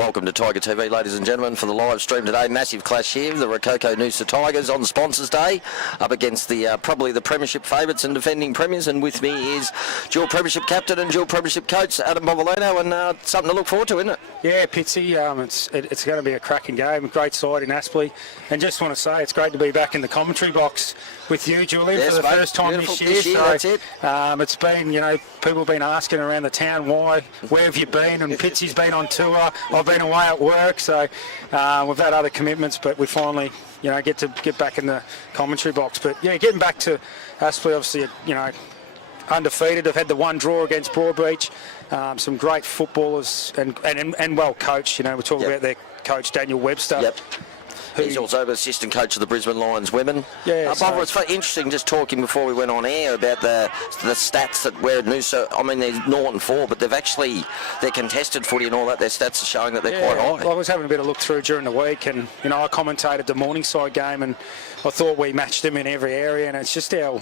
Welcome to Tiger TV, ladies and gentlemen, for the live stream today. Massive clash here, the QAFL Noosa Tigers on Sponsors Day, up against the probably the Premiership favourites and defending premiers. And with me is dual Premiership captain and dual Premiership coach Adam Bovolino, and something to look forward to, isn't it? Yeah, Pitsy, it's going to be a cracking game. Great side in Aspley, and just want to say it's great to be back in the commentary box with you, Julian, for the first time this year. So, that's it. It's been, people have been asking around the town where have you been, and Pitsy's been on tour. I've been away at work, so we've had other commitments, but we finally, get back in the commentary box. But yeah, getting back to Aspley, obviously, undefeated. They've had the one draw against Broadbeach. Some great footballers and well coached. We're talking about their coach Daniel Webster. Yep. He's also assistant coach of the Brisbane Lions women. Yeah, Barbara, it's very interesting just talking before we went on air about the stats that where Noosa, I mean, they're 0-4, but they're contested footy and all that. Their stats are showing that they're quite high. I was having a bit of look through during the week, and I commentated the Morningside game, and I thought we matched them in every area, and it's just our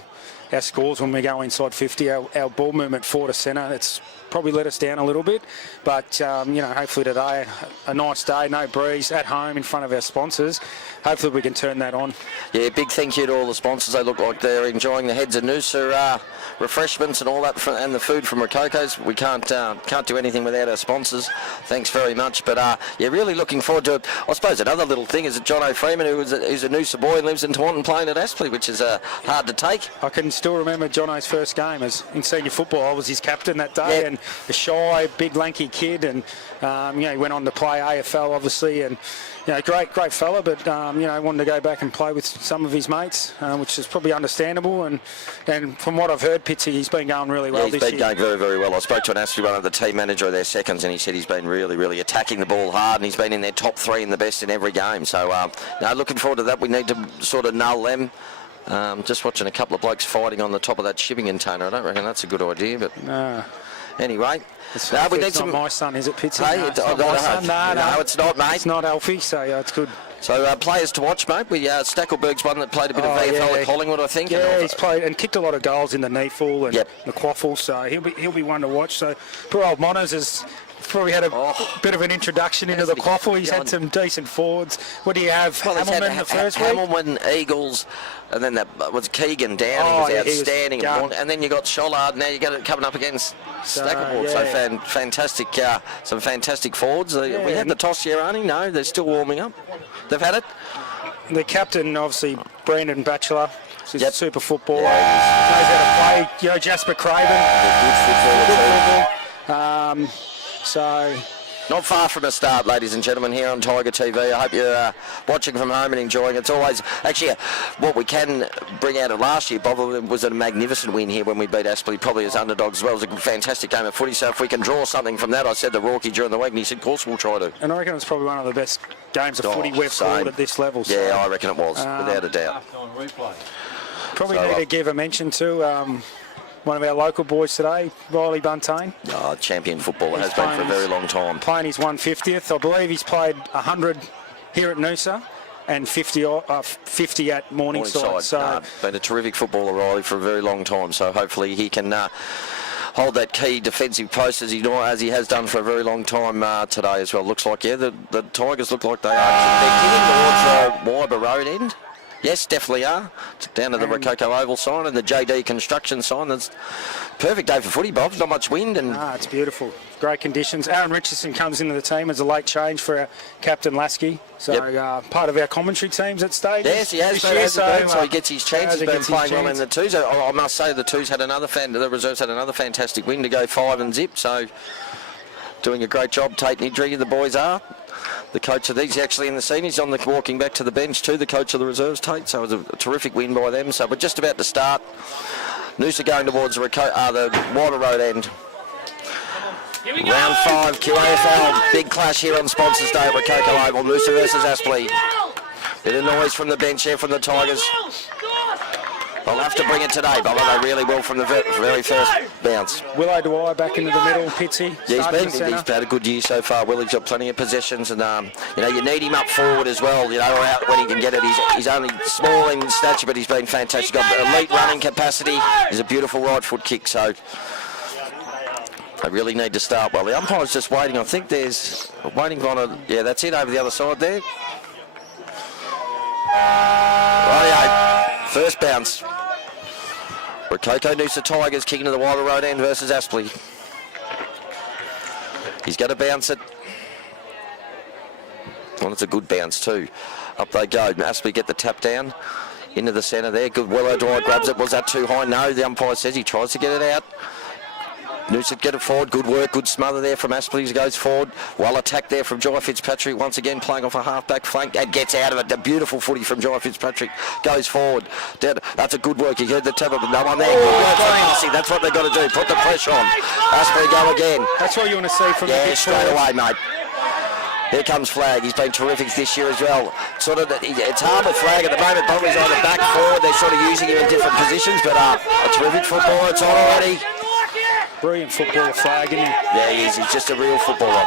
scores when we go inside 50, our ball movement forward to centre, it's probably let us down a little bit. But, hopefully today, a nice day, no breeze, at home in front of our sponsors. Hopefully we can turn that on. Yeah, big thank you to all the sponsors. They look like they're enjoying the heads of Noosa refreshments and all that, and the food from Rococo's. We can't do anything without our sponsors. Thanks very much. But, really looking forward to it. I suppose another little thing is that John O'Freeman, who's a Noosa boy and lives in Taunton, playing at Aspley, which is hard to take. I can still remember Jono's first game as in senior football. I was his captain that day, and a shy, big, lanky kid, and he went on to play AFL, obviously, and great fella, but wanted to go back and play with some of his mates, which is probably understandable. And from what I've heard, Pitsy, he's been going really well this year. He's been going very, very well. I spoke to an Aspley one of the team manager of their seconds, and he said he's been really, really attacking the ball hard, and he's been in their top three and the best in every game. So, looking forward to that. We need to sort of null them. Just watching a couple of blokes fighting on the top of that shipping container. I don't reckon that's a good idea, but anyway. It's not my son, is it, Pitsy? Hey, it's not my son. No, it's not, mate. It's not Alfie, so it's good. So players to watch, mate. Stackelberg's one that played a bit of VFL at Collingwood, I think. Yeah, he's played and kicked a lot of goals in the NEFL and the QAFL, so he'll be one to watch. So poor old Monas has probably had a bit of an introduction into the QAFL. He's had some decent forwards. What do you have? Well, Hamilton the first week? Hamilton, Eagles, and then that was Keegan Downing was outstanding. And then you got Schollard. Now you got it coming up against Stackelberg. So fantastic, some fantastic forwards. We had the toss here, Arnie. No, they're still warming up. They've had it. The captain, obviously, Brandon Batchelor. He's a super footballer. He knows how to play. Jasper Craven. Good footballer. So, not far from a start, ladies and gentlemen, here on Tiger TV. I hope you're watching from home and enjoying it. It's always, actually, what we can bring out of last year, Bob, was a magnificent win here when we beat Aspley, probably as underdogs as well. It was a fantastic game of footy. So if we can draw something from that, I said to Rorke during the week, and he said, of course we'll try to. And I reckon it's probably one of the best games of footy we've scored at this level. So. Yeah, I reckon it was, without a doubt. Probably need to give a mention to one of our local boys today, Riley Buntain. Champion footballer, has been for a very long time. Playing his 150th. I believe he's played 100 here at Noosa and 50 at Morningside. So been a terrific footballer, Riley, for a very long time. So hopefully he can hold that key defensive post as he has done for a very long time today as well. Looks like, the Tigers look like they are. They're heading towards Wyber Road end. Yes, definitely are. Down to the Rococo Oval sign and the JD Construction sign. That's perfect day for footy, Bob. Not much wind. It's beautiful. Great conditions. Aaron Richardson comes into the team as a late change for our captain Lasky. So part of our commentary teams at stage. Yes, he has been. So he gets his chance. He's been playing well in the twos. I must say the twos had the reserves had another fantastic win to go 5 and zip. So doing a great job, Tate Nidri, the boys are. The coach of these actually in the scene. He's walking back to the bench too, the coach of the reserves, Tate. So it was a terrific win by them. So we're just about to start. Noosa going towards the Wyber Road end. Round 5, QAFL. Big clash here on Sponsors Day at Rococo Oval. Noosa versus Aspley. Bit of noise from the bench here from the Tigers. They'll have to bring it today, but they really will from the very first bounce. Willow Dwyer back into the middle, Pitsy. Yeah, he's had a good year so far. Willie's got plenty of possessions, and you need him up forward as well. Or out when he can get it. He's only small in stature, but he's been fantastic. Got elite running capacity. He's a beautiful right foot kick. So They really need to start well. The umpire's just waiting. I think there's waiting on a... Yeah, that's it over the other side there. Rightio. First bounce. Rococo Noosa Tigers kicking to the wider road end versus Aspley. He's going to bounce it. Well, it's a good bounce too. Up they go. Aspley get the tap down into the centre there. Good. Well, O'Dwyer grabs it. Was that too high? No. The umpire says he tries to get it out. Noosa get it forward. Good work. Good smother there from Aspley. Goes forward. Well attack there from Jai Fitzpatrick. Once again playing off a half-back flank and gets out of it. The beautiful footy from Jai Fitzpatrick. Goes forward. That's a good work. He heard the tap of no one there. Good work from Aspley. That's what they've got to do. Put the pressure on. Aspley go again. That's what you want to see from the straight away, mate. Here comes Flag. He's been terrific this year as well. Sort of, it's hard with Flag at the moment. Bobby's on the back forward. They're sort of using him in different positions, but a terrific footballer. It's on already. Brilliant footballer, Flag, isn't he? Yeah, he is. He's just a real footballer.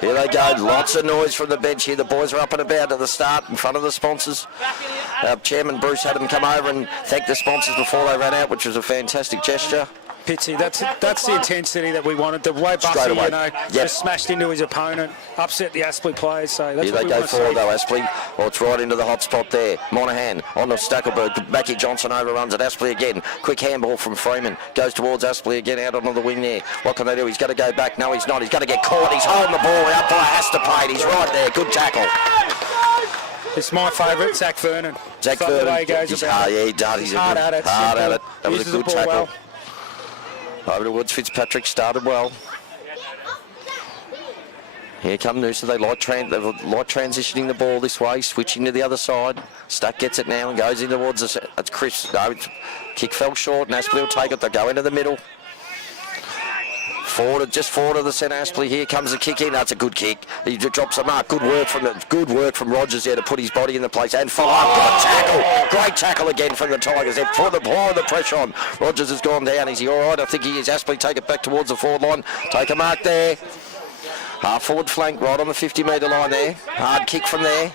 Here they go. Lots of noise from the bench here. The boys are up and about at the start in front of the sponsors. Chairman Bruce had them come over and thank the sponsors before they ran out, which was a fantastic gesture. Pitsy, that's the intensity that we wanted. The way Bussy, just smashed into his opponent, upset the Aspley players. So that's here what they go forward though, Aspley. Well, it's right into the hot spot there. Monahan on the Stackelberg. Mackie Johnson overruns at Aspley again. Quick handball from Freeman. Goes towards Aspley again out onto the wing there. What can they do? He's got to go back. No, he's not. He's got to get caught. He's holding the ball. The umpire has to play it. He's right there. Good tackle. It's my favourite, Zach Vernon. Zach Vernon. He does. He's hard at it. That was a good tackle. Well. Over towards Fitzpatrick, started well. Here come Noosa. They like transitioning the ball this way, switching to the other side. Stuck gets it now and goes in towards the... That's Chris. No, kick fell short and Aspley will take it. They'll go into the middle. Just forward of the centre, Aspley. Here comes the kick in. That's a good kick. He drops the mark. Good work from Rogers there to put his body in the place and follow up. Good tackle. Great tackle again from the Tigers. They're pouring the pressure on. Rogers has gone down. Is he all right? I think he is. Aspley take it back towards the forward line. Take a mark there. Half forward flank right on the 50-metre line there. Hard kick from there.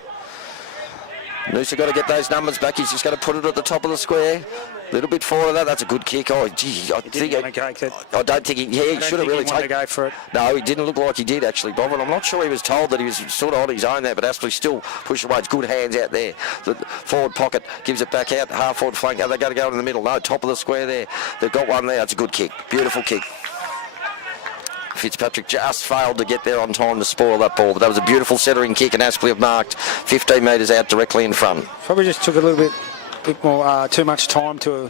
Noosa got to get those numbers back. He's just got to put it at the top of the square. A little bit forward of that. That's a good kick. Oh, gee, I don't think he should have really taken to go for it. No, he didn't look like he did actually, Bob. And I'm not sure he was told that he was sort of on his own there, but Aspley still pushed away. It's good hands out there. The forward pocket gives it back out. Half forward flank. Are they going to go in the middle? No, top of the square there. They've got one there. It's a good kick. Beautiful kick. Fitzpatrick just failed to get there on time to spoil that ball, but that was a beautiful centering kick, and Aspley have marked 15 metres out directly in front. Probably just took a little bit more too much time to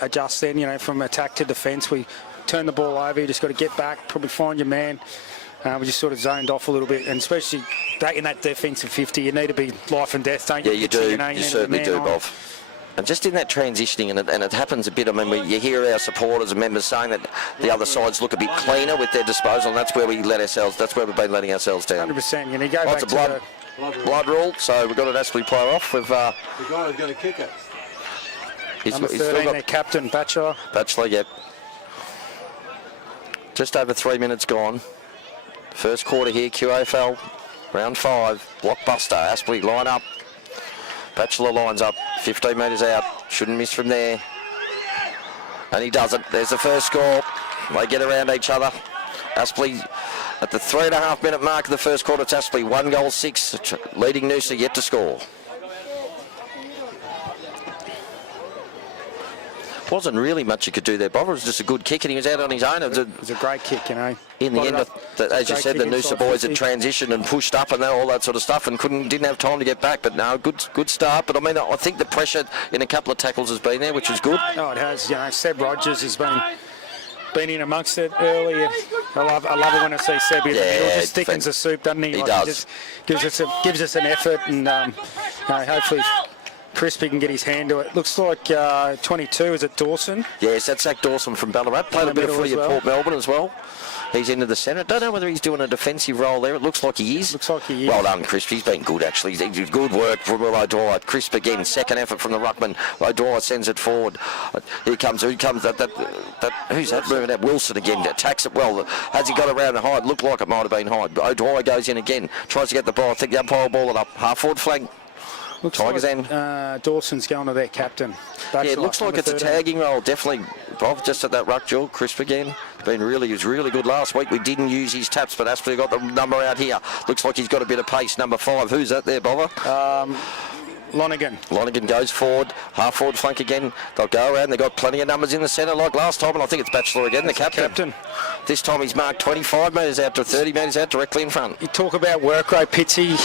adjust then, from attack to defence. We turned the ball over. You just got to get back, probably find your man. We just sort of zoned off a little bit, and especially back in that defensive 50, you need to be life and death, don't you? Yeah, you do. You certainly do, Bob. And just in that transitioning, and it happens a bit. I mean, you hear our supporters and members saying that the other sides look a bit cleaner with their disposal, and that's where we let ourselves. That's where we've been letting ourselves down. 100%. You go lots back of blood rule. So we've got an Aspley player off. With the guy who's going to kick it. Number 13, their captain, Batchelor. Yep. Just over 3 minutes gone. First quarter here, QAFL, round 5. Blockbuster. Aspley line up. Batchelor lines up, 15 metres out, shouldn't miss from there. And he doesn't. There's the first score. They get around each other. Aspley at the 3.5 minute mark of the first quarter. It's Aspley 1 goal 6, leading Noosa yet to score. Wasn't really much you could do there, Bob. It was just a good kick, and he was out on his own. It was a great kick, In the end, as you said, the Noosa boys had transitioned and pushed up and all that sort of stuff, and didn't have time to get back. But no, good start. But I mean, I think the pressure in a couple of tackles has been there, which is good. Oh, it has. Seb Rogers has been in amongst it early. I love it when I see Seb in the middle. Just thickens the soup, doesn't he? He does. He just gives us an effort, and hopefully Crispy can get his hand to it. Looks like 22, is it Dawson? Yes, that's Zach Dawson from Ballarat. Played a bit of footy at Port Melbourne as well. He's into the centre. Don't know whether he's doing a defensive role there. It looks like he is. Well done, Crispy. He's been good, actually. He did good work from O'Dwyer. Crisp again. Second effort from the ruckman. O'Dwyer sends it forward. Here comes who's that moving out? Wilson again. Attacks it well. Has he got around the Hyde? Looked like it might have been Hyde. O'Dwyer goes in again. Tries to get the ball. I think the umpire will ball it up. Half forward flank. Tigers and Dawson's going to their captain. Yeah, it looks like it's 13. A tagging role, definitely. Bob just at that ruck jaw, crisp again. He was really good last week. We didn't use his taps, but Aspley got the number out here. Looks like he's got a bit of pace. Number 5. Who's that there, Bobber? Lonergan goes forward, half forward flank again. They'll go around. They've got plenty of numbers in the centre like last time, and I think it's Batchelor again, the captain. This time he's marked 25 metres out to 30 metres out directly in front. You talk about work rate, Pitsy.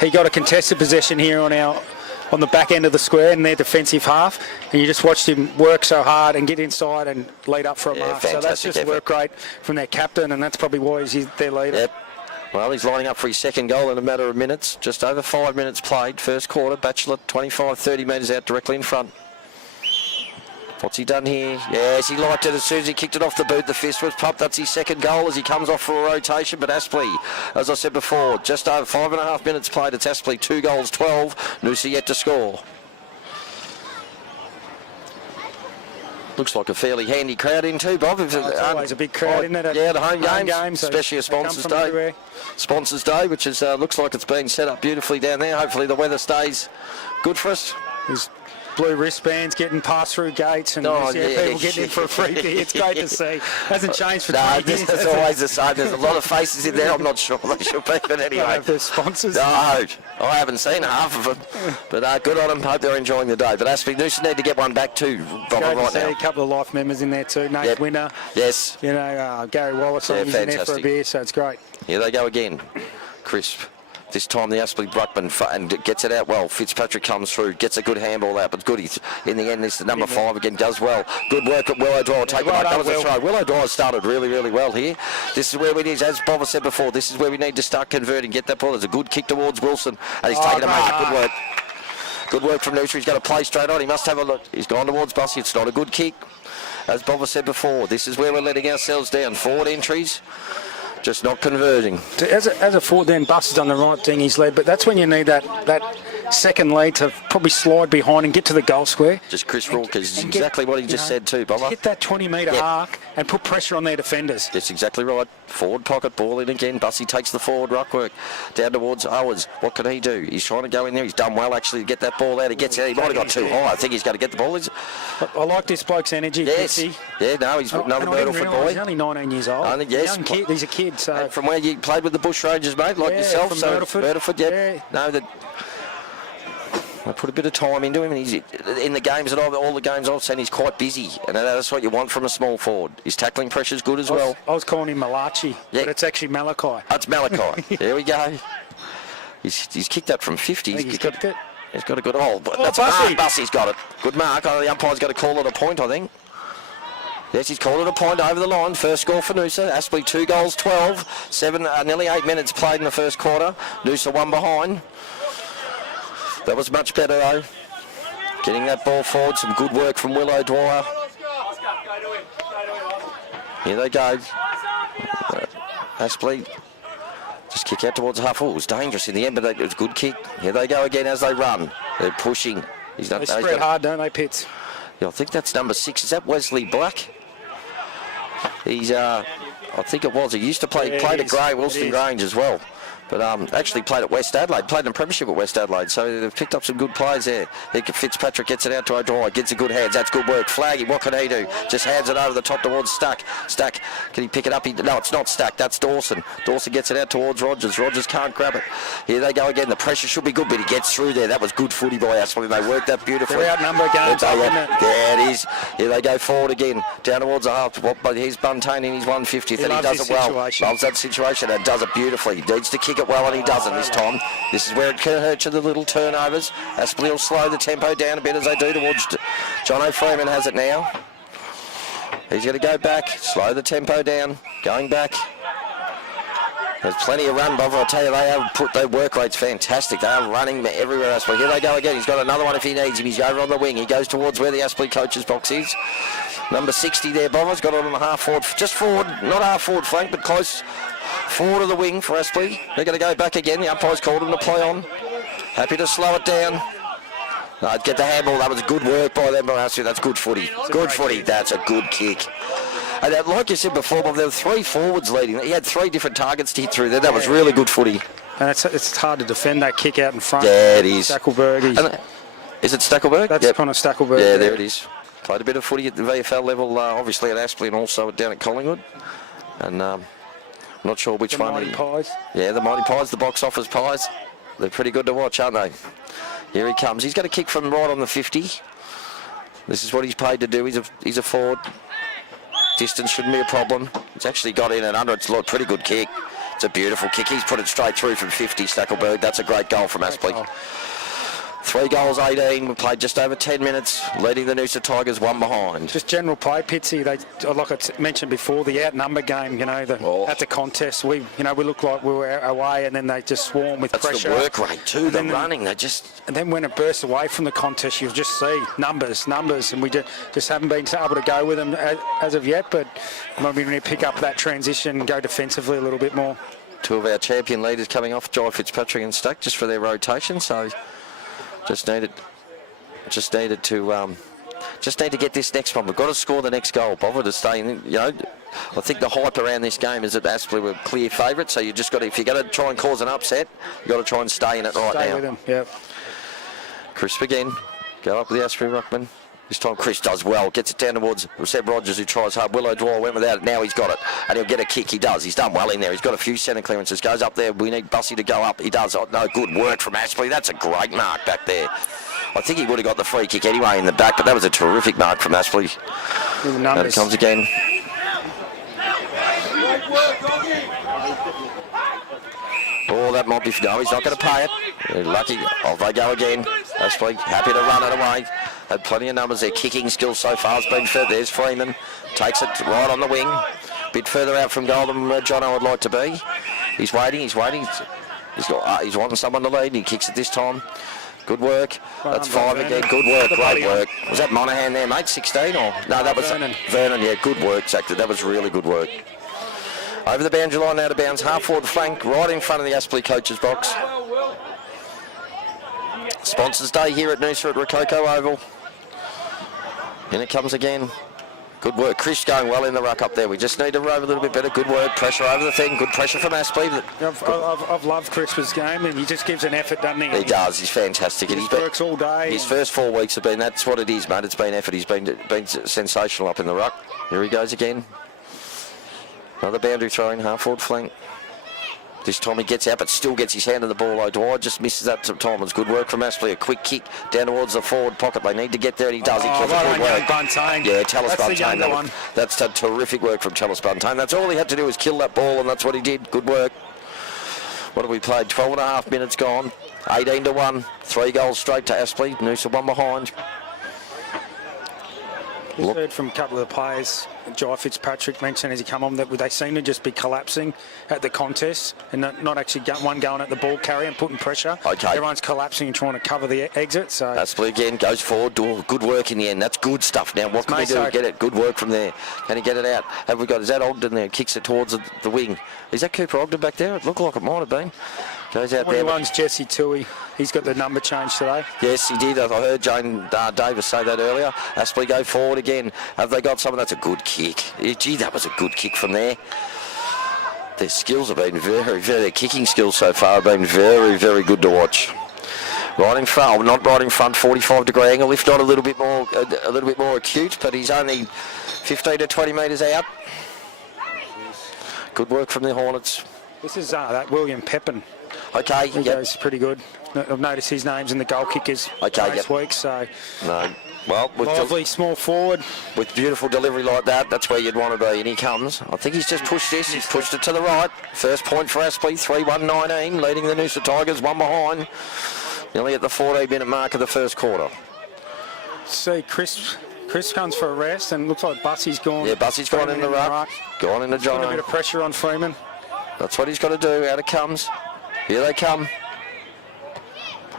He got a contested possession here on the back end of the square in their defensive half, and you just watched him work so hard and get inside and lead up for a mark. So that's just work rate from their captain, and that's probably why he's their leader. Yep. Well, he's lining up for his second goal in a matter of minutes. Just over 5 minutes played. First quarter, Batchelor 25, 30 metres out directly in front. What's he done here? Yes, he liked it as soon as he kicked it off the boot. The fist was pumped. That's his second goal as he comes off for a rotation. But Aspley, as I said before, just over 5.5 minutes played. It's Aspley, 2 goals, 12. Noosa yet to score. Looks like a fairly handy crowd in too, Bob. It's always a big crowd, isn't it? Yeah, the home games, especially a Sponsors Day. Everywhere. Sponsors Day, which is looks like it's been set up beautifully down there. Hopefully the weather stays good for us. There's blue wristbands getting passed through gates and people getting in for a free beer. It's great to see. Hasn't changed for 20 years. It's always the same. There's a lot of faces in there. I'm not sure they should be, but anyway. If they're sponsors. No, I haven't seen half of them. But good on them. Hope they're enjoying the day. But Aspley Noosa need to get one back too, Bob, right now. A couple of life members in there too. Nate Winner. Yes. Gary Wallace. He's in there for a beer, so it's great. Here they go again. Crisp. This time the Aspley Bruckman and gets it out well. Fitzpatrick comes through, gets a good handball out, but good. In the end, this the number 5 again does well. Good work at Willow Dwyer. Take right, that was a throw. Willow Dwyer started really, really well here. This is where we need, as Bob has said before, this is where we need to start converting. Get that ball. There's a good kick towards Wilson, and he's taken a mark. Good work. Good work from Noosa. He's going to play straight on. He must have a look. He's gone towards Bussy. It's not a good kick. As Bob has said before, this is where we're letting ourselves down. Forward entries. Just not converting. As a forward, then Bus has done the right thing. He's led, but that's when you need that second lead to probably slide behind and get to the goal square. Just Chris Rourke is exactly what he just said too, Bob. Hit that 20-metre arc and put pressure on their defenders. That's exactly right. Forward pocket, ball in again. Bussy takes the forward ruck work down towards Owens. What can he do? He's trying to go in there. He's done well actually to get that ball out. He gets out. He might have got too high. I think he's going to get the ball. I like this bloke's energy. Yes. Yeah, no, he's another Myrtleford boy. He's only 19 years old. I think, yes. Young kid. He's a kid. So. And from where you played with the Bush Rangers, mate, like yourself. From Myrtleford, yeah. No, that. I put a bit of time into him, and he's in the games that all the games I've seen, he's quite busy, and that's what you want from a small forward. His tackling pressure's good as well. I was calling him Malachi, but it's actually Malachi. That's Malachi. There we go. He's kicked that from 50. He's got it. He's got a good hole. That's Bussy. Bussy's got it. Good mark. The umpire's got to call it a point, I think. Yes, he's called it a point over the line. First score for Noosa. Aspley 2 goals, 12. Nearly 8 minutes played in the first quarter. Noosa 1 behind. That was much better though. Getting that ball forward. Some good work from Willow Dwyer. Here they go. Aspley just kick out towards half. Oh, it was dangerous in the end, but it was a good kick. Here they go again as they run. They're pushing. They spread hard, don't they, Pitts? Yeah, I think that's number 6. Is that Wesley Black? He's, I think it was. He used to played at Grey, Wilston Grange as well. But actually played at West Adelaide, played in the premiership at West Adelaide, so they've picked up some good players there. Fitzpatrick gets it out to O'Dwyer, gets a good hands, that's good work. Flaggy, what can he do? Just hands it over the top towards Stack. Stack, can he pick it up? No, it's not Stack, that's Dawson. Dawson gets it out towards Rogers. Rogers can't grab it. Here they go again, the pressure should be good, but he gets through there. That was good footy by Aspley, they worked that beautifully. They're outnumbered games, isn't it? Yeah, it is. Here they go forward again, down towards the half. But here's Buntain in his 150th, and he does it well. Loves that situation and does it beautifully. He needs to kick it well, and he doesn't this time. This is where it can hurt you, the little turnovers. Aspley will slow the tempo down a bit as they do towards John O'Freeman has it now. He's going to go back, slow the tempo down, going back. There's plenty of run, Bob. I'll tell you, they have put their work rate's fantastic. They are running everywhere else. But here they go again. He's got another one if he needs him. He's over on the wing. He goes towards where the Aspley coach's box is. Number 60 there, Bobber's got it on the half forward, just forward, not half forward flank, but close forward of the wing for Aspley. They're going to go back again. The umpire's called him to play on. Happy to slow it down. No, get the handball. That was good work by them. That's good footy. Good footy. That's a good kick. And like you said before, Bob, there were 3 forwards leading. He had 3 different targets to hit through there. That was really good footy. And it's hard to defend that kick out in front. Yeah, it is. Stackelberg. Is it Stackelberg? That's yep. Connor Stackelberg. Yeah, there it is. Played a bit of footy at the VFL level, obviously at Aspley and also down at Collingwood. And I'm not sure which one. The Mighty Pies. Yeah, the Mighty Pies, the box office Pies. They're pretty good to watch, aren't they? Here he comes. He's got a kick from right on the 50. This is what he's paid to do. He's a forward. Distance shouldn't be a problem. He's actually got in and under. It's a pretty good kick. It's a beautiful kick. He's put it straight through from 50, Stackelberg. That's a great goal from Aspley. 3 goals, 18. We played just over 10 minutes, leading the Noosa Tigers 1 behind. Just general play, Pitsy. Like I mentioned before, the outnumber game. At the contest, we looked like we were away, and then they just swarm with pressure. That's the work rate too. The running, they just. And then when it bursts away from the contest, you'll just see numbers, and we just haven't been able to go with them as of yet. But maybe we need to pick up that transition and go defensively a little bit more. 2 of our champion leaders coming off, Jai Fitzpatrick and Stack, just for their rotation. So. Just need to get this next one. We've got to score the next goal. Bother to stay in. I think the hype around this game is that Aspley were clear favourites. So you just got to, if you're going to try and cause an upset, you got to try and stay in it right now. Stay with them. Yep. Crisp again. Go up with the Aspley ruckman. This time Chris does well, gets it down towards Seb Rogers, who tries hard. Willow Dwyer went without it, now he's got it, and he'll get a kick. He does, he's done well in there. He's got a few centre clearances, goes up there. We need Bussy to go up. He does. Oh, no, good work from Aspley. That's a great mark back there. I think he would have got the free kick anyway in the back, but that was a terrific mark from Aspley. And it comes again. Oh, that might be... No, he's not going to pay it. They're lucky. Off they go again. Aspley happy to run it away. Had plenty of numbers there. Kicking skills so far has been further. There's Freeman. Takes it right on the wing. Bit further out from goal than Jono would like to be. He's waiting. He's wanting someone to lead. He kicks it this time. Good work. That's 5 again. Good work. Great work. Was that Monaghan there, mate? 16 or? No, that was Vernon. Yeah, good work, Zach. That was really good work. Over the boundary line, out of bounds, half forward flank, right in front of the Aspley coach's box. Sponsors Day here at Noosa at Rococo Oval. In it comes again. Good work. Chris going well in the ruck up there. We just need to roam a little bit better. Good work. Pressure over the thing. Good pressure from Aspley. I've loved Crisp's game, and he just gives an effort, doesn't he? He does. He's fantastic. He works all day. His first 4 weeks have been, that's what it is, mate. It's been effort. He's been sensational up in the ruck. Here he goes again. Another boundary throwing, half forward flank. This time he gets out, but still gets his hand on the ball. O'Dwyer just misses that time. It's good work from Aspley. A quick kick down towards the forward pocket. They need to get there, and he does. He kills it. Good work. Yeah, Tallis Buntain. That's a terrific work from Tallis Buntain. That's all he had to do was kill that ball, and that's what he did. Good work. What have we played? 12 and a half minutes gone. 18-1. 3 goals straight to Aspley. Noosa 1 behind. We've heard from a couple of the players, Jai Fitzpatrick mentioned as he come on, that they seem to just be collapsing at the contest and not actually one going at the ball carrier and putting pressure. Okay. Everyone's collapsing and trying to cover the exit. So Aspley again goes forward. Good work in the end. That's good stuff. Now what can we do to get it? Good work from there. Can he get it out? Have we got? Is that Ogden there? Kicks it towards the wing. Is that Cooper Ogden back there? It looked like it might have been. Goes out there. 21's Jesse Tui. He's got the number change today. Yes, he did. I heard Jane Davis say that earlier. Aspley go forward again. Have they got someone? That's a good kick. Gee, that was a good kick from there. Their skills have been their kicking skills so far have been very, very good to watch. Right in front, not right in front, 45-degree angle, if not a little bit more acute, but he's only 15 to 20 metres out. Good work from the Hornets. This is that William Pepin. Okay, he goes pretty good. I've noticed his name's in the goal kickers this week, so... No, well... Lively, small forward. With beautiful delivery like that, that's where you'd want to be, and he comes. I think he's just pushed this, he's pushed it to the right. First point for Aspley, 3-1-19, leading the Noosa Tigers, 1 behind. Nearly at the 14-minute mark of the first quarter. See, Chris comes for a rest, and looks like Bussy's gone. Yeah, Bussy's gone in the ruck. Gone into John. Put a bit of pressure on Freeman. That's what he's got to do. Out it comes. Here they come.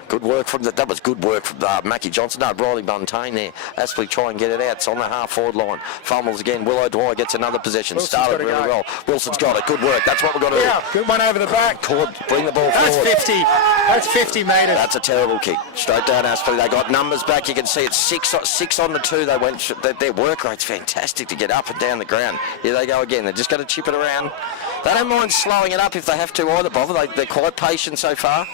Good work from that was good work from Mackie Johnson. No, Briley Buntain there. Aspley try and get it out. It's on the half-forward line. Fumbles again. Willow Dwyer gets another possession. Started really well. Wilson's got it. Good work. That's what we've got to do. Yeah, good one over the back. Bring the ball forward. That's 50 metres. That's a terrible kick. Straight down Aspley. They got numbers back. You can see it's 6 on the 2. They went. Their work rate's fantastic to get up and down the ground. Here they go again. They're just going to chip it around. They don't mind slowing it up if they have to either, Bother. They're quite patient so far.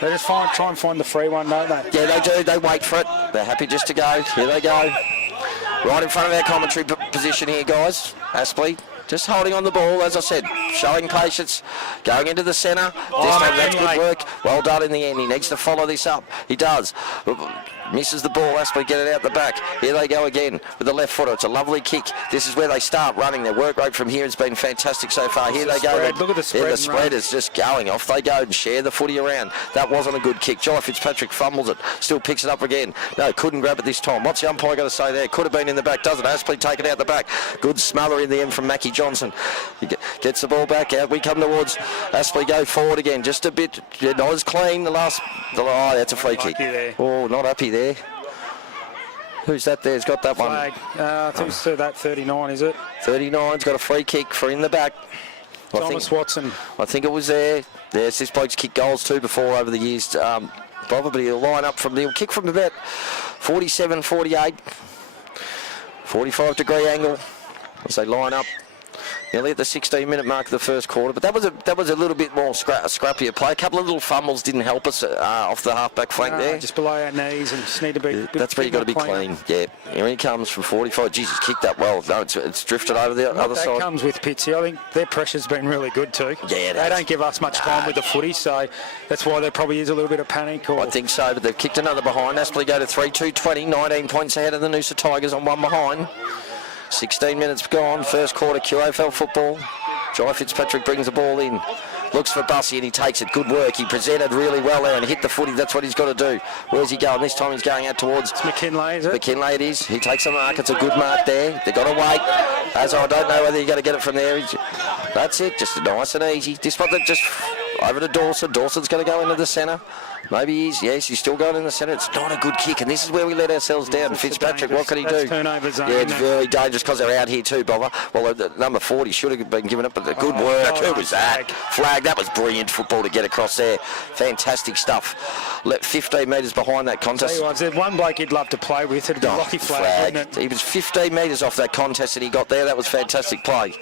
They just try and find the free one, don't they? Yeah, they do. They wait for it. They're happy just to go. Here they go. Right in front of our commentary position here, guys. Aspley just holding on the ball, as I said, showing patience, going into the centre. That's good work. Well done in the end. He needs to follow this up. He does. Misses the ball. Aspley get it out the back. Here they go again with the left footer. It's a lovely kick. This is where they start running. Their work rate from here has been fantastic so far. Here they go. Look at the spread. The spread is just going. Off they go and share the footy around. That wasn't a good kick. Jai Fitzpatrick fumbles it. Still picks it up again. No, couldn't grab it this time. What's the umpire going to say there? Could have been in the back, doesn't it? Aspley take it out the back. Good smother in the end from Mackie Johnson. He gets the ball back out. We come towards Aspley. Go forward again. Just a bit. Not as clean. Oh, that's a free kick. Oh, not happy there. Who's that there? He's got that flag. One. I think it's that 39, is it? 39's got a free kick for in the back. Thomas Watson. I think it was there. Yes, this bloke's kicked goals too before over the years. Probably he'll line up from there. He'll kick from about 47, 48, 45-degree angle as they line up. Nearly at the 16-minute mark of the first quarter, but that was a little bit more scrappier play. A couple of little fumbles didn't help us off the half-back flank there. Just below our knees and just need to be. That's where you got to be clean. Yeah, here he comes from 45. Jesus, kicked that well. No, it's drifted over the other side. That comes with Pitsy. I think their pressure's been really good too. Yeah, they don't give us much time with the footy, so that's why there probably is a little bit of panic. I think so, but they've kicked another behind. Aspley go to 3-2-20, 19 points ahead of the Noosa Tigers on one behind. 16 minutes gone, first quarter QAFL football. Jai Fitzpatrick brings the ball in, looks for Bussy and he takes it. Good work. He presented really well there and hit the footy. That's what he's got to do. Where's he going? This time he's going out towards... It's McKinlay, is it? McKinlay it is. He takes a mark. It's a good mark there. They've got to wait. As I don't know whether you're going to get it from there. That's it. Just nice and easy. This one just over to Dawson. Dawson's going to go into the centre. Maybe he's still going in the centre. It's not a good kick, and this is where we let ourselves down. Fitzpatrick, what can he do? Turnover zone. Yeah, it's very dangerous because they're out here too, Bobber. Well, the number 40 should have been given up, but the good work. Who was that? Flag. That was brilliant football to get across there. Fantastic stuff. 15 metres behind that contest. If there's one bloke you'd love to play with, it'd be Lockie Flag, wouldn't it? He was 15 metres off that contest that he got there. That was fantastic play.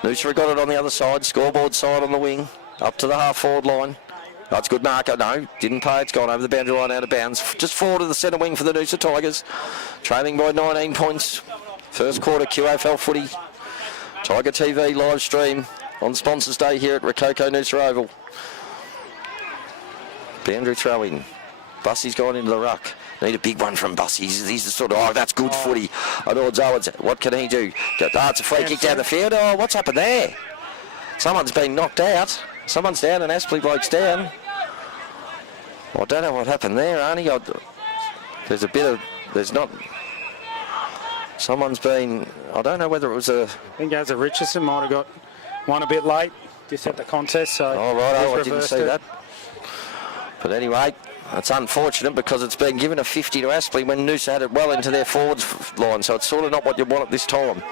Noosa got it on the other side, scoreboard side on the wing, up to the half-forward line. That's good marker. No, didn't pay. It's gone over the boundary line out of bounds. Just forward to the centre wing for the Noosa Tigers. Trailing by 19 points. First quarter QAFL footy. Tiger TV live stream on Sponsors Day here at Rococo Noosa Oval. Boundary throw in. Bussy's gone into the ruck. Need a big one from Bussy. He's the sort of, that's good footy. What can he do? It's a free kick down the field. Oh, what's happened there? Someone's been knocked out. Someone's down and Aspley bloke's down. I don't know what happened there, Arnie. Someone's been, I don't know whether it was a... I think Azza Richardson might have got one a bit late, just at the contest, so... Oh, right, I didn't see that. But anyway, it's unfortunate because it's been given a 50 to Aspley when Noosa had it well into their forwards line, so it's sort of not what you want at this time.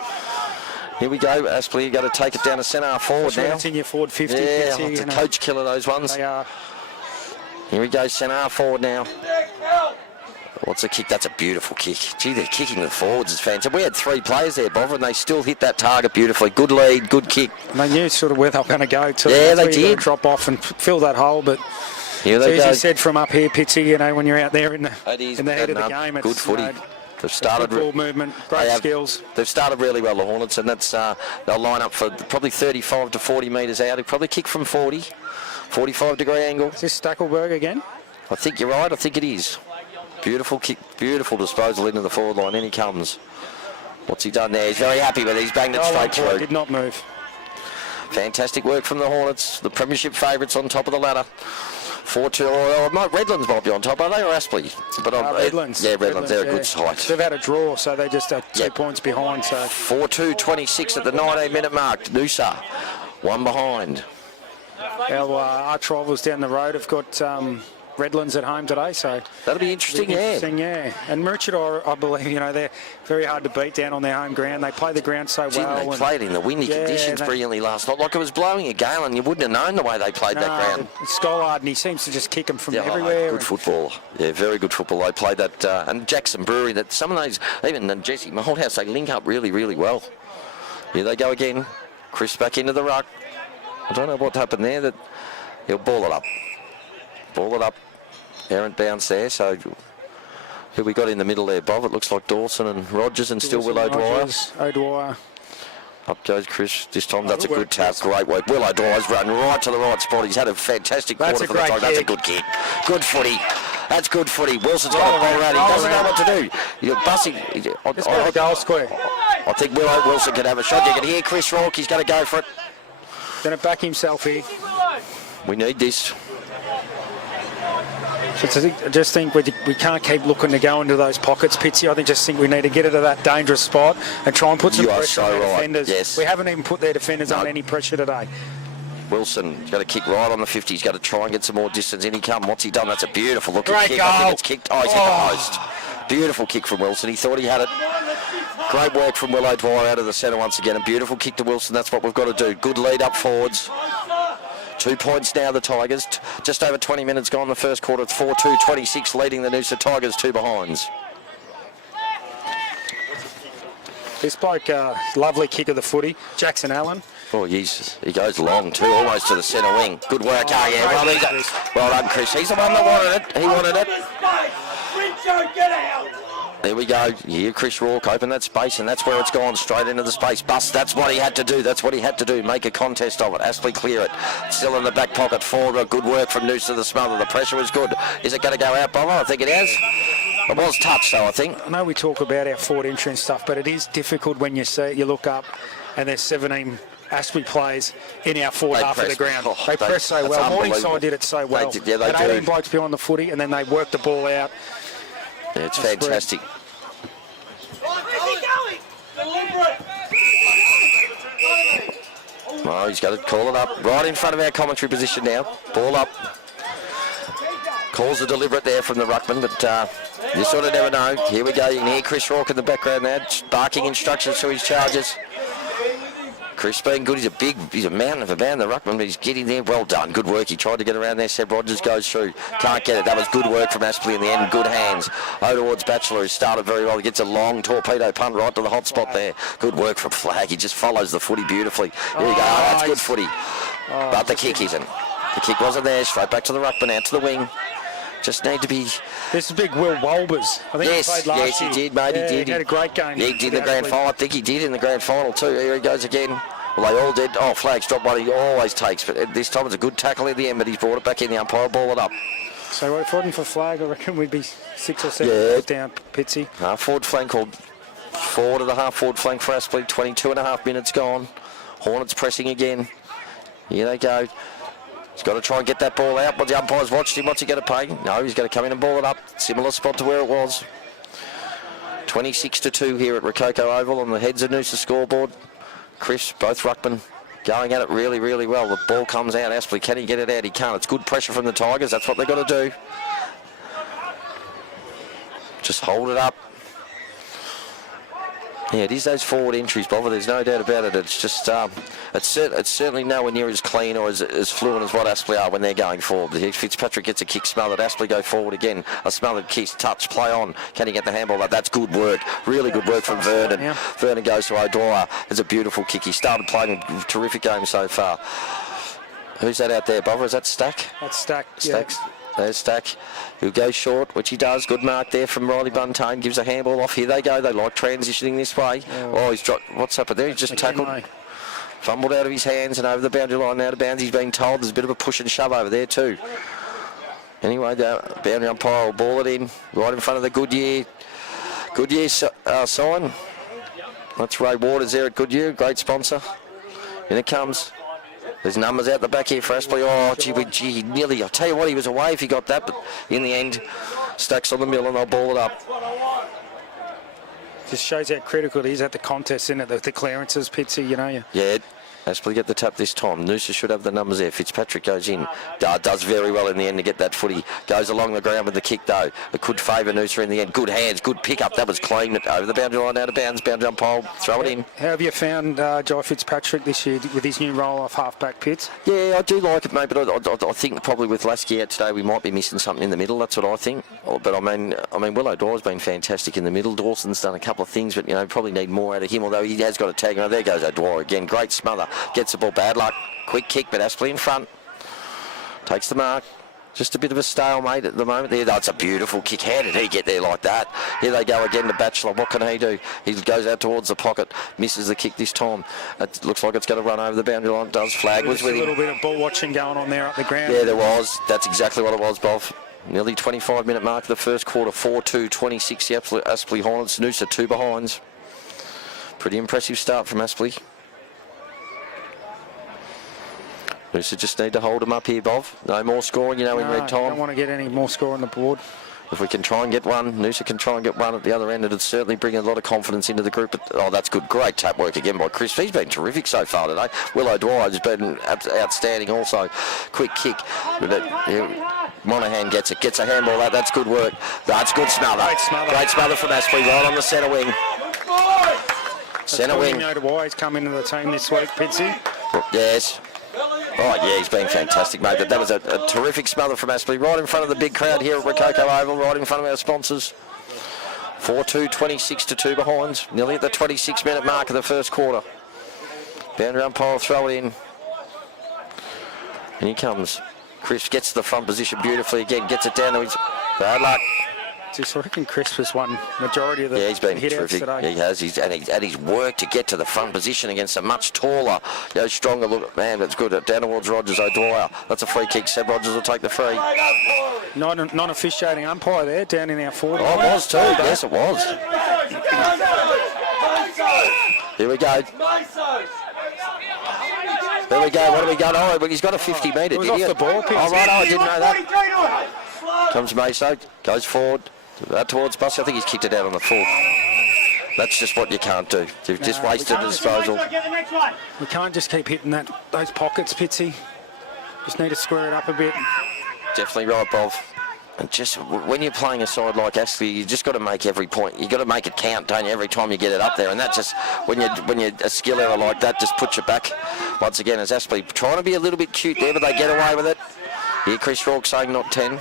Here we go, Aspley, you've got to take it down to centre forward now. It's in your forward 50. Yeah, it's a coach killer, those ones. They are. Here we go, centre forward now. What's the kick? That's a beautiful kick. Gee, they're kicking the forwards is fantastic. We had 3 players there, Bob, and they still hit that target beautifully. Good lead, good kick. And they knew sort of where they were going to go to. Yeah, they did. Drop off and fill that hole, but here they as go. you said from up here, Pitsy, when you're out there in the head of the game, it's good footy. They've started ball movement, great skills. They've started really well, the Hornets, and that's they'll line up for probably 35 to 40 metres out. He'll probably kick from 40, 45-degree angle. Is this Stackelberg again? I think you're right. I think it is. Beautiful kick, beautiful disposal into the forward line. In he comes. What's he done there? He's very happy with it. He's banged it straight through. Did not move. Fantastic work from the Hornets. The premiership favourites on top of the ladder. 4-2. Redlands might be on top, are they, or Aspley? But Redlands. Yeah, Redlands. They're a good side. They've had a draw, so they just are 2 points behind. So 4-2-26 at the 19-minute mark. Noosa, one behind. Our arch rivals down the road have got Redlands at home today, so that'll be interesting. Yeah. And Maroochydore, I believe, they're very hard to beat down on their home ground. They play the ground so well. They played in the windy conditions brilliantly last night. Like it was blowing a gale, and you wouldn't have known the way they played that ground. Scollard, and he seems to just kick them from everywhere. Good football. Yeah, very good football. They played that, and Jackson Brewery. That some of those, even Jesse Malthouse, they link up really, really well. Here they go again. Chris back into the ruck. I don't know what happened there. That he'll ball it up. Ball it up. Errant bounce there. So who we got in the middle there, Bob? It looks like Dawson and Rogers and still Will O'Dwyer. Up goes Chris. This time that's a good tap. Great work. Will O'Dwyer's run right to the right spot. He's had a fantastic quarter for the time. That's a good kick. Good footy. That's good footy. Wilson's got a ball around. He doesn't know what to do. You're bussing. Let's go to goal square. I think Wilson can have a shot. You can hear Chris Rourke. He's going to go for it. Going to back himself here. We need this. I just think we can't keep looking to go into those pockets, Pitsy. I just think we need to get into that dangerous spot and try and put some pressure on our defenders. Yes. We haven't even put their defenders on any pressure today. Wilson's got to kick right on the 50. He's got to try and get some more distance. In he come. What's he done? That's a beautiful looking kick. Goal. I think it's kicked. Oh, he's hit the post. Beautiful kick from Wilson. He thought he had it. Great work from Will O'Dwyer out of the centre once again. A beautiful kick to Wilson. That's what we've got to do. Good lead up forwards. 2 points now, the Tigers. Just over 20 minutes gone in the first quarter. It's 4-2, 26 leading the Noosa Tigers, 2 behinds. This bloke, lovely kick of the footy. Jackson Allen. Oh, he goes long too, almost to the centre wing. Good work, well done, Chris. He's the one that wanted it. He wanted it. There we go. You hear Chris Rourke open that space, and that's where it's gone, straight into the space. Bust, that's what he had to do. That's what he had to do. Make a contest of it. Aspley clear it. Still in the back pocket forward. Good work from Noosa the smother. The pressure was good. Is it going to go out, Bob? I think it has. It was touched, though, I think. I know we talk about our forward entry and stuff, but it is difficult when you look up and there's 17 Aspley players in our forward half of the ground. They press so well. Morningside did it so well. They do. 18 blokes behind the footy, and then they work the ball out. Yeah, it's fantastic. Oh, he's got to call it up. Right in front of our commentary position now. Ball up. Calls a deliberate there from the ruckman, but you sort of never know. Here we go. You can hear Chris Rourke in the background there, barking instructions to his charges. Chris being good. He's a mountain of a man, the ruckman, but he's getting there. Well done. Good work. He tried to get around there. Seb Rogers goes through. Can't get it. That was good work from Aspley in the end. Good hands. Towards Batchelor, who started very well. He gets a long torpedo punt right to the hot spot there. Good work from Flag. He just follows the footy beautifully. Here we go. Oh, that's good footy. But the kick isn't. The kick wasn't there. Straight back to the ruckman, out to the wing. Just need to be... This is big Will Wolbers. I think he played last year. He did, mate. Yeah, he did. He had a great game. He did in the grand final. I think he did in the grand final too. Here he goes again. Well, they all did. Oh, Flag's dropped one. He always takes. But this time it's a good tackle at the end, but he's brought it back in. The umpire ball it up. So if it wasn't for Flag, I reckon we'd be 6 or 7 down, Pitsy. Half-forward flank called forward of the half-forward flank for Aspley. 22.5 minutes gone. Hornets pressing again. Here they go. He's got to try and get that ball out. But the umpire's watched him. What's he going to pay? No, he's going to come in and ball it up. Similar spot to where it was. 26-2 here at Rococo Oval on the heads of Noosa scoreboard. Chris, both ruckmen, going at it really, really well. The ball comes out. Aspley, can he get it out? He can't. It's good pressure from the Tigers. That's what they've got to do. Just hold it up. Yeah, it is those forward entries, Bob. There's no doubt about it. It's just, it's certainly nowhere near as clean or as fluent as what Aspley are when they're going forward. Fitzpatrick gets a kick smothered. Aspley go forward again. A smothered kiss, touch, play on. Can he get the handball? That's good work. Really good work from Vernon. Yeah. Vernon goes to O'Dwyer. It's a beautiful kick. He started playing a terrific game so far. Who's that out there, Bob? Is that Stack? That's Stack. Stack's. Yeah. There's Stack, who goes short, which he does. Good mark there from Riley Buntain. Gives a handball off. Here they go. They like transitioning this way. Oh, he's dropped. What's happened there? He's just tackled. Fumbled out of his hands and over the boundary line, out of bounds. He's been told there's a bit of a push and shove over there too. Anyway, the boundary umpire will ball it in right in front of the Goodyear sign. That's Ray Waters there at Goodyear. Great sponsor. In it comes. There's numbers out the back here for Aspley. Oh, gee, nearly. I'll tell you what, he was away if he got that, but in the end, Stacks on the mill and they'll ball it up. Just shows how critical it is at the contest, isn't it? The clearances, Pitsy, you know. Yeah. Aspley get the tap this time. Noosa should have the numbers there. Fitzpatrick goes in. Does very well in the end to get that footy. Goes along the ground with the kick though. It could favour Noosa in the end. Good hands, good pick up. That was clean. Over the boundary line, out of bounds. Boundary umpire, throw it in. How have you found Jai Fitzpatrick this year with his new role off half-back, Pitts? Yeah, I do like it, mate, but I think probably with Lasky out today we might be missing something in the middle. That's what I think. But I mean, Will O'Dwyer's been fantastic in the middle. Dawson's done a couple of things, but probably need more out of him. Although he has got a tag. There goes O'Dwyer again. Great smother. Gets the ball. Bad luck. Quick kick, but Aspley in front. Takes the mark. Just a bit of a stalemate at the moment there. That's a beautiful kick. How did he get there like that? Here they go again, the Bachelor. What can he do? He goes out towards the pocket. Misses the kick this time. It looks like it's going to run over the boundary line. It does. Flag was with him. A little bit of ball watching going on there up the ground. Yeah, there was. That's exactly what it was, Bob. Nearly 25-minute mark of the first quarter. 4-2, 26. The Aspley Hornets. Noosa 2 behinds. Pretty impressive start from Aspley. Noosa just need to hold them up here, Bob. No more scoring, in red time. Don't want to get any more score on the board. If we can try and get one, Noosa can try and get one at the other end. It'd certainly bring a lot of confidence into the group. But, that's good. Great tap work again by Chris. He's been terrific so far today. Willow Dwyer's been outstanding also. Quick kick. Monaghan gets it. Gets a handball out. That's good work. That's good smother. Great smother from Aspley right on the centre wing. Centre wing. Why he's come into the team this week, Pitsy. Yes. Oh, yeah, he's been fantastic, mate. That was a terrific smother from Aspley, right in front of the big crowd here at Rococo Oval, right in front of our sponsors. 4-2, 26-2 behinds. Nearly at the 26-minute mark of the first quarter. Boundary umpire will throw it in. And he comes. Chris gets to the front position beautifully again, gets it down to his... Bad luck. I reckon Chris has won majority of the he's been hit-outs today. He has. He's worked to get to the front position against a much taller, stronger look. Man, that's good. Down towards Rogers O'Dwyer. That's a free kick. Seb Rogers will take the free. Non-officiating umpire there, down in our forward. Oh, it was too. Yes, it was. Here we go. There we go. What do we got? Oh, but he's got a 50 metre. It was off the ball. Oh, right. I didn't know that. Comes Maso. Goes forward. Out towards Bussy. I think he's kicked it out on the full. That's just what you can't do. You've just wasted a disposal. We can't just keep hitting those pockets, Pitsy. Just need to square it up a bit. Definitely right, Bob. And just when you're playing a side like Aspley, you just got to make every point. You got to make it count, don't you? Every time you get it up there, and that just when you're a skill error like that, just puts you back. Once again, as Aspley trying to be a little bit cute there, but they get away with it. Here, Chris Rourke saying not 10.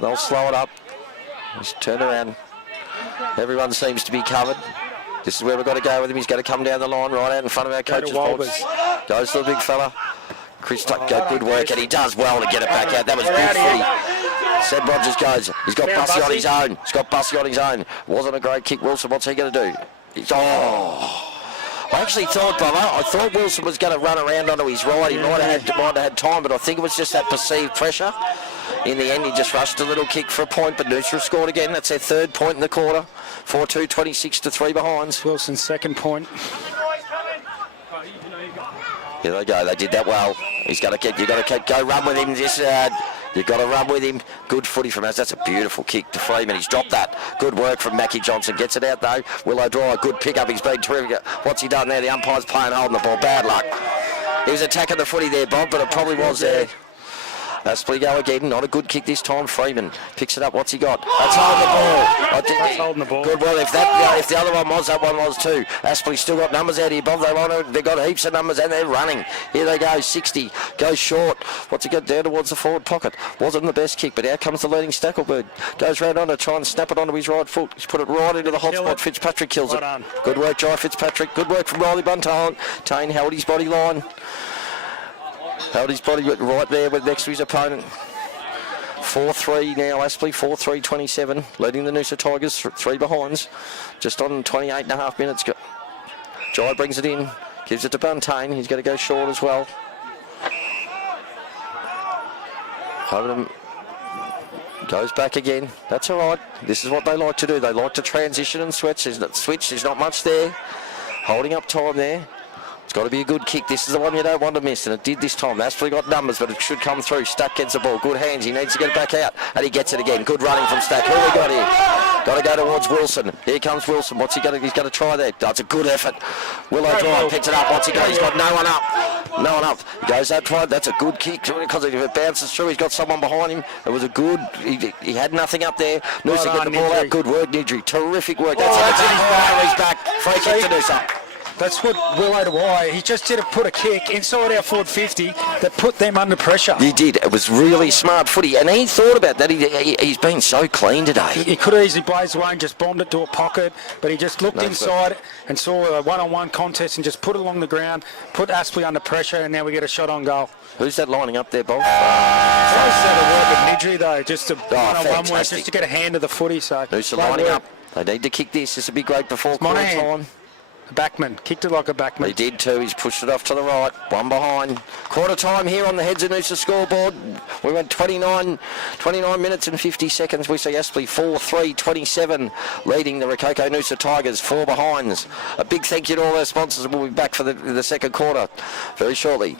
They'll slow it up. Just turn around. Everyone seems to be covered. This is where we've got to go with him. He's going to come down the line right out in front of our coach's box. Goes to the big fella. Chris good work, and he does well to get it back out. That was good footy. Seb Rogers goes. He's got Bussy on his own. He's got Bussy on his own. Wasn't a great kick. Wilson, what's he going to do? I actually thought, Bubba, Wilson was going to run around onto his right. He might have had time, but I think it was just that perceived pressure. In the end, he just rushed a little kick for a point, but Noosa scored again. That's their third point in the quarter. 4-2, 26-3 behinds. Wilson's second point. Here they go. They did that well. You've got to go run with him. You've got to run with him. Good footy from us. That's a beautiful kick to Freeman. He's dropped that. Good work from Mackie Johnson. Gets it out though. Willow Dwyer, good pick up. He's been terrific. What's he done there? The umpire's playing holding the ball. Bad luck. He was attacking the footy there, Bob, but it probably was there. Aspley go again. Not a good kick this time. Freeman picks it up. What's he got? That's holding the ball. That's holding the ball. Good. Well, if the other one was, that one was too. Aspley's still got numbers out here, Bob. They've got heaps of numbers and they're running. Here they go. 60 goes short. What's he got down towards the forward pocket? Wasn't the best kick, but out comes the leading Stackelberg. Goes round on to try and snap it onto his right foot. He's put it right into the hot spot. Fitzpatrick kills it. Good work, Jai Fitzpatrick. Good work from Riley Buntain. Tane held his body line. Held his body right there next to his opponent. 4-3 now, Aspley, 4-3, 27, leading the Noosa Tigers, 3 behinds, just on 28.5 minutes. Jai brings it in, gives it to Buntain. He's going to go short as well. Goes back again. That's all right. This is what they like to do. They like to transition and switch. There's not much there. Holding up time there. It's got to be a good kick. This is the one you don't want to miss, and it did this time. Aspley got numbers, but it should come through. Stack gets the ball. Good hands. He needs to get it back out, and he gets it again. Good running from Stack. Who we got here? Got to go towards Wilson. Here comes Wilson. What's he going to? He's going to try that. That's a good effort. Willow Dwyer picks it up. What's he got? He's got no one up. No one up. He goes that try. That's a good kick because if it bounces through, he's got someone behind him. It was a good. He had nothing up there. Noosa got the ball out. Good work, Nidri. Terrific work. That's it. He's back. Free kick to Noosa. That's what Willow to why. He just did put a kick inside our forward 50 that put them under pressure. He did. It was really smart footy, and he thought about that. He's been so clean today. He could have easily blazed away and just bombed it to a pocket, but he just looked inside and saw a one-on-one contest and just put it along the ground, put Aspley under pressure, and now we get a shot on goal. Who's that lining up there, Bob? Nidri though, just to one-on-one work, just to get a hand of the footy. So Noosa lining up. They need to kick this. This will be great before quarter time. A backman. Kicked it like a backman. He did too. He's pushed it off to the right. One behind. Quarter time here on the Heads of Noosa scoreboard. We went 29 minutes and 50 seconds. We see Aspley 4-3-27 leading the Rococo Noosa Tigers. 4 behinds. A big thank you to all our sponsors. We'll be back for the second quarter very shortly.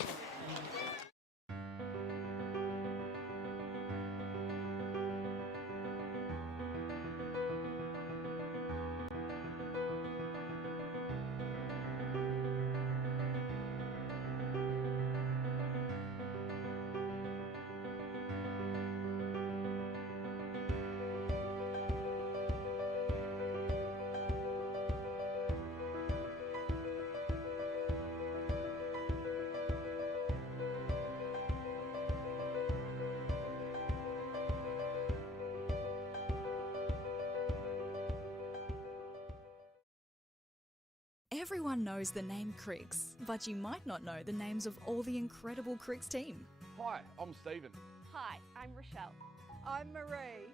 Everyone knows the name Cricks, but you might not know the names of all the incredible Cricks team. Hi, I'm Stephen. Hi, I'm Rochelle. I'm Marie.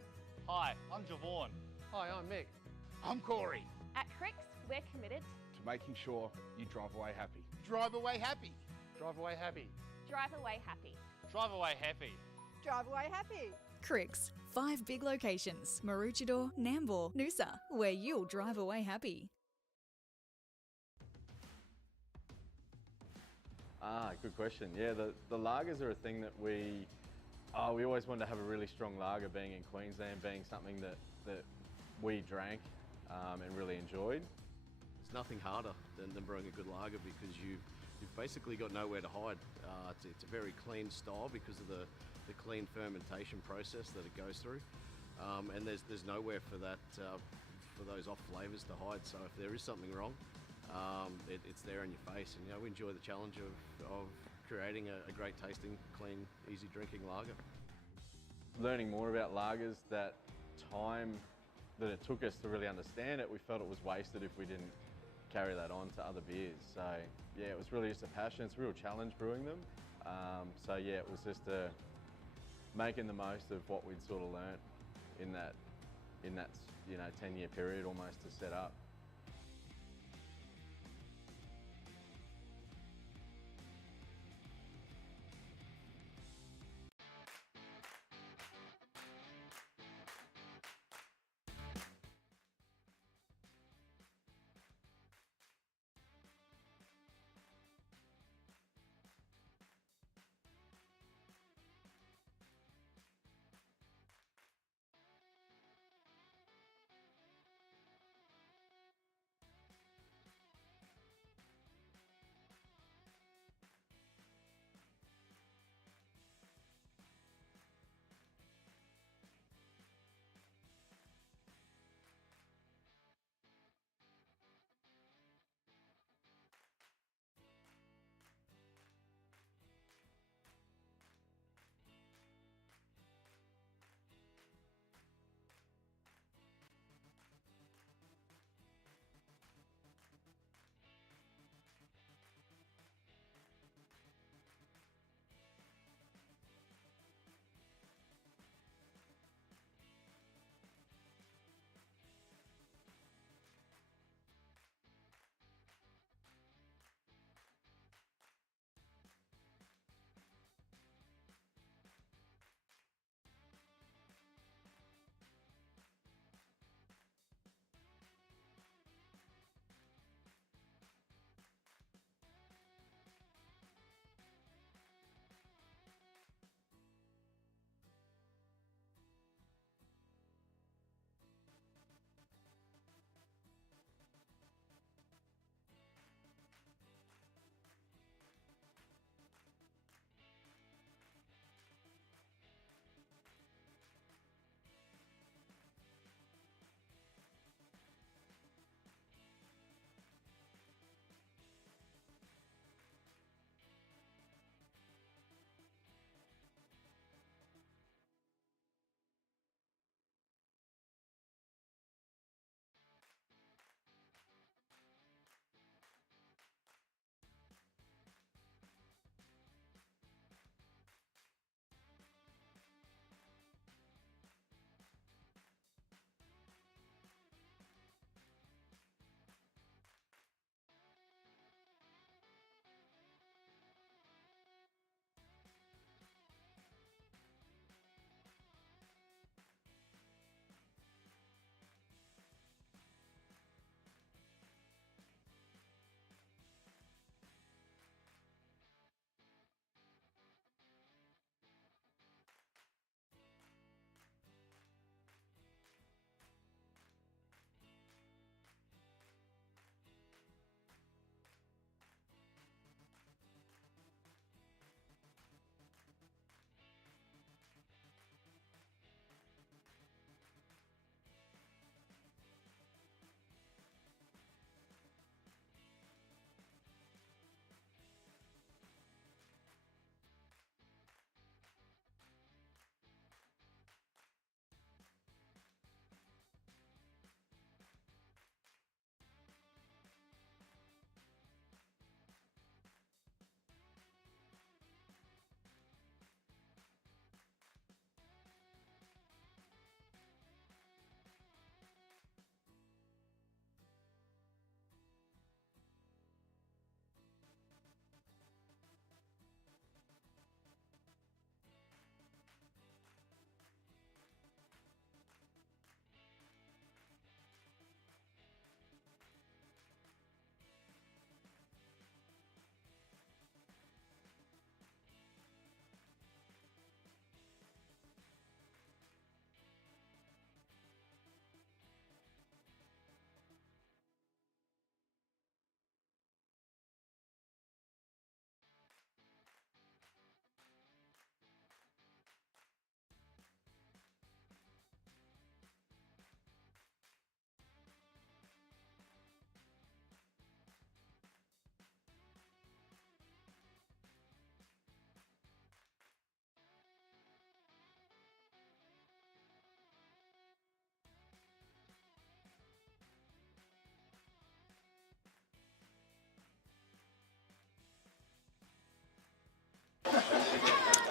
Hi, I'm Javon. Hi, I'm Mick. I'm Corey. At Cricks, we're committed To making sure you drive away happy. Drive away happy. Drive away happy. drive away happy. Drive away happy. Drive away happy. Cricks, 5 big locations, Maroochydore, Nambour, Noosa, where you'll drive away happy. Good question. Yeah, the lagers are a thing that we always wanted to have a really strong lager, being in Queensland, being something that we drank and really enjoyed. It's nothing harder than brewing a good lager because you've basically got nowhere to hide. It's a very clean style because of the clean fermentation process that it goes through, and there's nowhere for that for those off flavours to hide. So if there is something wrong, it's there in your face, and we enjoy the challenge of creating a great tasting, clean, easy drinking lager. Learning more about lagers, that time that it took us to really understand it, we felt it was wasted if we didn't carry that on to other beers. So yeah, it was really just a passion. It's a real challenge brewing them. So yeah, it was just making the most of what we'd sort of learnt in that 10-year period almost to set up.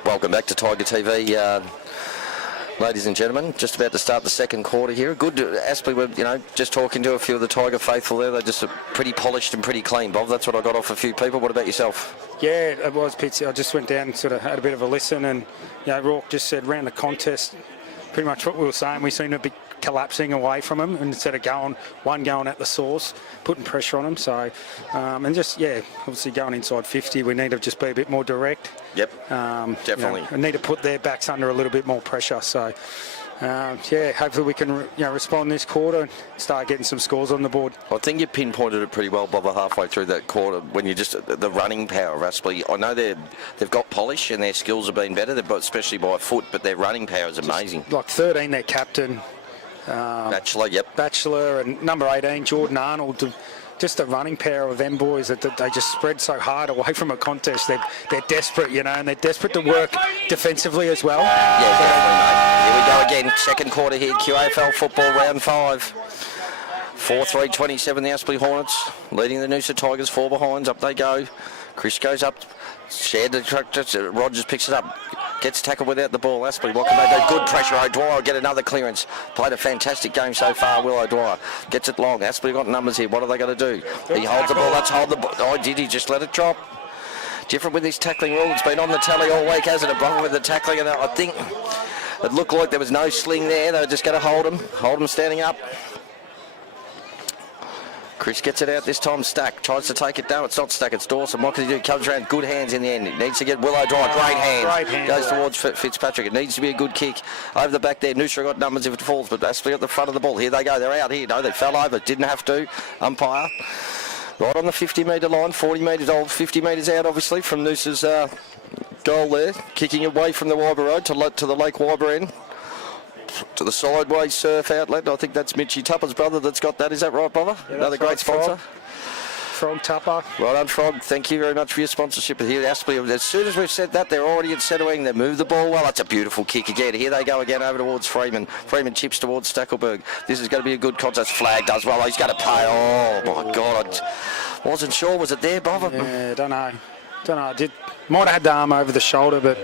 Welcome back to Tiger TV, ladies and gentlemen. Just about to start the second quarter here. Good, Aspley, we're, just talking to a few of the Tiger faithful there. They're just pretty polished and pretty clean, Bob. That's what I got off a few people. What about yourself? Yeah, it was, Pitsy. I just went down and sort of had a bit of a listen, and Rourke just said around the contest, pretty much what we were saying. We seem to be collapsing away from him, and instead of going at the source, putting pressure on him. So, and just obviously going inside 50, we need to just be a bit more direct. Yep, definitely. We need to put their backs under a little bit more pressure. So, hopefully we can respond this quarter and start getting some scores on the board. I think you pinpointed it pretty well, Bob, halfway through that quarter when you just the running power of Aspley. I know they've got polish and their skills have been better, especially by foot, but their running power is amazing. Just like 13, their captain. Bachelor, yep. Bachelor, and number 18, Jordan Arnold. Just the running power of them boys that they just spread so hard away from a contest. They're desperate, and they're desperate to work defensively as well. Yeah, definitely, mate. Here we go again. Second quarter here, QAFL football round 5. 4-3-27, the Aspley Hornets leading the Noosa Tigers 4 behinds. Up they go. Chris goes up, shared the truck. Rogers picks it up. Gets tackled without the ball. Aspley, what can they do? Good pressure. O'Dwyer get another clearance. Played a fantastic game so far, Will O'Dwyer. Gets it long. Aspley got numbers here. What are they going to do? He holds the ball. Let's hold the ball. Oh, did he just let it drop? Different with his tackling rule. It's been on the tally all week, hasn't it? Bob, with the tackling. And I think it looked like there was no sling there. They were just going to hold him standing up. Chris gets it out this time. Stack tries to take it down. It's not Stack, it's Dawson. What can he do? Comes around. Good hands in the end. It needs to get Will O'Dwyer. Great hands. Goes towards Fitzpatrick. It needs to be a good kick. Over the back there. Noosa got numbers if it falls, but Aspley at the front of the ball. Here they go. They're out here. No, they fell over. Didn't have to. Umpire. Right on the 50-metre line. 40 metres old. 50 metres out, obviously, from Noosa's goal there. Kicking away from the Wyber Road to the Lake Wyber end. To the sideways surf outlet. I think that's Mitchie Tupper's brother that's got that. Is that right, brother? Yeah, another great sponsor. Frog Tupper. Right on, Frog. Thank you very much for your sponsorship. Here, Aspley, as soon as we've said that, they're already at centering. They move the ball well. That's a beautiful kick again. Here they go again over towards Freeman. Freeman chips towards Stackelberg. This is going to be a good contest. Flag does well. He's going to pay. Oh, my God. I wasn't sure. Was it there, Bob? Yeah, don't know. Might have had the arm over the shoulder, but...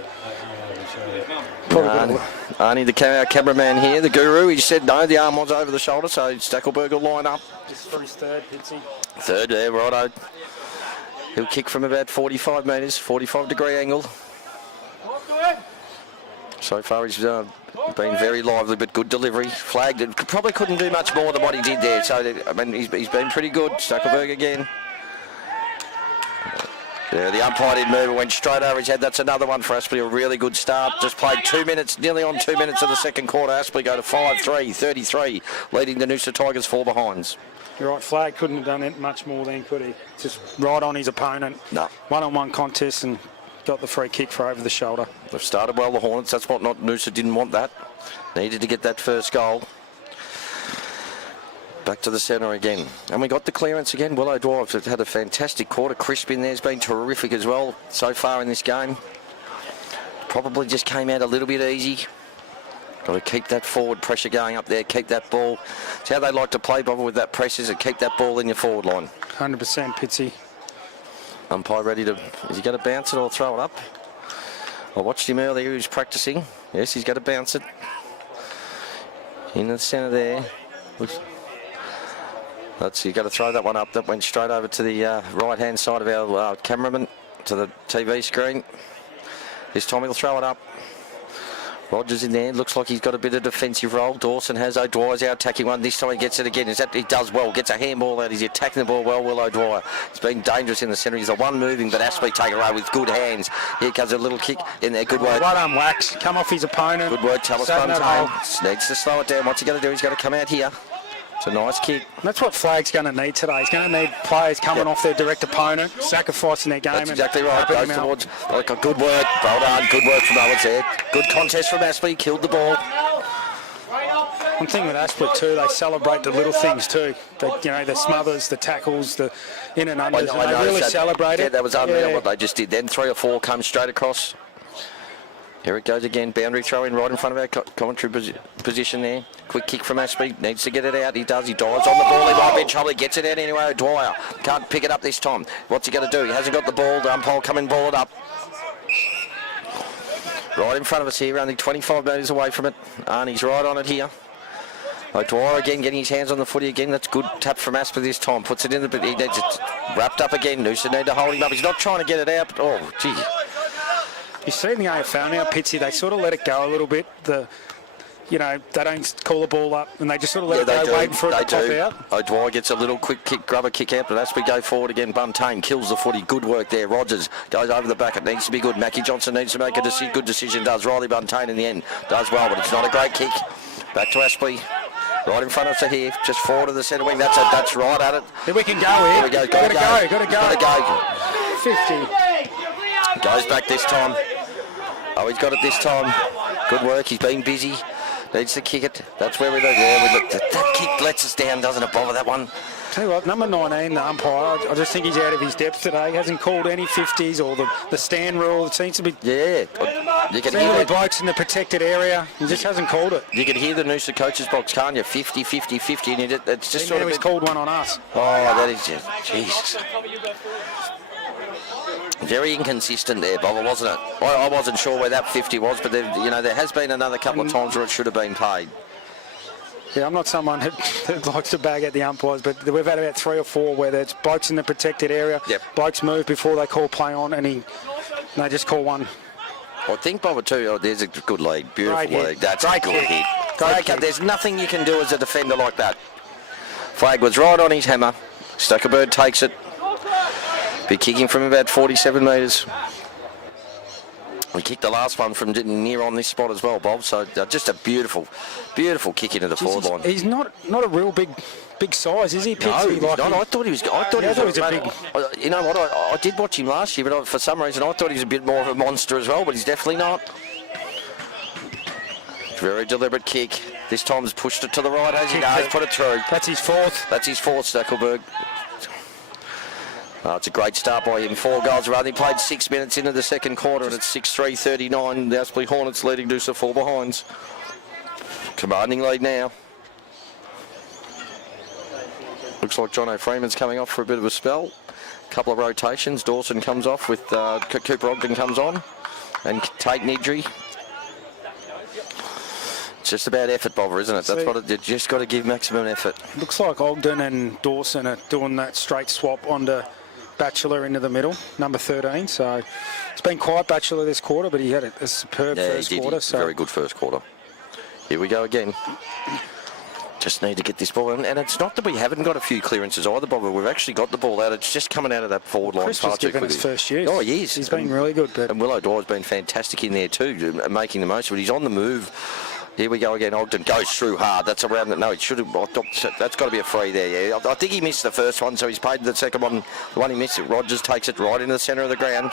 Arnie, the cameraman here, the guru, he said no, the arm was over the shoulder, so Stackelberg will line up. Just for his third, Pitsy. Third, yeah, righto. He'll kick from about 45 metres, 45-degree angle. So far he's been very lively, but good delivery. Flagged it. Probably couldn't do much more than what he did there. So, he's been pretty good. Stackelberg again. Yeah, the umpire didn't move. It went straight over his head. That's another one for Aspley. A really good start. Just played 2 minutes, nearly on 2 minutes of the second quarter. Aspley go to 5-3, 33, leading the Noosa Tigers 4 behinds. You're right, Flag couldn't have done it much more then, could he? Just right on his opponent. No. One-on-one contest and got the free kick for over the shoulder. They've started well, the Hornets. That's what Noosa didn't want that. Needed to get that first goal. Back to the centre again. And we got the clearance again. Will O'Dwyer had a fantastic quarter. Crisp in there has been terrific as well so far in this game. Probably just came out a little bit easy. Got to keep that forward pressure going up there. Keep that ball. It's how they like to play, Bob, with that press, is it keep that ball in your forward line. 100%, Pitsy. Umpire ready to... Is he going to bounce it or throw it up? I watched him earlier. He was practising. Yes, he's going to bounce it. In the centre there. You've got to throw that one up. That went straight over to the right-hand side of our cameraman, to the TV screen. This time he'll throw it up. Rogers in there. Looks like he's got a bit of defensive role. Dawson has. O'Dwyer's out attacking one. This time he gets it again. He does well. Gets a handball out. He's attacking the ball well, Will O'Dwyer. It's been dangerous in the centre. He's the one moving, but Aspley take it away with good hands. Here comes a little kick in there. Good work. Right arm wax. Come off his opponent. Good work. Telespon's home. Needs to slow it down. What's he going to do? He's got to come out here. It's a nice kick. And that's what Flag's going to need today. He's going to need players coming off their direct opponent, sacrificing their game. That's exactly right. Goes towards. Good work. Well done. Good work from Owens there. Good contest from Aspley. Killed the ball. One thing with Aspley too, they celebrate the little things too. The smothers, the tackles, the in and unders. They really celebrate it. Yeah, that was unreal what they just did. Then 3 or 4 come straight across. Here it goes again. Boundary throw in right in front of our commentary position there. Quick kick from Aspley. Needs to get it out. He does. He dives on the ball. He might be in trouble. He gets it out anyway. O'Dwyer can't pick it up this time. What's he going to do? He hasn't got the ball. The umpire come and ball it up. right in front of us here, only 25 metres away from it. Arnie's right on it here. O'Dwyer again getting his hands on the footy again. That's good tap from Asper this time. Puts it in the bit. He needs it wrapped up again. Noosa need to hold him up. He's not trying to get it out. But, oh, gee. You see in the AFL now, Pitsy, they sort of let it go a little bit. They don't call the ball up and they just sort of let it go, waiting for it to pop out. O'Dwyer gets a little quick kick, grubber kick out, but as we go forward again, Buntain kills the footy. Good work there. Rogers goes over the back. It needs to be good. Mackie Johnson needs to make a good decision. Does Riley Buntain in the end. Does well, but it's not a great kick. Back to Aspley. Right in front of us here, just forward of the centre wing. That's right at it. Here we can go here. Here we go. Gotta go. 50. Goes back this time. Oh, he's got it this time. Good work. He's been busy. Needs to kick it. That's where we look. Yeah, that kick lets us down, doesn't it? Bother that one. Tell you what, number 19, the umpire, I just think he's out of his depth today. He hasn't called any 50s or the stand rule. It seems to be... Yeah. You can hear the blokes in the protected area. He just hasn't called it. You can hear the Noosa coaches box, can't you? 50, 50, 50. And it's just sort of... He's called one on us. Oh, that is just... Jesus. Very inconsistent there, Bobber, wasn't it? I wasn't sure where that 50 was, but there has been another couple of times where it should have been paid. Yeah, I'm not someone that likes to bag at the umpires, but we've had about 3 or 4 where there's blokes in the protected area. Yep. Blokes move before they call play on, and they just call one. I think, Bobber, too, there's a good lead. Beautiful Great lead. That's Great a good kick. hit. Great kick. There's nothing you can do as a defender like that. Flag was right on his hammer. Stackelberg takes it. Be kicking from about 47 metres. We kicked the last one from near on this spot as well, Bob. So just a beautiful, beautiful kick into the forward line. He's not a real big size, is he? No, he's not. I thought he was. I thought he was a big. You know what? I did watch him last year, but for some reason I thought he was a bit more of a monster as well. But he's definitely not. Very deliberate kick. This time he's pushed it to the right as he does. Put it through. That's his fourth. That's his fourth, Stackelberg. It's a great start by him. 4 goals. Rather, he played 6 minutes into the second quarter, and it's 6-3-39. The Aspley Hornets leading Noosa 4 behinds. Commanding lead now. Looks like John O'Freeman's coming off for a bit of a spell. Couple of rotations. Dawson comes off with Cooper Ogden comes on, and Tate Nidri. It's just about effort, Bobber, isn't it? That's what you just got to give maximum effort. Looks like Ogden and Dawson are doing that straight swap onto Batchelor into the middle, number 13. So it's been quiet, Batchelor, this quarter, but he had a superb first quarter. So very good first quarter. Here we go again. Just need to get this ball in. And it's not that we haven't got a few clearances either, Bob. We've actually got the ball out. It's just coming out of that forward line far too quickly. His first use. Oh, he is. He's been really good. But... And Will O'Dwyer's been fantastic in there too, making the most of it. He's on the move. Here we go again. Ogden goes through hard. That's around that. No, it should have. That's got to be a free there. Yeah, I think he missed the first one, so he's paid the second one. The one he missed, Rogers takes it right into the centre of the ground.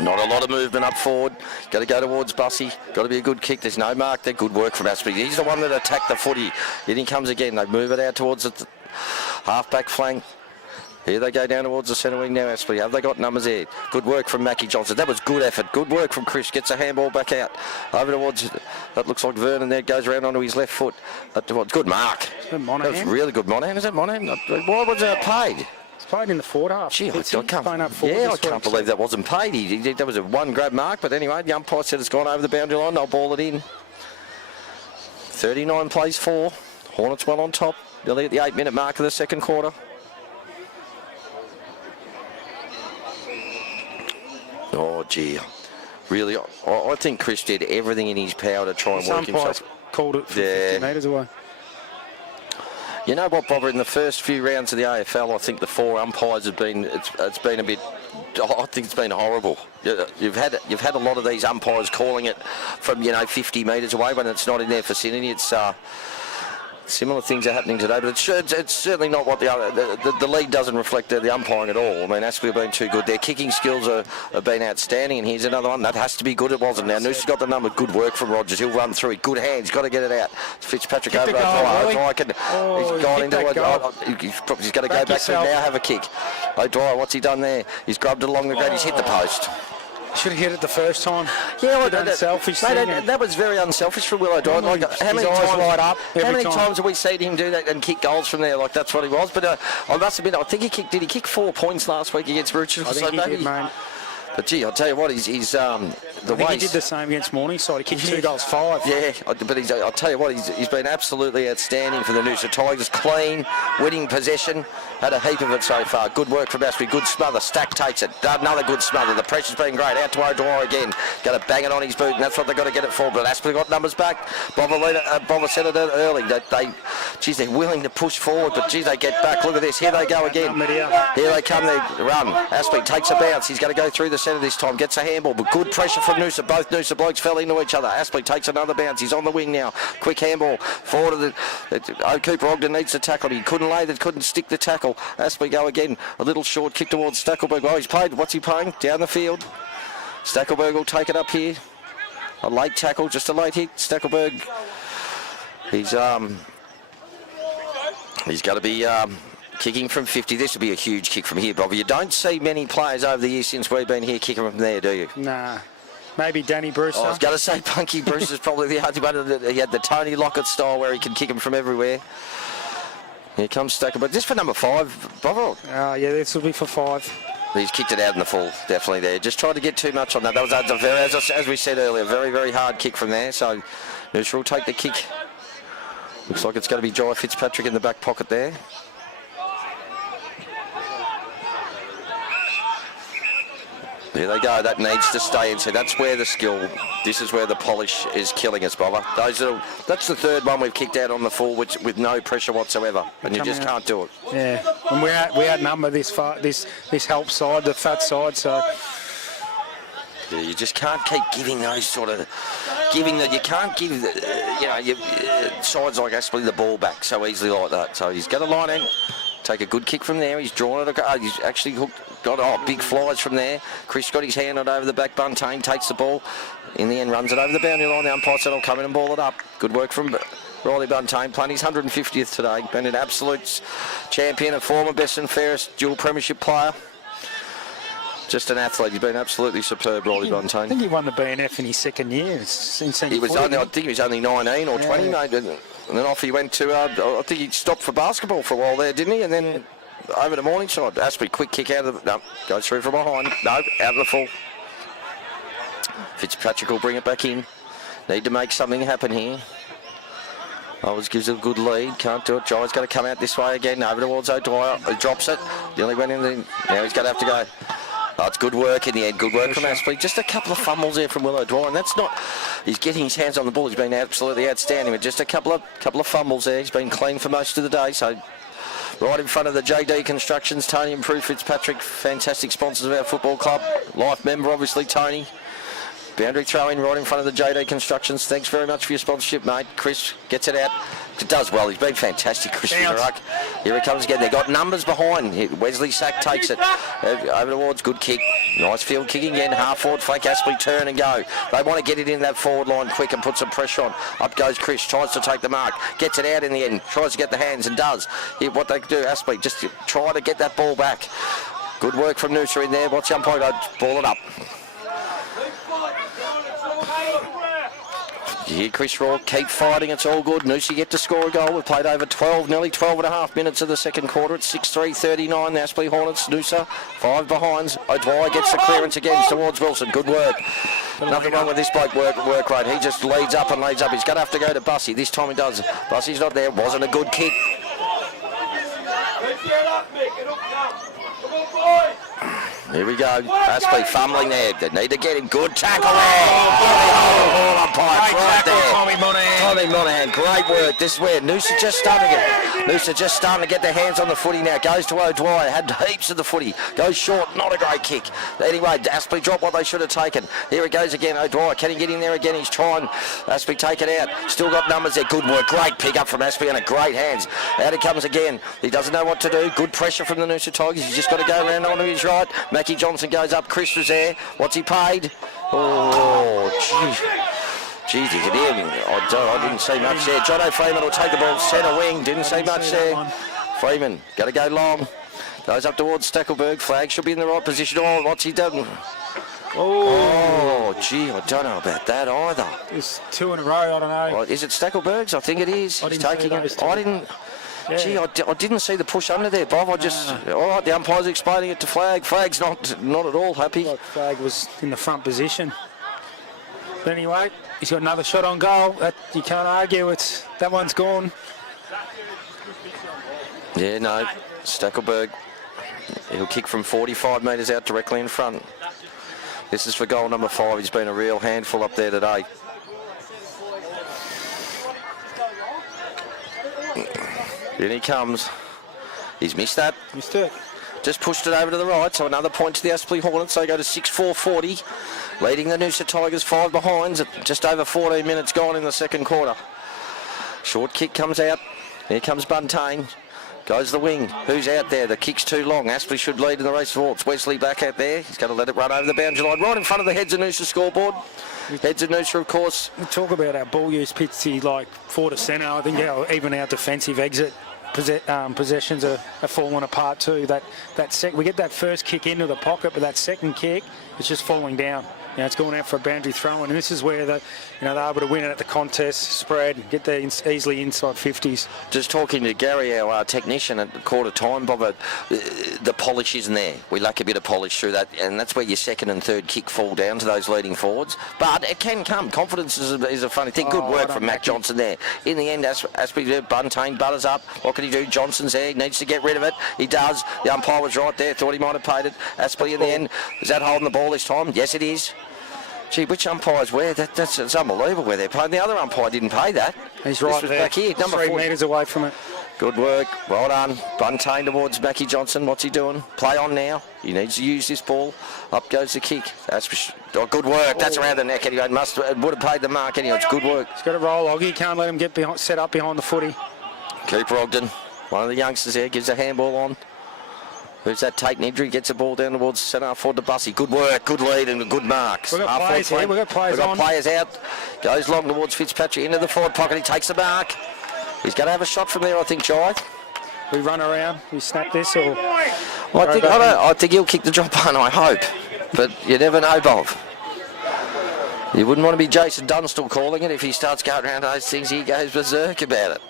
Not a lot of movement up forward. Got to go towards Bussy. Got to be a good kick. There's no mark there. Good work from Aspley. He's the one that attacked the footy. Then he comes again. They move it out towards the half-back flank. Here they go down towards the centre wing now, Aspley. Have they got numbers there? Good work from Mackie Johnson. That was good effort. Good work from Chris. Gets a handball back out. Over towards, that looks like Vernon there. Goes around onto his left foot. Good mark. That was really good. Monahan, is that Monahan? Why was that paid? It's played in the forward half. Gee, I can't believe that wasn't paid. That was a one grab mark, but anyway, the umpire said it's gone over the boundary line. They'll ball it in. 39 plays 4. Hornets well on top. Nearly at the 8-minute mark of the second quarter. Oh, gee. Really, I think Chris did everything in his power to try and work himself. Called it 50 metres away. You know what, Bobber, in the first few rounds of the AFL, I think the 4 umpires have been, it's been a bit, I think it's been horrible. You've had a lot of these umpires calling it from, 50 metres away when it's not in their vicinity. It's similar things are happening today, but it's certainly not what the lead doesn't reflect the umpiring at all. I mean, Aspley have been too good. Their kicking skills have been outstanding, and here's another one. That has to be good. It wasn't. Now, Noosa's got the number. Good work from Rogers. He'll run through it. Good hands. Got to get it out. Fitzpatrick over. He's gone into it. He's got to go back to now have a kick. O'Dwyer, what's he done there? He's grubbed it along the ground. He's hit the post. Should have hit it the first time. Yeah, well, unselfish that was very unselfish for Will O'Dwyer. How many times have we seen him do that and kick goals from there? Like, that's what he was. But I must admit, I think did he kick 4 points last week against Richard? I think he did, mate. But gee, I'll tell you what, he's the way he did the same against Morningside. He kicked 2 goals, 5. Yeah, but I'll tell you what, he's been absolutely outstanding for the Noosa Tigers. Clean, winning possession, had a heap of it so far. Good work from Aspley, good smother. Stack takes it, another good smother. The pressure's been great. Out to O'Dwyer again. Got to bang it on his boot, and that's what they've got to get it for. But Aspley got numbers back. Bobber said it early that they're willing to push forward, but geez, they get back. Look at this. Here they go again. Here they come. They run. Aspley takes a bounce. He's going to go through the centre this time. Gets a handball, but good pressure from Noosa. Both Noosa blokes fell into each other. Aspley takes another bounce. He's on the wing now. Quick handball forward to the Cooper Ogden needs the tackle. He couldn't stick the tackle. Aspley go again. A little short kick towards Stackelberg. Well, he's played. What's he playing? Down the field. Stackelberg will take it up here. A late tackle, just a late hit. Stackelberg. He's got to be kicking from 50. This will be a huge kick from here, Bobby. You don't see many players over the years since we've been here kicking from there, do you? Nah. Maybe Danny Brewster. I was going to say Punky Brewster's probably the only one. He had the Tony Lockett style where he can kick him from everywhere. Here comes Stackelberg. This for number 5, Bobby. Yeah, this will be for 5. He's kicked it out in the full, definitely there. Just tried to get too much on that. That was, as we said earlier, a very, very hard kick from there. So Noosa will take the kick. Looks like it's going to be Jai Fitzpatrick in the back pocket there. There they go. That needs to stay in. So that's where the skill, this is where the polish is killing us, Bobber. That's the third one we've kicked out on the full, with no pressure whatsoever, and you just can't do it. Yeah, and we outnumber this help side, the fat side, so. Yeah, you just can't keep giving those sort of, you can't give, sides like Aspley the ball back so easily like that. So he's got a line in, take a good kick from there. He's drawn it. He's actually got big flies from there. Chris got his hand on over the back. Buntain takes the ball. In the end, runs it over the boundary line. The umpire said, "I'll come in and ball it up." Good work from Riley Buntain, playing his 150th today. Been an absolute champion, a former best and fairest dual premiership player. Just an athlete. He's been absolutely superb, Riley Buntain. I think he won the BNF in his second year. I think he was only 19 or 20, mate. And then off he went to, I think he stopped for basketball for a while there, didn't he? And then over to Morningside. Aspley, quick kick out of the, no, goes through from behind. No, out of the full. Fitzpatrick will bring it back in. Need to make something happen here. Always gives it a good lead. Can't do it. Jai's got to come out this way again. Over towards O'Dwyer. He drops it. Nearly went in. Now he's going to have to go. Oh, it's good work in the end. Good work from Aspley. Just a couple of fumbles there from Will O'Dwyer, and that's not. He's getting his hands on the ball. He's been absolutely outstanding. But just a couple of fumbles there. He's been clean for most of the day. So right in front of the JD Constructions, Tony and Prue Fitzpatrick, fantastic sponsors of our football club. Life member, obviously, Tony. Boundary throw in right in front of the JD Constructions. Thanks very much for your sponsorship, mate. Chris gets it out. It does well. He's been fantastic, Chris Ruck. Here it comes again. They've got numbers behind. Wesley Sack takes it. Over towards. Good kick. Nice field kick again. Half forward flank. Aspley turn and go. They want to get it in that forward line quick and put some pressure on. Up goes Chris. Tries to take the mark. Gets it out in the end. Tries to get the hands and does. Here, what they do, Aspley, just try to get that ball back. Good work from Noosa in there. Watch the umpire ball it up. Here, Chris Raw, keep fighting, it's all good. Noosa get to score a goal. We've played over 12, nearly 12 and a half minutes of the second quarter. It's 6-3-39, the Aspley Hornets. Noosa, 5 behinds. O'Dwyer gets the clearance again towards Wilson. Good work. Nothing wrong with this bloke work rate. He just leads up and leads up. He's going to have to go to Bussy. This time he does. Bussy's not there. Wasn't a good kick. Here we go. Aspley fumbling there. They need to get him. Good tackle there. Umpire right there. Tommy Monahan. Great work. This is where Noosa just starting to get their hands on the footy now. Goes to O'Dwyer. Had heaps of the footy. Goes short. Not a great kick. Anyway, Aspley dropped what they should have taken. Here it goes again. O'Dwyer. Can he get in there again? He's trying. Aspley take it out. Still got numbers there. Good work. Great pick up from Aspley and a great hands. Out it comes again. He doesn't know what to do. Good pressure from the Noosa Tigers. He's just got to go around onto his right. Mackie Johnson goes up. Chris was there. What's he paid? Oh, jeez, you could hear him. I didn't see much there. Jono Freeman will take the ball centre wing. Didn't see much there. Freeman, got to go long. Goes up towards Stackelberg. Flag should be in the right position. Oh, what's he done? Oh, gee, I don't know about that either. It's 2 in a row, I don't know. Is it Stackelberg's? I think it is. He's taking it. I didn't. Yeah. Gee, I didn't see the push under there, Bob. All right, the umpire's explaining it to Flag. Flag's not at all happy. Like Flag was in the front position. But anyway, he's got another shot on goal. That you can't argue. That one's gone. Yeah, no. Stackelberg, he'll kick from 45 metres out directly in front. This is for goal number 5. He's been a real handful up there today. In he comes. He's missed that. Missed it. Just pushed it over to the right, so another point to the Aspley Hornets. They go to 6-4-40, leading the Noosa Tigers 5 behinds at just over 14 minutes gone in the second quarter. Short kick comes out. Here comes Buntain. Goes the wing. Who's out there? The kick's too long. Aspley should lead in the race forward. It's Wesley back out there. He's going to let it run over the boundary line, right in front of the Heads of Noosa scoreboard. Heads of Noosa, of course. We talk about our ball use, Pitsy, like 4 to centre. I think even our defensive exit possessions are falling apart too. We get that first kick into the pocket, but that second kick, it's just falling down. It's going out for a boundary throw, and this is where they're able to win it at the contest spread and get there easily inside 50s. Just talking to Gary, our technician at the quarter time, Bob, the polish isn't there. We lack a bit of polish through that, and that's where your second and third kick fall down to those leading forwards. But it can come. Confidence is a funny thing. Good work from Mac Johnson there. In the end, Aspley Buntain butters up. What can he do? Johnson's there. He needs to get rid of it. He does. The umpire was right there. Thought he might have paid it. Aspley in the end. Is that holding the ball this time? Yes, it is. Gee, which umpire's where? That's unbelievable where they're paying. The other umpire didn't pay that. He's right there. Back here, number 3 4. metres away from it. Good work. Well done. Buntain towards Mackie Johnson. What's he doing? Play on now. He needs to use this ball. Up goes the kick. Good work. That's around the neck anyway. Would have paid the mark anyway. It's good work. He's got to roll, Oggy. Can't let him get set up behind the footy. Cooper Ogden, one of the youngsters there, gives a handball on. Who's that? Tate Nidri gets the ball down towards centre forward to Bussy. Good work, good lead and good marks. We've got players here. We've got players out. Goes long towards Fitzpatrick into the forward pocket. He takes the mark. He's going to have a shot from there, I think, Jai. We run around. We snap this or... I think he'll kick the drop on, I hope. But you never know, Bob. You wouldn't want to be Jason Dunstall calling it. If he starts going around those things, he goes berserk about it.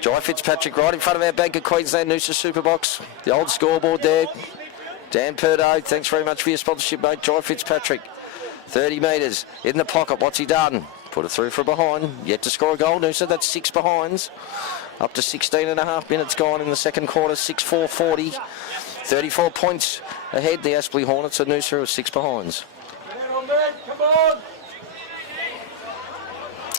Jai Fitzpatrick right in front of our Bank of Queensland Noosa Superbox. The old scoreboard there. Dan Purdo, thanks very much for your sponsorship, mate. Jai Fitzpatrick, 30 metres in the pocket. What's he done? Put it through for behind. Yet to score a goal, Noosa. That's 6 behinds. Up to 16.5 minutes gone in the second quarter. 6-4-40. 34 points ahead. The Aspley Hornets of Noosa are 6 behinds.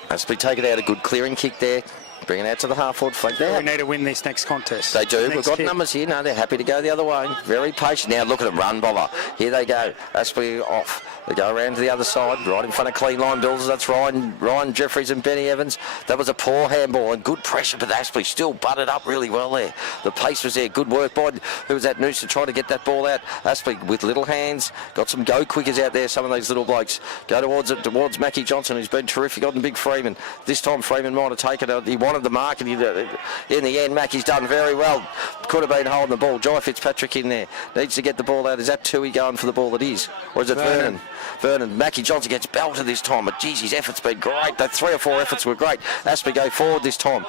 Aspley take it out. A good clearing kick there. Bring it out to the half-forward flag there. We need to win this next contest. They do. We've got numbers here. No, they're happy to go the other way. Very patient. Now look at them run, Bobber. Here they go. Aspley off. They go around to the other side, right in front of clean line builders. That's Ryan Jeffries and Benny Evans. That was a poor handball and good pressure, but Aspley still butted up really well there. The pace was there. Good work by who was that Noosa trying to get that ball out. Aspley with little hands. Got some go-quickers out there, some of these little blokes. Go towards Mackie Johnson, who's been terrific on the big Freeman. This time Freeman might have taken it. He wanted the mark, and in the end, Mackie's done very well. Could have been holding the ball. Jai Fitzpatrick in there. Needs to get the ball out. Is that Tui going for the ball? It is. Or is it Vernon? Vernon. Mackie Johnson gets belted this time, but geez, his effort's been great. The 3 or 4 efforts were great. Aspley go forward this time.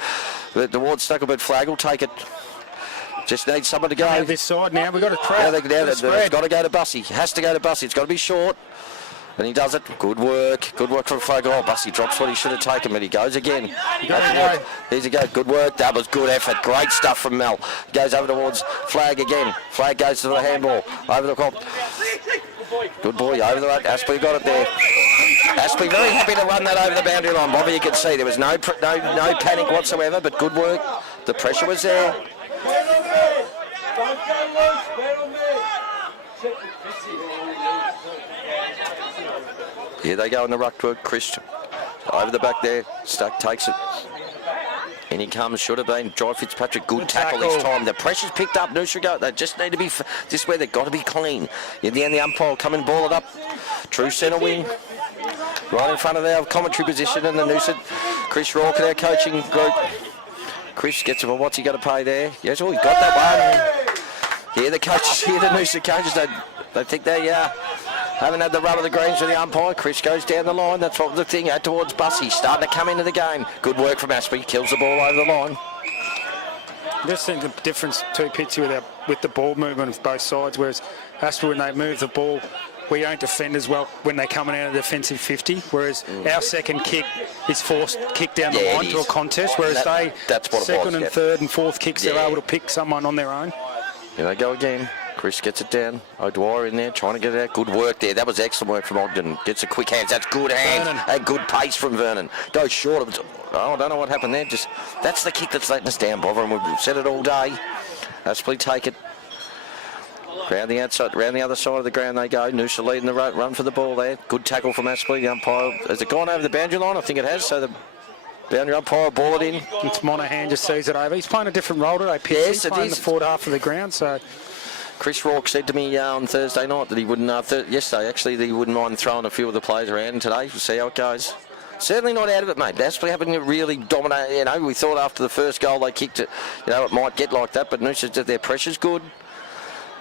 Towards Stuckelbird flag will take it. Just needs someone to go. This side now. We've got to press. It's got to go to Bussy. Has to go to Bussy. It's got to be short. And he does it. Good work. Good work from flag. Oh, Bussy drops what he should have taken, but he goes again. Here's a go. Good work. That was good effort. Great stuff from Mel. Goes over towards flag again. Flag goes to the handball. Over the top. Good boy. Over the right. Aspley got it there. Aspley very happy to run that over the boundary line. Bobby, you can see there was no panic whatsoever, but good work. The pressure was there. Here they go in the ruck to it. Chris over the back there. Stuck takes it. In he comes. Should have been Jai Fitzpatrick. Good tackle this time. The pressure's picked up. Noosa go. They just need to be. This is where they've got to be clean. In the end, the umpire will come and ball it up. True centre wing. Right in front of our commentary position, and the Noosa. Chris Rourke, our coaching group. Chris gets him. What's he got to pay there? Yes, he's got that one. Here the coaches. Here the Noosa coaches. They think they haven't had the rub of the greens for the umpire. Chris goes down the line. That's what the thing towards Bussy. Starting to come into the game. Good work from Aspley. Kills the ball over the line. Just think the difference too, Pitsy, with the ball movement of both sides, whereas Aspley, when they move the ball, we don't defend as well when they're coming out of the defensive 50, whereas our second kick is forced kick down the line to a contest, whereas that's what second and yep. third and fourth kicks, they're able to pick someone on their own. Here they go again. Chris gets it down. O'Dwyer in there trying to get it out. Good work there. That was excellent work from Ogden. Gets a quick hands. That's good hands. Vernon. And good pace from Vernon. Goes short of it. Oh, I don't know what happened there. Just that's the kick that's letting us down, Bother, and we've said it all day. Aspley take it. Round the outside, round the other side of the ground they go. Noosa leading the run for the ball there. Good tackle from Aspley. The umpire, has it gone over the boundary line? I think it has. So the boundary umpire ball it in. It's Monaghan just sees it over. He's playing a different role today, Pitsy. Yes, He's it playing is. the forward half of the ground, so... Chris Rourke said to me on Thursday night that he wouldn't, yesterday actually, that he wouldn't mind throwing a few of the players around today. We'll see how it goes. Certainly not out of it, mate. Aspley having to really dominate. You know, we thought after the first goal they kicked it, you know, it might get like that, but Noosa, their pressure's good.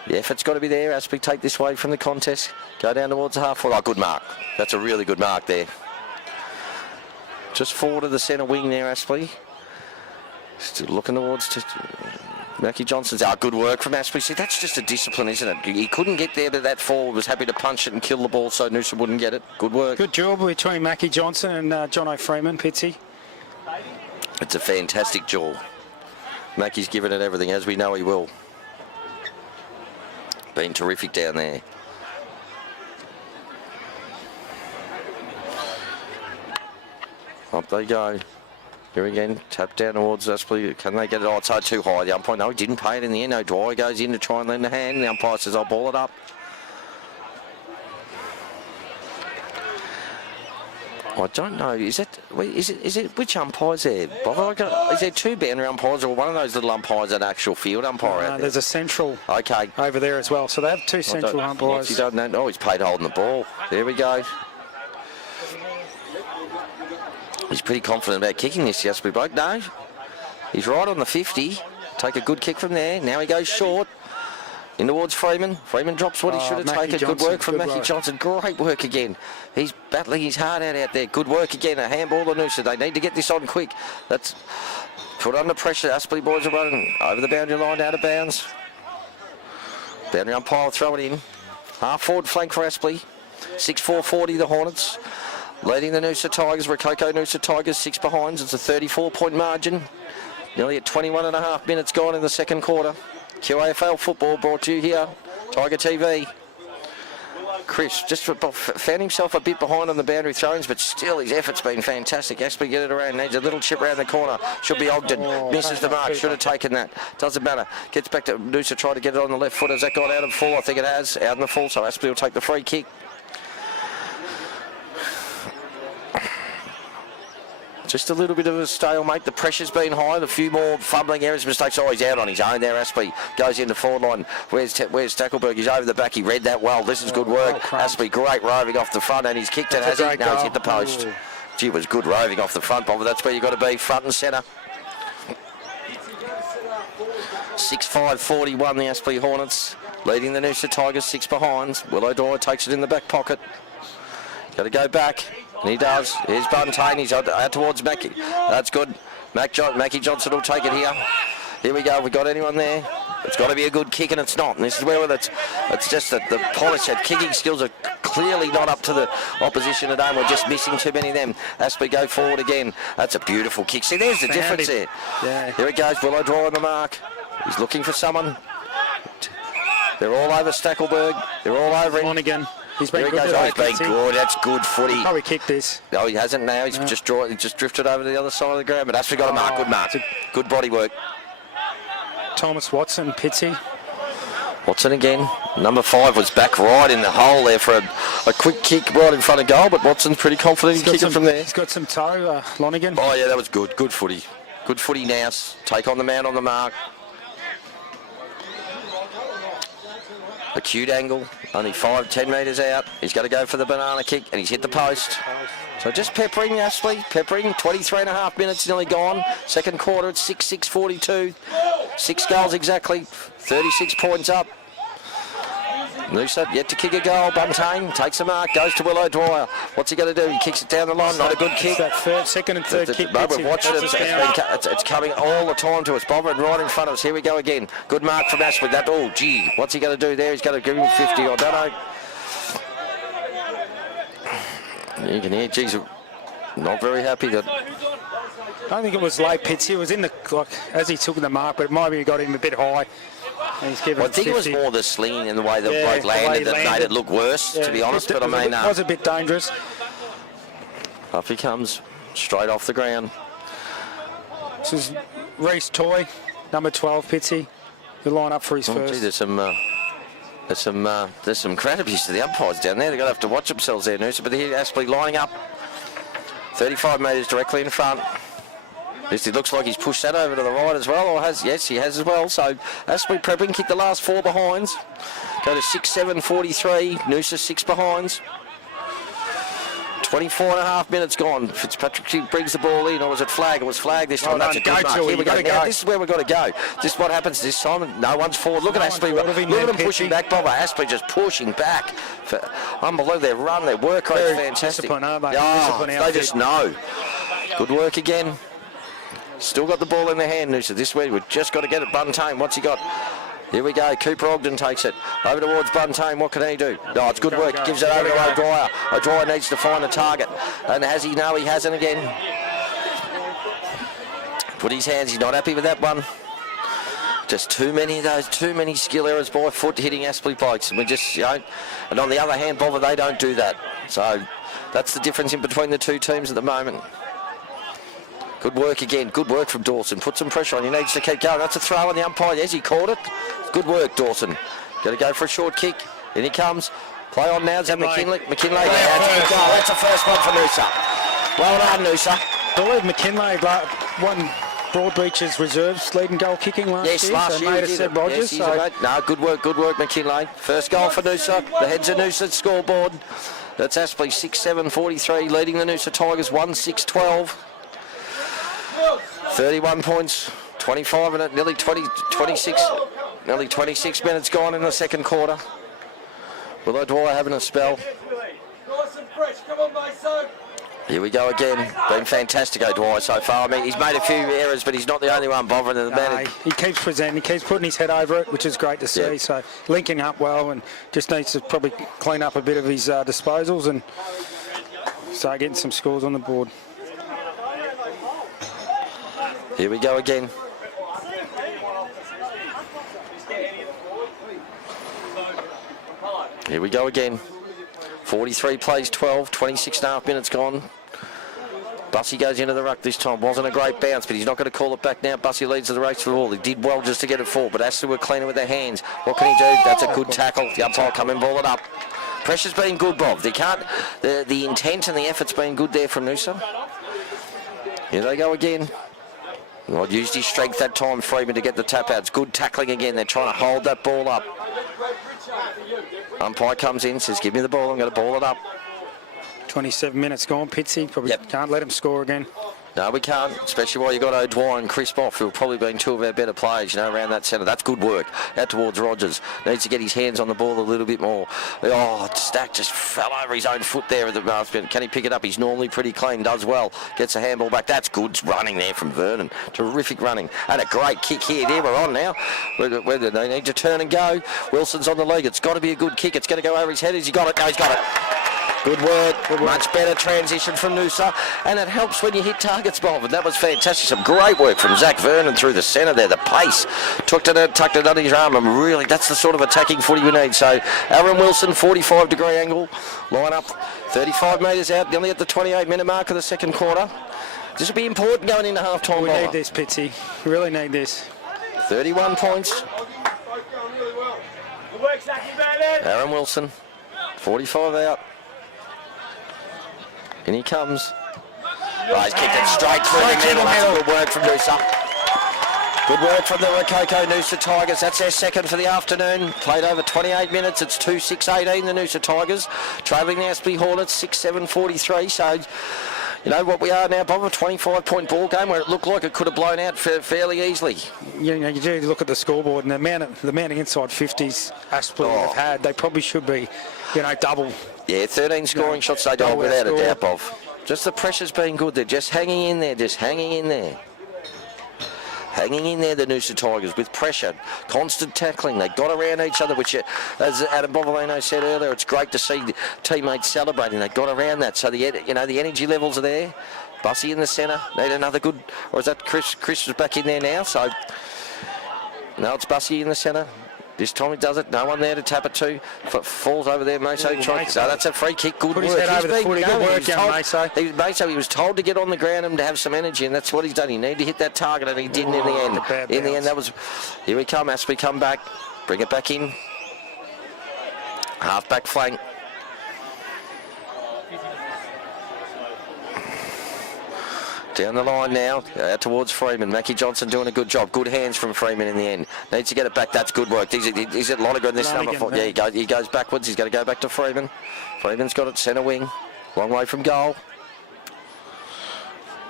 The effort's got to be there. Aspley take this way from the contest. Go down towards the half forward. Oh, good mark. That's a really good mark there. Just forward of the centre wing there, Aspley. Still looking towards Mackie Johnson's. Good work from Aspley. See, that's just a discipline, isn't it? He couldn't get there, but that forward was happy to punch it and kill the ball so Noosa wouldn't get it. Good work. Good job between Mackie Johnson and John O'Freeman, Pitsy. It's a fantastic jaw. Mackie's given it everything, as we know he will. Been terrific down there. Up they go. Here again, tap down towards Aspley. Can they get it? Oh, it's too high. The umpire, no, he didn't pay it in the end. O'Dwyer goes in to try and lend a hand. The umpire says, I'll ball it up. I don't know. Is it which umpire's there? Is there two boundary umpires or one of those little umpires at actual field umpire out there? There's a central okay over there as well. So they have two central umpires. He doesn't know. Oh, he's paid holding the ball. There we go. He's pretty confident about kicking this, Aspley bloke. No, he's right on the 50. Take a good kick from there. Now he goes short. In towards Freeman. Freeman drops what he should have taken. Good work from Mackie Johnson. Great work again. He's battling his heart out there. Good work again. A handball to Noosa. They need to get this on quick. That's put under pressure. Aspley boys are running over the boundary line, out of bounds. Boundary umpire throw it in. Half forward flank for Aspley. 6-4-40 the Hornets. Leading the Noosa Tigers. Rococo Noosa Tigers 6 behind. It's a 34-point margin. Nearly at 21.5 minutes gone in the second quarter. QAFL football brought to you here, Tiger TV. Chris just found himself a bit behind on the boundary throws, but still his effort's been fantastic. Aspley get it around, needs a little chip around the corner. Should be Ogden, misses the mark, should have taken that. Doesn't matter. Gets back to Noosa, try to get it on the left foot. Has that got out of full? I think it has, out in the full, so Aspley will take the free kick. Just a little bit of a stalemate. The pressure's been high. A few more fumbling errors, mistakes. Oh, he's out on his own there. Aspley goes into forward line. Where's Tackleberg? He's over the back. He read that well. This is good work. Aspley, great roving off the front, and he's kicked it, has he? No, he's hit the post. Ooh. Gee, it was good roving off the front, Bob. That's where you've got to be, front and centre. 6-5-41, the Aspley Hornets. Leading the Noosa Tigers 6 behind. Willow Dwyer takes it in the back pocket. Got to go back. And he does. Here's Buntain. He's out towards Mackie. That's good. Mackie Johnson will take it here. Here we go. We got anyone there? It's got to be a good kick, and it's not. And this is where it's just that the polish and kicking skills are clearly not up to the opposition today. We're just missing too many of them. Aspley go forward again. That's a beautiful kick. See, there's the difference there. Yeah. Here it goes. Willow Dwyer on the mark. He's looking for someone. They're all over Stackelberg. They're all over him. On again. He's been Here good. He goes. Oh, he's been good. That's good footy. He probably kicked this. No, he hasn't now. He's just drifted over to the other side of the ground. But Aspley got a mark. Good mark. Good body work. Thomas Watson, Pitsy. Watson again. Number 5 was back right in the hole there for a quick kick right in front of goal. But Watson's pretty confident in kicking from there. He's got some toe, Lonigan. Oh, yeah, that was good. Good footy. Good footy now. Take on the man on the mark. Acute angle, only 5-10 metres out. He's got to go for the banana kick, and he's hit the post. So just peppering Aspley, peppering. 23.5 minutes nearly gone. Second quarter, it's 6-6-42. 6 goals exactly, 36 points up. Noosa yet to kick a goal. Buntain takes a mark, goes to Willow Dwyer. What's he going to do? He kicks it down the line. Not a good kick. That second and third kick. No, we've watched it. It's coming all the time to us. Bobbing right in front of us. Here we go again. Good mark from Aspley. That, oh, gee. What's he going to do there? He's going to give him 50. I don't know. You can hear, geez, not very happy that... I don't think it was late, Pitsy. It was in the clock as he took the mark, but it might be got him a bit high. And he's given I think 50. it was more the slinging and the way the bloke landed that made it look worse, to be honest. But I mean, it was a bit dangerous. Up he comes, straight off the ground. This is Reece Toy, number 12, Pitsy. He'll line up for his first. Gee, there's some crowd abuse to the umpires down there. They're going to have to watch themselves there, Noosa. But here, Aspley lining up, 35 metres directly in front. At least it looks like he's pushed that over to the right as well, or has, yes, he has as well. So Aspley prepping, kick the last 4 behinds. Go to 6-7-43, Noosa 6 behinds. 24.5 minutes gone. Fitzpatrick brings the ball in, or was it flag? It was flag this time. That's a good mark. Here we go. Now, this is where we've got to go. This is what happens this time. No one's forward. Look at Aspley. Look at them pushing back, Bobber. Aspley just pushing back. Unbelievable. Their run, their work rate is fantastic. They just know. Good work again. Still got the ball in their hand, Noosa. This way, we've just got to get it. Buntain, what's he got? Here we go. Cooper Ogden takes it over towards Buntain. What can he do? No, it's good work. Gives it over to O'Dwyer. O'Dwyer needs to find a target. And has he? No, he hasn't again. Put his hands. He's not happy with that one. Just too many of those, too many skill errors by foot hitting Aspley blokes. And we just, you know, and on the other hand, Bobber, they don't do that. So that's the difference in between the two teams at the moment. Good work again. Good work from Dawson. Put some pressure on. He needs to keep going. That's a throw on the umpire. Yes, he caught it. Good work, Dawson. Got to go for a short kick. In he comes. Play on now. Is that McKinley? McKinley. Yeah, that's a good goal. That's the first one for Noosa. Well done, Noosa. I believe McKinley won Broadbeach's reserves leading goal kicking last year. Yes, last year. Made a Seb Rogers. No, good work, McKinley. First goal for Noosa. The heads of Noosa scoreboard. That's Aspley 6-7-43, leading the Noosa Tigers 1-6-12. 31 points, 25 in it, nearly 26 minutes gone in the second quarter. Willow Dwyer having a spell. Here we go again. Been fantastic, O'Dwyer, so far. I mean, he's made a few errors, but he's not the only one bothering the man. He keeps presenting, he keeps putting his head over it, which is great to see. Yep. So linking up well, and just needs to probably clean up a bit of his disposals and start getting some scores on the board. Here we go again. Here we go again. 43 plays 12, 26.5 minutes gone. Bussy goes into the ruck this time. Wasn't a great bounce, but he's not going to call it back now. Bussy leads to the race for the ball. He did well just to get it forward, but Ashley were cleaner with their hands. What can he do? That's a good tackle. The umpire come and ball it up. Pressure's been good, Bob. They can't. The intent and the effort's been good there from Noosa. Here they go again. Well, used his strength that time, Freeman, to get the tap outs. Good tackling again. They're trying to hold that ball up. Umpire comes in, says, give me the ball. I'm going to ball it up. 27 minutes gone, Pitsy. Probably can't let him score again. No, we can't, especially while you've got O'Dwyer and Chris Boff, who have probably been two of our better players, you know, around that centre. That's good work. Out towards Rogers. Needs to get his hands on the ball a little bit more. Oh, Stack just fell over his own foot there at the last minute. Can he pick it up? He's normally pretty clean, does well. Gets a handball back. That's good running there from Vernon. Terrific running. And a great kick here. There, we're on now. Whether they need to turn and go. Wilson's on the leg. It's got to be a good kick. It's going to go over his head. Has he got it? No, he's got it. Good work. Much better transition from Noosa, and it helps when you hit targets, Bob. And that was fantastic. Some great work from Zach Vernon through the centre there. The pace, tucked it under his arm, and really, that's the sort of attacking footy we need. So, Aaron Wilson, 45-degree angle, line up, 35 metres out, nearly at the 28-minute mark of the second quarter. This will be important going into half-time. We need this, Pitsy. We really need this. 31 points. Aaron Wilson, 45 out. In he comes. Oh, he's kicked it straight through the middle. That's good work from Noosa. Good work from the Rococo Noosa Tigers. That's their second for the afternoon. Played over 28 minutes. It's 2-6-18, the Noosa Tigers. Trailing the Aspley Hornets, 6-7-43. So, You know what we are now, Bob, a 25-point ball game where it looked like it could have blown out fairly easily. You know, you do look at the scoreboard and the amount of inside 50s Aspley have had, they probably should be, you know, double. Yeah, 13 scoring shots they got without a doubt, Bob. Just the pressure's been good. They're just hanging in there, Hanging in there, the Noosa Tigers, with pressure, constant tackling. They got around each other, which, as Adam Bovolino said earlier, it's great to see teammates celebrating. They got around that, so the energy levels are there. Bussy in the centre, need another good, or is that Chris? Chris is back in there now, so no, it's Bussy in the centre. This time he does it. No one there to tap it to. Falls over there, Maso. No, that's a free kick. Good Put work. His head over the footy. Good work, young Maso. He was told to get on the ground and to have some energy, and that's what he's done. He needed to hit that target, and he did in the end. In the end, that was... Here we come, Aspley, come back. Bring it back in. Half-back flank. Down the line now, out towards Freeman. Mackie Johnson doing a good job. Good hands from Freeman in the end. Needs to get it back. That's good work. He's at Lonergan, this number 4. Yeah, he goes backwards. He's got to go back to Freeman. Freeman's got it centre wing. Long way from goal.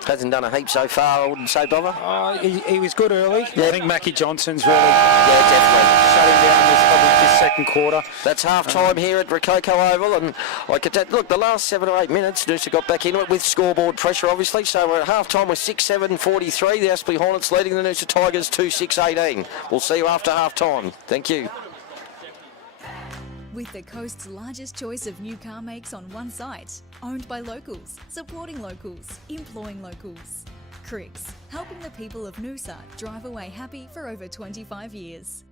Hasn't done a heap so far, I wouldn't say, Bobber. He was good early. Yeah. I think Mackie Johnson's really definitely shut him down this second quarter. That's half-time here at Rococo Oval, and look, the last 7 or 8 minutes, Noosa got back into it with scoreboard pressure, obviously, so we're at half-time with 6-7-43. The Aspley Hornets leading the Noosa Tigers 2-6-18. We'll see you after half-time. Thank you. With the coast's largest choice of new car makes on one site, owned by locals, supporting locals, employing locals. Cricks, helping the people of Noosa drive away happy for over 25 years.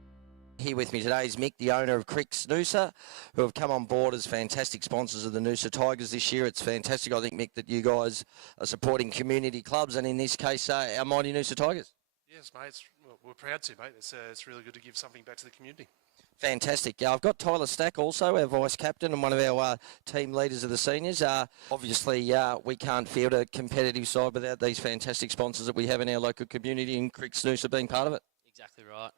Here with me today is Mick, the owner of Cricks Noosa, who have come on board as fantastic sponsors of the Noosa Tigers this year. It's fantastic, I think, Mick, that you guys are supporting community clubs, and in this case, our mighty Noosa Tigers. Yes, mate. We're proud to, mate. It's really good to give something back to the community. Fantastic. I've got Tyler Stack also, our vice captain and one of our team leaders of the seniors. Obviously, we can't field a competitive side without these fantastic sponsors that we have in our local community, and Cricks Noosa being part of it. Exactly right.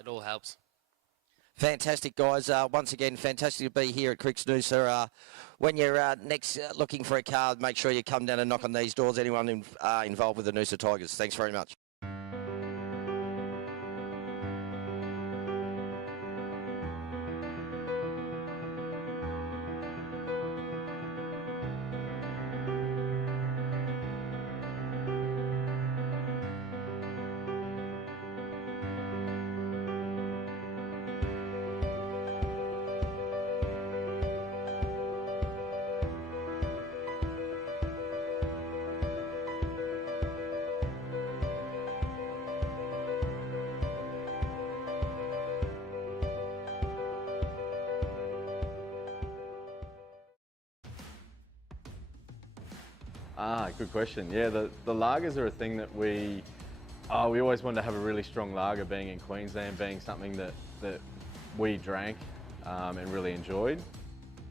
It all helps. Fantastic, guys. Once again, fantastic to be here at Cricks Noosa. When you're next looking for a car, make sure you come down and knock on these doors. Anyone involved with the Noosa Tigers. Thanks very much. Good question. Yeah, the lagers are a thing that we always wanted to have a really strong lager, being in Queensland, being something that we drank and really enjoyed.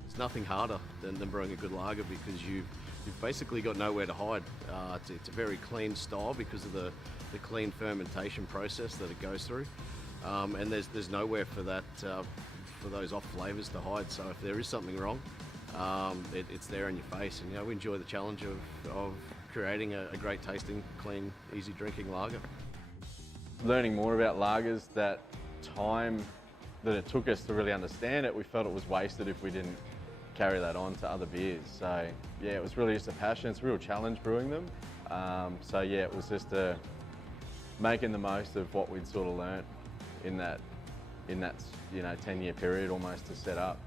It's nothing harder than brewing a good lager, because you've basically got nowhere to hide. It's a very clean style because of the clean fermentation process that it goes through, and there's nowhere for that for those off flavours to hide. So if there is something wrong, it's there in your face, and we enjoy the challenge of creating a great tasting, clean, easy drinking lager. Learning more about lagers, that time that it took us to really understand it, we felt it was wasted if we didn't carry that on to other beers. So yeah, it was really just a passion. It's a real challenge brewing them. So yeah, it was just making the most of what we'd sort of learnt in that 10-year period almost to set up.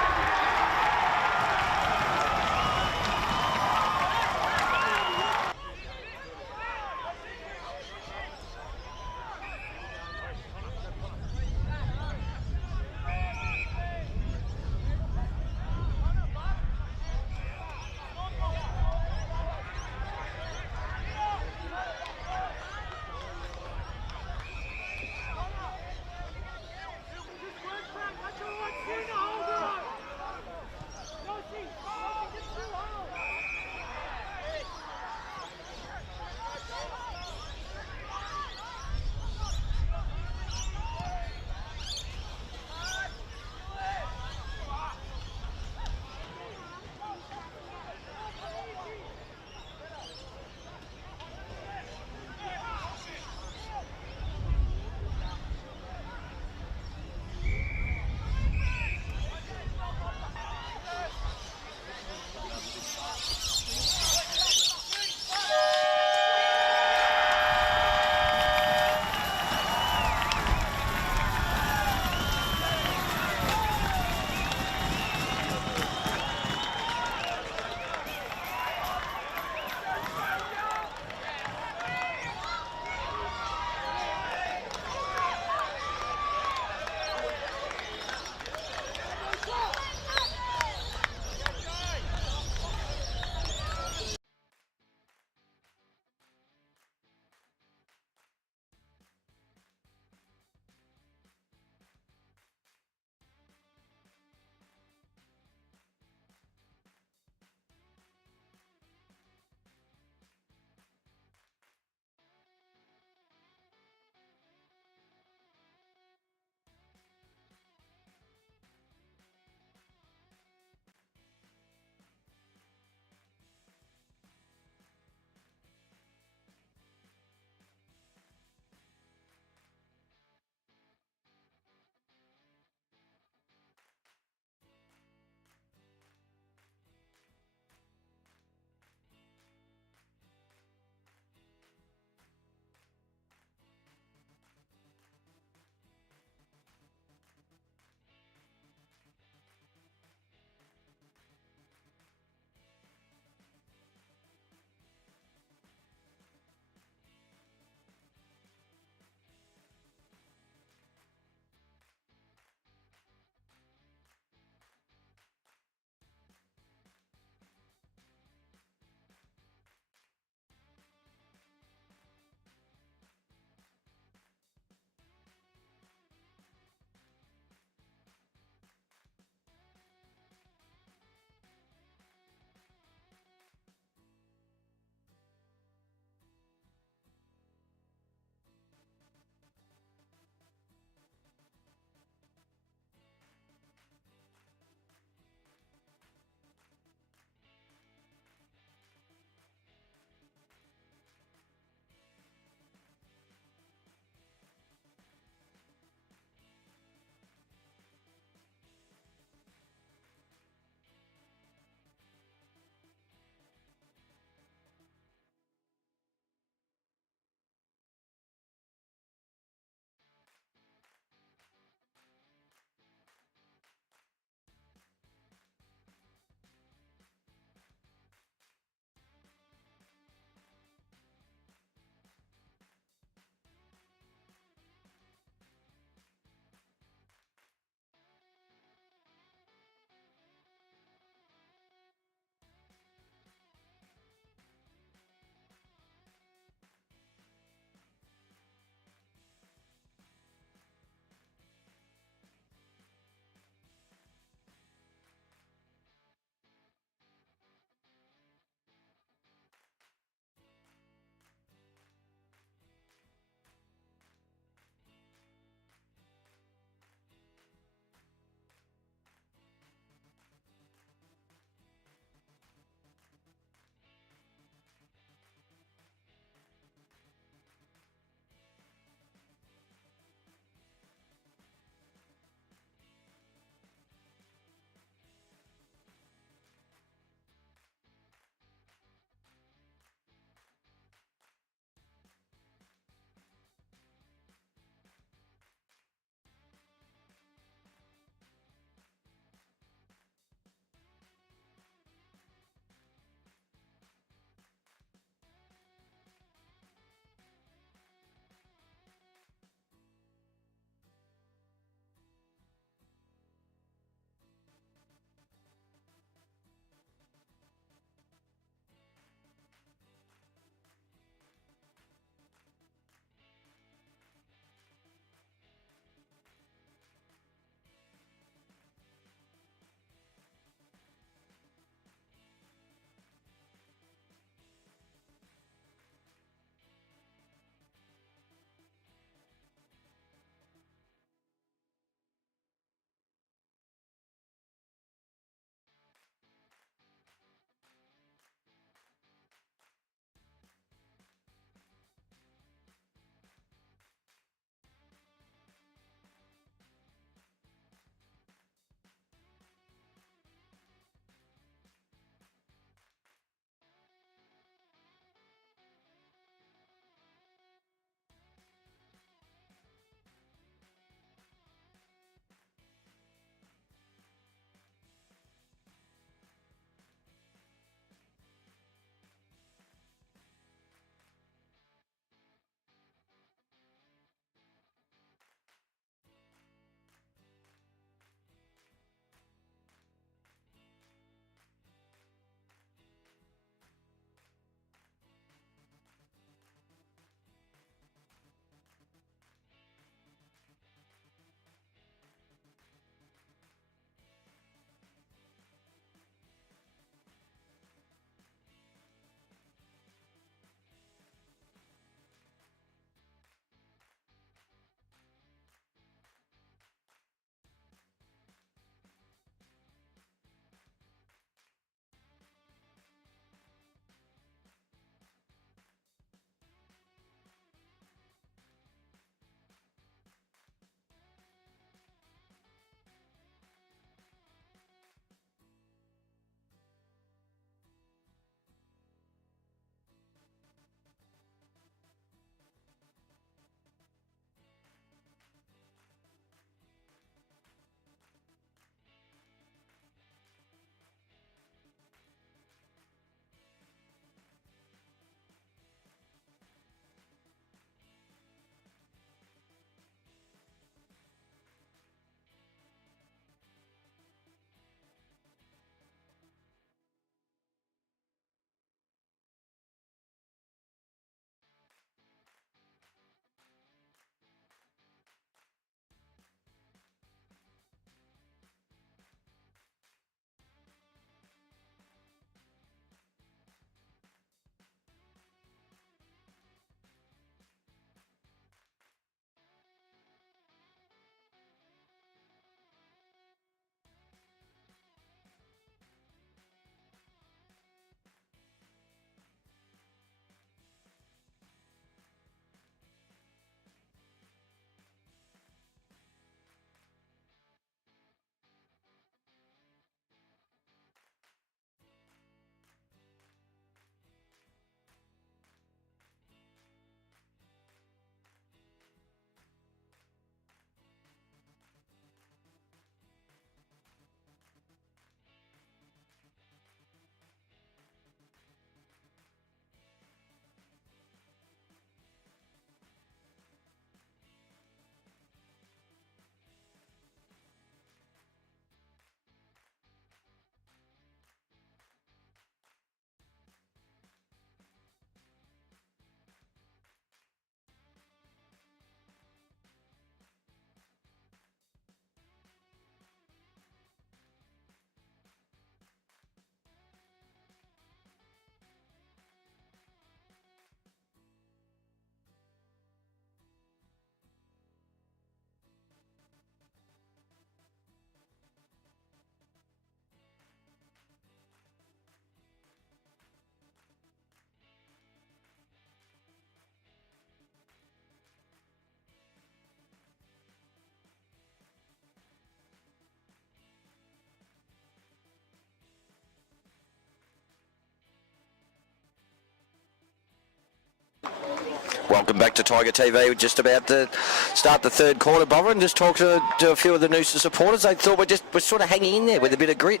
Welcome back to Tiger TV. We're just about to start the third quarter, Bobber, and just talk to a few of the Noosa supporters. They thought we're sort of hanging in there with a bit of grit.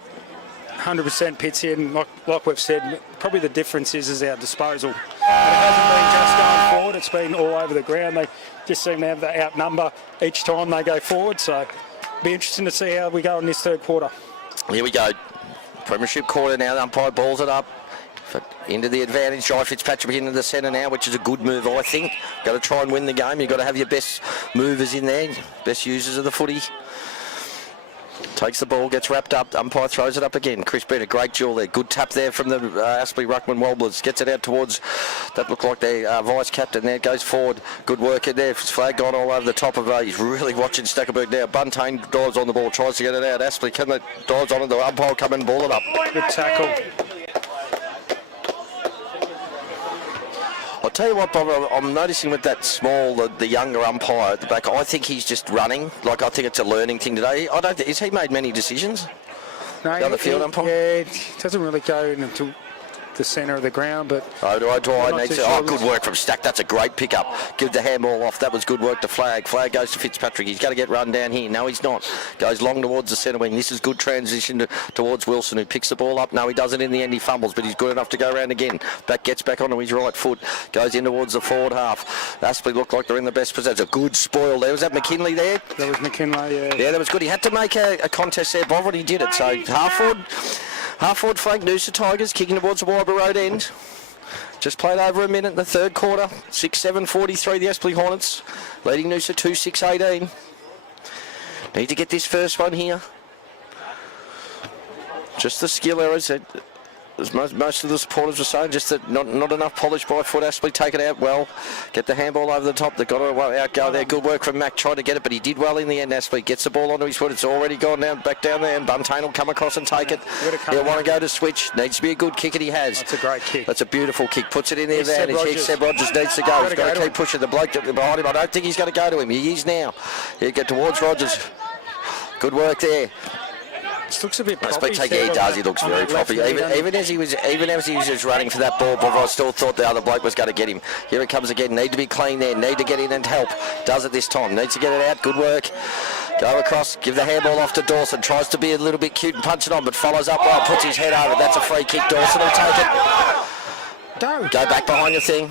100% Pitsy, and like we've said, probably the difference is our disposal. And it hasn't been just going forward, it's been all over the ground. They just seem to have the outnumber each time they go forward, so it'll be interesting to see how we go in this third quarter. Here we go. Premiership quarter now, the umpire balls it up. Into the advantage, Jai Fitzpatrick into the centre now, which is a good move, I think. Got to try and win the game. You've got to have your best movers in there, best users of the footy. Takes the ball, gets wrapped up, umpire throws it up again. Chris Breen, a great duel there. Good tap there from the Aspley Ruckman Wobblers. Gets it out towards, that looked like their vice-captain there. Goes forward. Good work in there. Flag gone all over the top of he's really watching Stackelberg now. Buntain dives on the ball, tries to get it out. Aspley dives on it. The umpire come and ball it up. Good tackle. I'll tell you what, Bob, I'm noticing with that small, the younger umpire at the back, I think he's just running. Like, I think it's a learning thing today. Has he made many decisions? No, the other field umpire? Yeah, it doesn't really go into the centre of the ground, but... Good work from Stack. That's a great pickup. Give the handball off. That was good work to Flag. Flag goes to Fitzpatrick. He's got to get run down here. No, he's not. Goes long towards the centre wing. This is good transition towards Wilson, who picks the ball up. No, he doesn't in the end. He fumbles, but he's good enough to go around again. Gets back onto his right foot. Goes in towards the forward half. Aspley looked like they're in the best position. A good spoil there. Was that McKinley there? That was McKinley, yeah. Yeah, that was good. He had to make a contest there, Bob, and he did it. So half forward flank, Noosa Tigers kicking towards the Wyber Road end. Just played over a minute in the third quarter. 6-7-43, the Aspley Hornets leading Noosa 2-6-18. Need to get this first one here. Just the skill errors that, as most of the supporters were saying, just that not enough polish by foot. Aspley take it out well. Get the handball over the top. They've got to outgo there. Good work from Mac. Tried to get it, but he did well in the end. Aspley gets the ball onto his foot. It's already gone down, back down there, and Buntain will come across and take it. He'll want to go to switch. Needs to be a good kick, and he has. That's a great kick. That's a beautiful kick. Puts it in the advantage. Seb Rogers needs to go. He's got to keep pushing the bloke behind him. I don't think he's going to go to him. He is now. He'll get towards Rogers. Good work there. It looks a bit proppy. Yeah, he does. He looks very proppy. Even as he was just running for that ball, but I still thought the other bloke was going to get him. Here it comes again. Need to be clean there. Need to get in and help. Does it this time. Needs to get it out. Good work. Go across. Give the handball off to Dawson. Tries to be a little bit cute and punch it on, but follows up well. Puts his head over. That's a free kick. Dawson will take it. Go back behind your thing.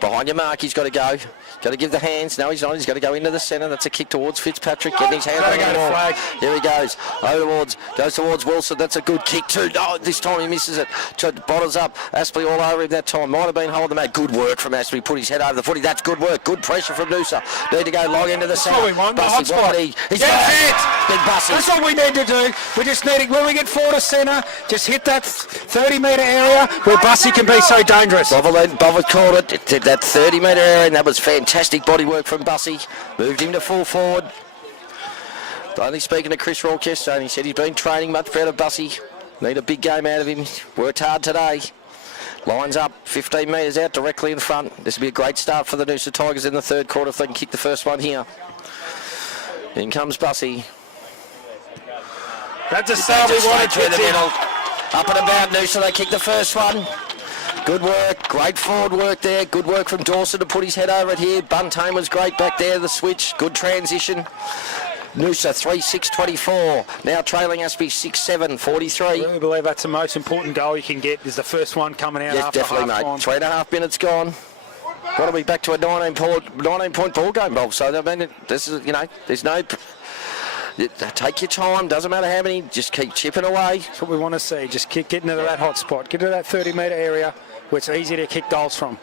Behind your mark, he's got to go. Got to give the hands. No, he's not. He's got to go into the centre. That's a kick towards Fitzpatrick. Getting his hands on the ball. Here he goes. Goes towards Wilson. That's a good kick too. No, this time he misses it. Bottles up. Aspley all over him that time. Might have been holding him out. Good work from Aspley. Put his head over the footy. That's good work. Good pressure from Noosa. Need to go long into the centre. Bussy, Whitey. He's got it. Big Bussy. That's what we need to do. We just need when we get forward to centre, just hit that 30-metre area where Bussy can be so dangerous. Bob called it. That 30-metre area, and that was fantastic body work from Bussy. Moved him to full forward. Only speaking to Chris Rolk yesterday, he said he's been training much better, Bussy. Need a big game out of him. Worked hard today. Lines up, 15 metres out, directly in front. This will be a great start for the Noosa Tigers in the third quarter if they can kick the first one here. In comes Bussy. That's a start we wanted through the middle. Up and about Noosa, they kick the first one. Good work, great forward work there. Good work from Dawson to put his head over it here. Buntain was great back there, the switch. Good transition. Noosa 3-6-24. Now trailing Aspley 6-7-43. I really believe that's the most important goal you can get, is the first one coming out after definitely, mate. Time. 3.5 minutes gone. Got to be back to a 19-point ball game, Bob. So, I mean, this is, there's no... Take your time, doesn't matter how many, just keep chipping away. That's what we want to see, just get into that hot spot, get into that 30-metre area where it's easy to kick goals from.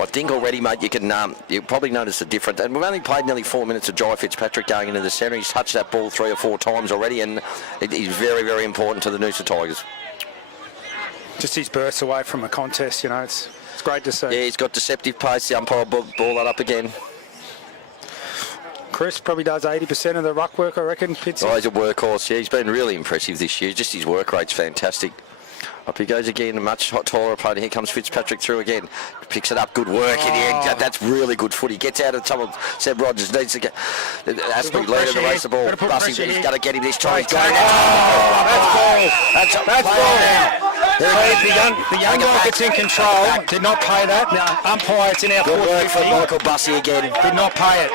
I think already, mate, you probably notice the difference. And we've only played nearly 4 minutes of Jai Fitzpatrick going into the centre. He's touched that ball 3 or 4 times already, and it is very, very important to the Noosa Tigers. Just his bursts away from a contest, it's great to see. Yeah, he's got deceptive pace. The umpire ball that up again. Chris probably does 80% of the ruck work, I reckon. He's a workhorse. Yeah, he's been really impressive this year. Just his work rate's fantastic. Up he goes again, a much taller opponent. Here comes Fitzpatrick through again. Picks it up, good work in the end. That's really good footy. Gets out of trouble. Seb Rogers needs to get... Aspley leader to race the ball. Bussy, he's got to get him this time. He's got it. That's ball. That's ball now. The young bloke that's in control did not pay that. Now, umpire, it's in our Good work from 450. Michael Bussey again. Did not pay it.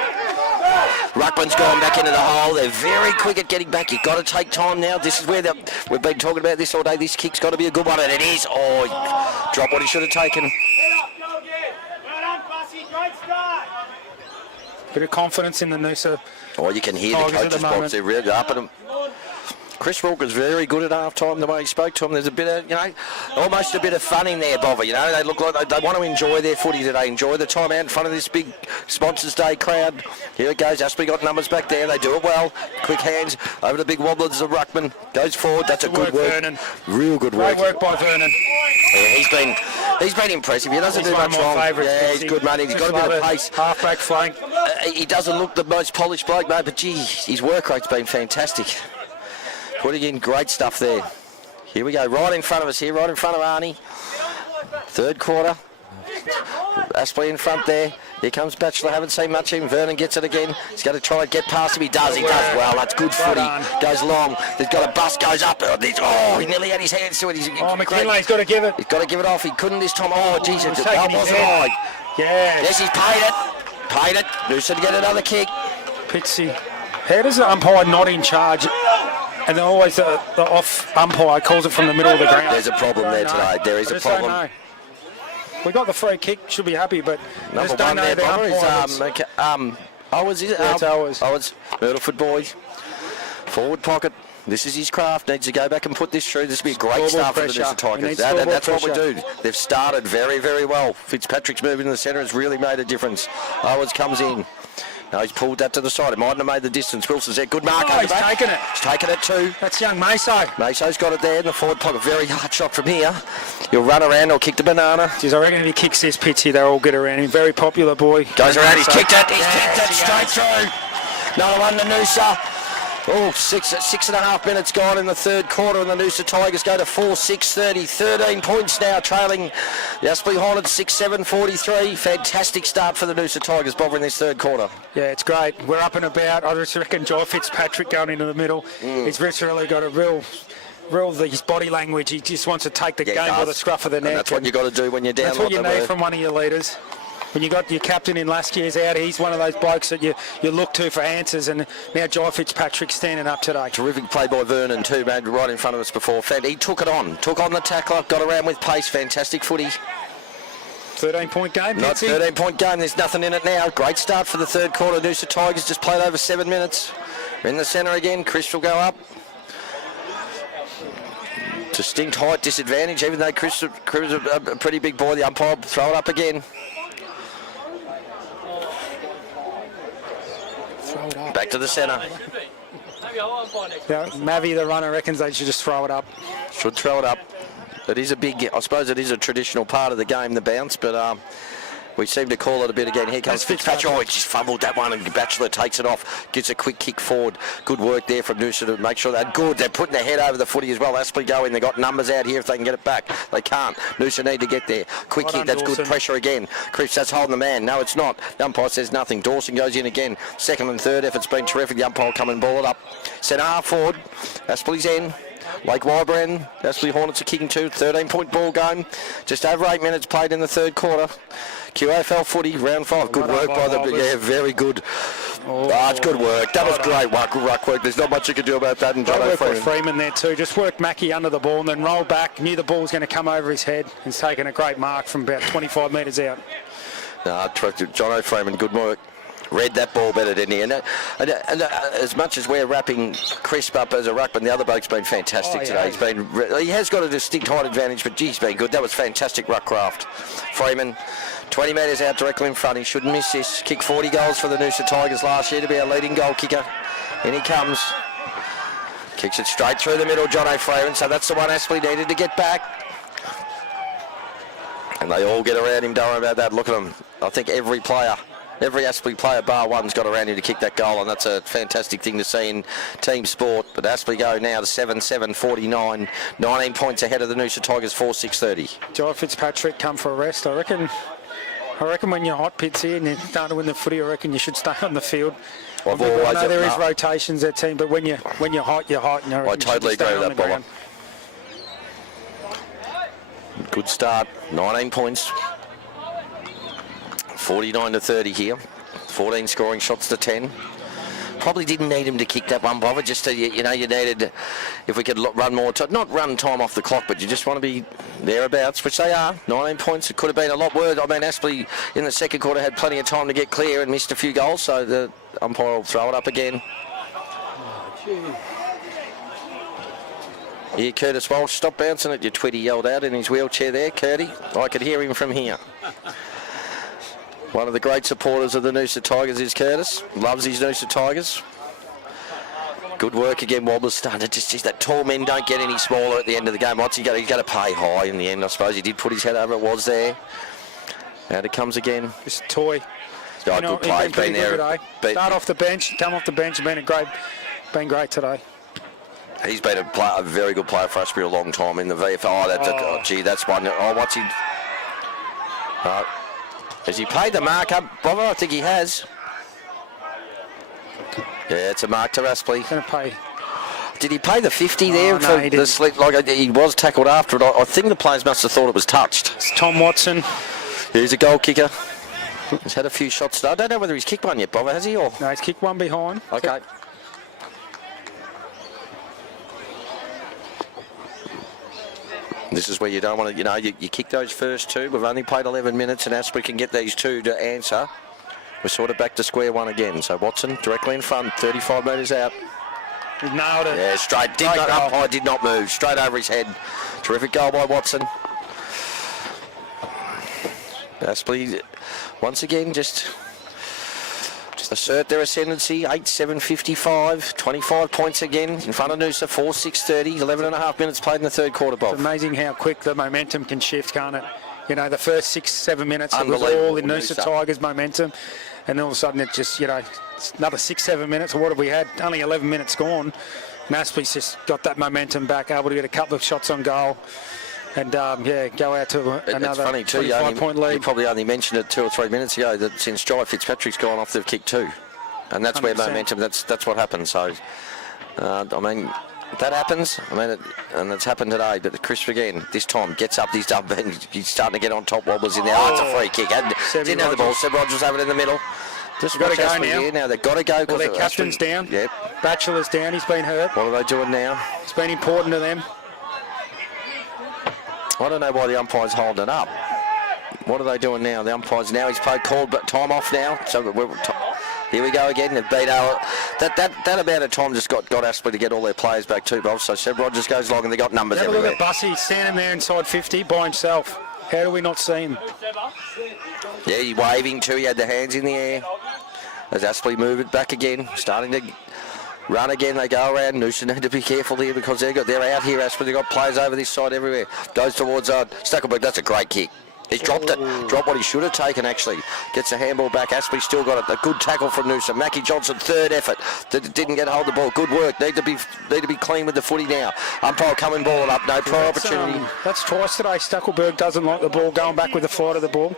Ruckman's gone back into the hole. They're very quick at getting back. You've got to take time now. This is where we've been talking about this all day. This kick's got to be a good one, and it is. Oh, he dropped what he should have taken. Bit of confidence in the Noosa. Oh, you can hear Tigers the at coaches' the moment. box. They're really up at them. Chris Walker's very good at half-time, the way he spoke to him. There's a bit of, almost a bit of fun in there, Bobby. They look like they want to enjoy their footy today, enjoy the time out in front of this big Sponsors Day crowd. Here it goes. Aspley got numbers back there. They do it well. Quick hands over the big wobblers of Ruckman. Goes forward. That's a good work. Vernon. Real good work. Great work by Vernon. Yeah, he's been impressive. He doesn't do much wrong. Yeah, he's good, mate. He's got a bit of pace. Half-back flank. He doesn't look the most polished bloke, mate, but gee, his work rate's been fantastic. Putting in great stuff there. Here we go, right in front of us here, right in front of Arnie. Third quarter. Aspley in front there. Here comes Batchelor. Haven't seen much of him. Vernon gets it again. He's going to try and get past him. He does well. That's good footy. Goes long. There's got a bust, goes up. Oh, he nearly had his hands to it. McKinley's got to give it. He's got to give it off. He couldn't this time. Oh, geez, that wasn't right. Yes, he's paid it. Paid it. Noosa to get another kick. Pitsy. How does the umpire not in charge? And then always the off umpire calls it from the middle of the ground. There's a problem there today. There is a problem. We got the free kick. Should be happy, but number don't one know there, the Bobber, umpire. Owers, is it? Yeah, it's Owers. Owers. Myrtleford boys. Forward pocket. This is his craft. Needs to go back and put this through. This will be a great start for the Noosa Tigers. That's what we do. They've started very, very well. Fitzpatrick's moving in the centre has really made a difference. Owers comes in. No, he's pulled that to the side. It mightn't have made the distance. Wilson's there. Good mark. He's taken it. He's taken it too. That's young Meso. Meso's got it there in the forward pocket. Very hard shot from here. He'll run around or kick the banana. Jeez, I reckon if he kicks this pitch here, they'll all get around him. Very popular boy. Goes around. He's kicked it. He's kicked it straight through. Another one to Noosa. Oh, 6.5 minutes gone in the third quarter, and the Noosa Tigers go to 4-6-30. 13 points now, trailing the Aspley Hornets 6-7-43. Fantastic start for the Noosa Tigers, Bob, in this third quarter. Yeah, it's great. We're up and about. I just reckon Joy Fitzpatrick going into the middle. He's really got a real his body language. He just wants to take the game by the scruff of the neck. And that's what you got to do when you're down. That's what you need from one of your leaders. When you got your captain in last year's out, he's one of those blokes that you look to for answers, and now Jai Fitzpatrick standing up today. Terrific play by Vernon too, man, right in front of us before. He took it on, took on the tackler, got around with pace, fantastic footy. 13-point game, Not 13-point game, there's nothing in it now. Great start for the third quarter. Noosa Tigers just played over 7 minutes. In the centre again, Chris will go up. Distinct height disadvantage, even though Chris is a pretty big boy. The umpire will throw it up again. Back to the centre. Yeah, Mavi, the runner, reckons they should just throw it up. Should throw it up. It is a big, I suppose it is a traditional part of the game, the bounce, but we seem to call it a bit again. Here comes Fitzpatrick. Oh, he just fumbled that one, and Batchelor takes it off. Gets a quick kick forward. Good work there from Noosa to make sure they're good. They're putting their head over the footy as well. Aspley go in. They've got numbers out here if they can get it back. They can't. Noosa need to get there. Quick kick. That's good pressure again. Cripps, that's holding the man. No, it's not. The umpire says nothing. Dawson goes in again. Second and third effort's been terrific. The umpire come and ball it up. Centre half forward. Aspley's in. Lake Wybran, Aspley Hornets are kicking 13-point ball game. Just over 8 minutes played in the third quarter. QAFL footy, round 5. Good work by the... Yeah, very good. It's good work. That was great ruck work. There's not much you can do about that. And John work with Freeman there too. Just worked Mackie under the ball and then roll back. Knew the ball was going to come over his head. He's taken a great mark from about 25 metres out. John Freeman, good work. Read that ball better, didn't he? And as much as we're wrapping Crisp up as a ruckman, the other bloke's been fantastic today. He has got a distinct height advantage, but he's been good. That was fantastic ruck craft. Freeman, 20 metres out directly in front. He shouldn't miss this. Kicked 40 goals for the Noosa Tigers last year to be our leading goal kicker. In he comes. Kicks it straight through the middle, John O'Freeman. So that's the one Aspley needed to get back. And they all get around him. Don't worry about that. Look at him. I think every Aspley player bar one's got around him to kick that goal, and that's a fantastic thing to see in team sport. But Aspley go now to 7-7-49, 19 points ahead of the Noosa Tigers, 4-6-30. Jai Fitzpatrick come for a rest. I reckon when you're hot pits here and you're starting to win the footy, I reckon you should stay on the field. I know there is rotations that team, but when you're hot, you're hot. And I totally agree with that, Bob. Good start, 19 points. 49 to 30 here. 14 scoring shots to 10. Probably didn't need him to kick that one, Bobber. Just to, you needed, if we could run more, not run time off the clock, but you just want to be thereabouts, which they are. 19 points. It could have been a lot worse. I mean, Aspley in the second quarter had plenty of time to get clear and missed a few goals, so the umpire will throw it up again. Yeah, Curtis Walsh, stop bouncing at your twit, he yelled out in his wheelchair there, Curdy. I could hear him from here. One of the great supporters of the Noosa Tigers is Curtis. Loves his Noosa Tigers. Good work again. Wobbler's starting to just that tall men don't get any smaller at the end of the game. What's he got? He's got to pay high in the end, I suppose. He did put his head over. It was there. Out it comes again. Just a toy. Oh, good play. He's been there. Start off the bench, come off the bench, and been great today. He's been a very good player for us for a long time in the VFL. Gee, that's one. Oh, what's he? Has he paid the mark up, Bobber? I think he has. Yeah, it's a mark to Aspley. Going to pay. Did he pay the 50 there for he the slip? Like he was tackled after it. I think the players must have thought it was touched. It's Tom Watson. He's a goal kicker. He's had a few shots. I don't know whether he's kicked one yet, Bobber, has he? Or? No, he's kicked one behind. Okay. This is where you don't want to, you kick those first two. We've only played 11 minutes and Aspley can get these two to answer. We're sort of back to square one again. So Watson directly in front, 35 metres out. He nailed it. Yeah, straight. Umpire did not move. Straight over his head. Terrific goal by Watson. Aspley, once again, just assert their ascendancy. 8-7-55, 25 points again in front of Noosa. 4-6-30, 11 and a half minutes played in the third quarter, Bob. It's amazing how quick the momentum can shift, can't it? The first 6-7 minutes it was all in Noosa Tigers momentum, and all of a sudden it just, it's another 6-7 minutes. Or what have we had? Only 11 minutes gone. And Aspley's just got that momentum back, able to get a couple of shots on goal. And, go out to another 25-point lead. You probably only mentioned it 2 or 3 minutes ago that since Jai Fitzpatrick's gone off, they've kicked 2. And that's 100%. Where momentum, that's what happens. So, that happens. And it's happened today. But Chris, again, this time gets up, he's starting to get on top. Wobblers in there. Oh, it's a free kick. Didn't have the ball. Seb Rogers have it in the middle. Just got to go now. They've got to go. Well, their captain's down. Yep. Batchelor's down. He's been hurt. What are they doing now? It's been important to them. I don't know why the umpire's holding it up. What are they doing now? The umpire's now, he's called but time off now. So here we go again. They've beat our... That amount of time just got Aspley to get all their players back too, Bob. So Seb Rogers goes long and they got numbers everywhere. Look at Bussy standing there inside 50 by himself. How do we not see him? Yeah, he's waving too. He had the hands in the air. As Aspley move it back again, starting to... run again, they go around. Noosa need to be careful here because they're out here. Aspley, they've got players over this side everywhere. Goes towards Stackelberg. That's a great kick. He's dropped it. Dropped what he should have taken, actually. Gets the handball back. Aspley still got it. A good tackle from Noosa. Mackie Johnson, third effort. Didn't get hold of the ball. Good work. Need to be clean with the footy now. Umpire coming ball it up. No prior opportunity. That's twice today. Stackelberg doesn't like the ball going back with the flight of the ball.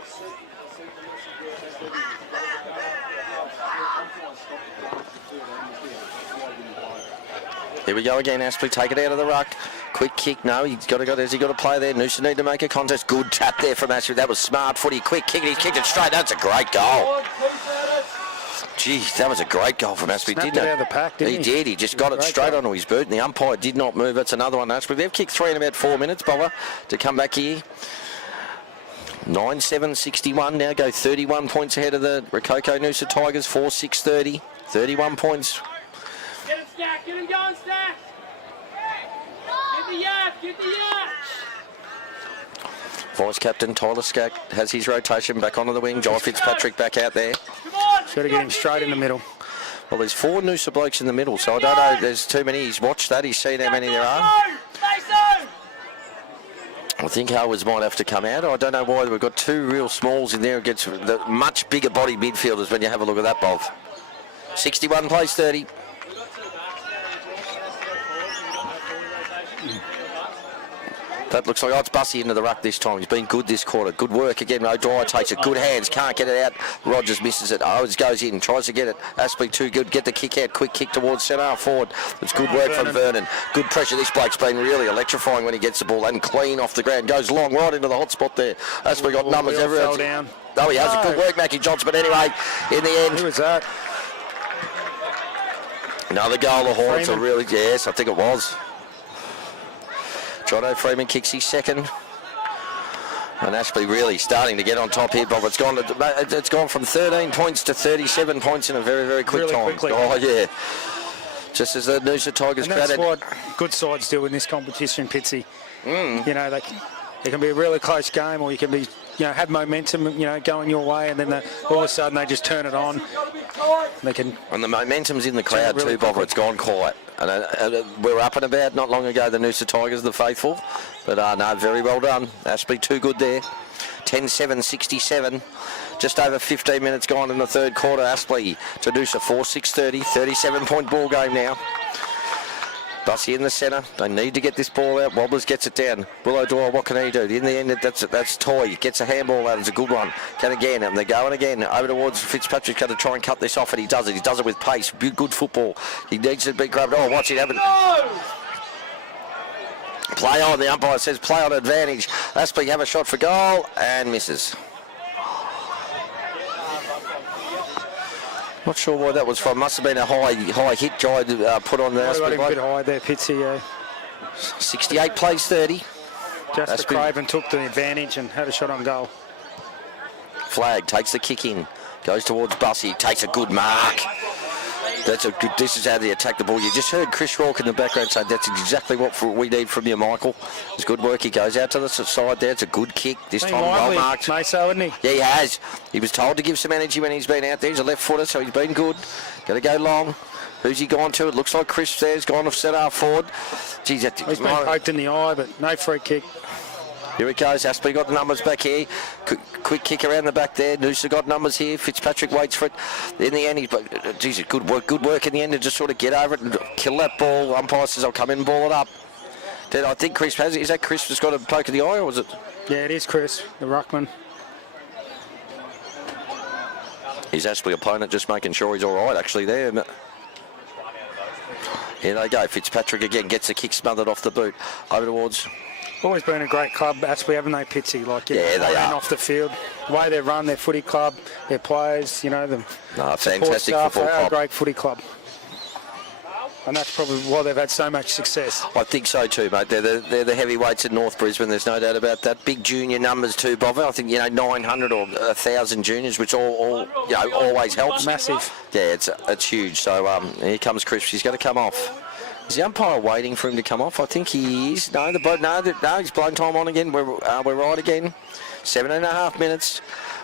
Here we go again, Aspley, take it out of the ruck. Quick kick, no, has he got to play there? Noosa need to make a contest. Good tap there from Aspley. That was smart footy. Quick kick, and he's kicked it straight. That's a great goal. Gee, that was a great goal from Aspley, didn't it? Out of the pack, didn't he? He did. He just got it straight onto his boot, and the umpire did not move. That's another one, Aspley. They've kicked 3 in about 4 minutes, Bobber, to come back here. 9-7-61 now, go 31 points ahead of the Rococo Noosa Tigers. 4-6-30, 31 points. Get him stacked, get him going stacked. Get the yak. Vice captain Tyler Skack has his rotation back onto the wing. Jai Fitzpatrick back out there. Got to get him straight in the middle. Well, there's 4 Noosa blokes in the middle, so I don't know. There's too many. He's watched that. He's seen how many there are. I think Howards might have to come out. I don't know why. We've got 2 real smalls in there against the much bigger body midfielders when you have a look at that, Bob. 61 plays 30. That looks like, it's Bussy into the ruck this time. He's been good this quarter. Good work again. O'Dwyer takes it. Good hands. Can't get it out. Rogers misses it. Owens goes in. Tries to get it. Aspley too good. Get the kick out. Quick kick towards centre forward. It's good work from Vernon. Good pressure. This bloke's been really electrifying when he gets the ball and clean off the ground. Goes long right into the hot spot there. Aspley got numbers everywhere. Fell down. Oh, he has. Good work, Mackie Johnson. But anyway, in the end. Who was that? Another goal. The Hornets are really... Yes, I think it was. Jono Freeman kicks his second. And Aspley really starting to get on top here, Bob. It's gone from 13 points to 37 points in a very, very quick time. Quickly. Oh, yeah. Just as the Noosa Tigers and that's crowd. what good sides do in this competition, Pitsy. You know, they can be a really close game, or you can be, have momentum, going your way, and then all of a sudden they just turn it on. They can. And the momentum's in the crowd really too, Bob. It's gone quiet. And we were up and about not long ago, the Noosa Tigers, the faithful. But no, very well done. Aspley too good there. 10-7-67. Just over 15 minutes gone in the third quarter. Aspley to Noosa 4-6-30. 37-point ball game now. Bussy in the centre. They need to get this ball out. Wobblers gets it down. Will O'Dwyer, what can he do? In the end, that's Toy. Gets a handball out. It's a good one. Can again. And they're going again. Over towards Fitzpatrick's going to try and cut this off, and he does it. He does it with pace. Good football. He needs to be grabbed. Oh, watch it happen. Play on. The umpire says play on advantage. Aspley have a shot for goal and misses. Not sure why that was from. Must have been a high hit guy put on the Aspley. A bit high there, Pitsy. 68 plays 30. Just Craven took the advantage and had a shot on goal. Flag takes the kick in, goes towards Bussy, takes a good mark. That's a good. This is how they attack the ball. You just heard Chris Rourke in the background say that's exactly what we need from you, Michael. It's good work. He goes out to the side there. It's a good kick. This time well marked. Noosa, isn't he? Yeah, he has. He was told to give some energy when he's been out there. He's a left footer, so he's been good. Got to go long. Who's he gone to? It looks like Chris there's gone off centre forward. Geez, he's been poked in the eye, but no free kick. Here it goes. Aspley got the numbers back here. Quick kick around the back there. Noosa got numbers here. Fitzpatrick waits for it. In the end, geez, good work in the end to just sort of get over it and kill that ball. Umpire says, I'll come in and ball it up. Then I think Chris has it. Is that Chris that's got a poke in the eye, or was it? Yeah, it is Chris, the ruckman. His Aspley opponent just making sure he's all right, actually, there. Here they go. Fitzpatrick again gets the kick smothered off the boot. Over towards... Always been a great club, Aspley, haven't they, Pitsy? Yeah, they are. Off the field. The way they run their footy club, their players, the fantastic staff, football club. A great footy club. And that's probably why they've had so much success. I think so too, mate. They're the heavyweights in North Brisbane. There's no doubt about that. Big junior numbers too, Bob. I think 900 or 1,000 juniors, which always helps. Massive. Yeah, it's huge. So here comes Chris. He's going to come off. Is the umpire waiting for him to come off? I think he is. No, he's blown time on again. We're right again. 7.5 minutes.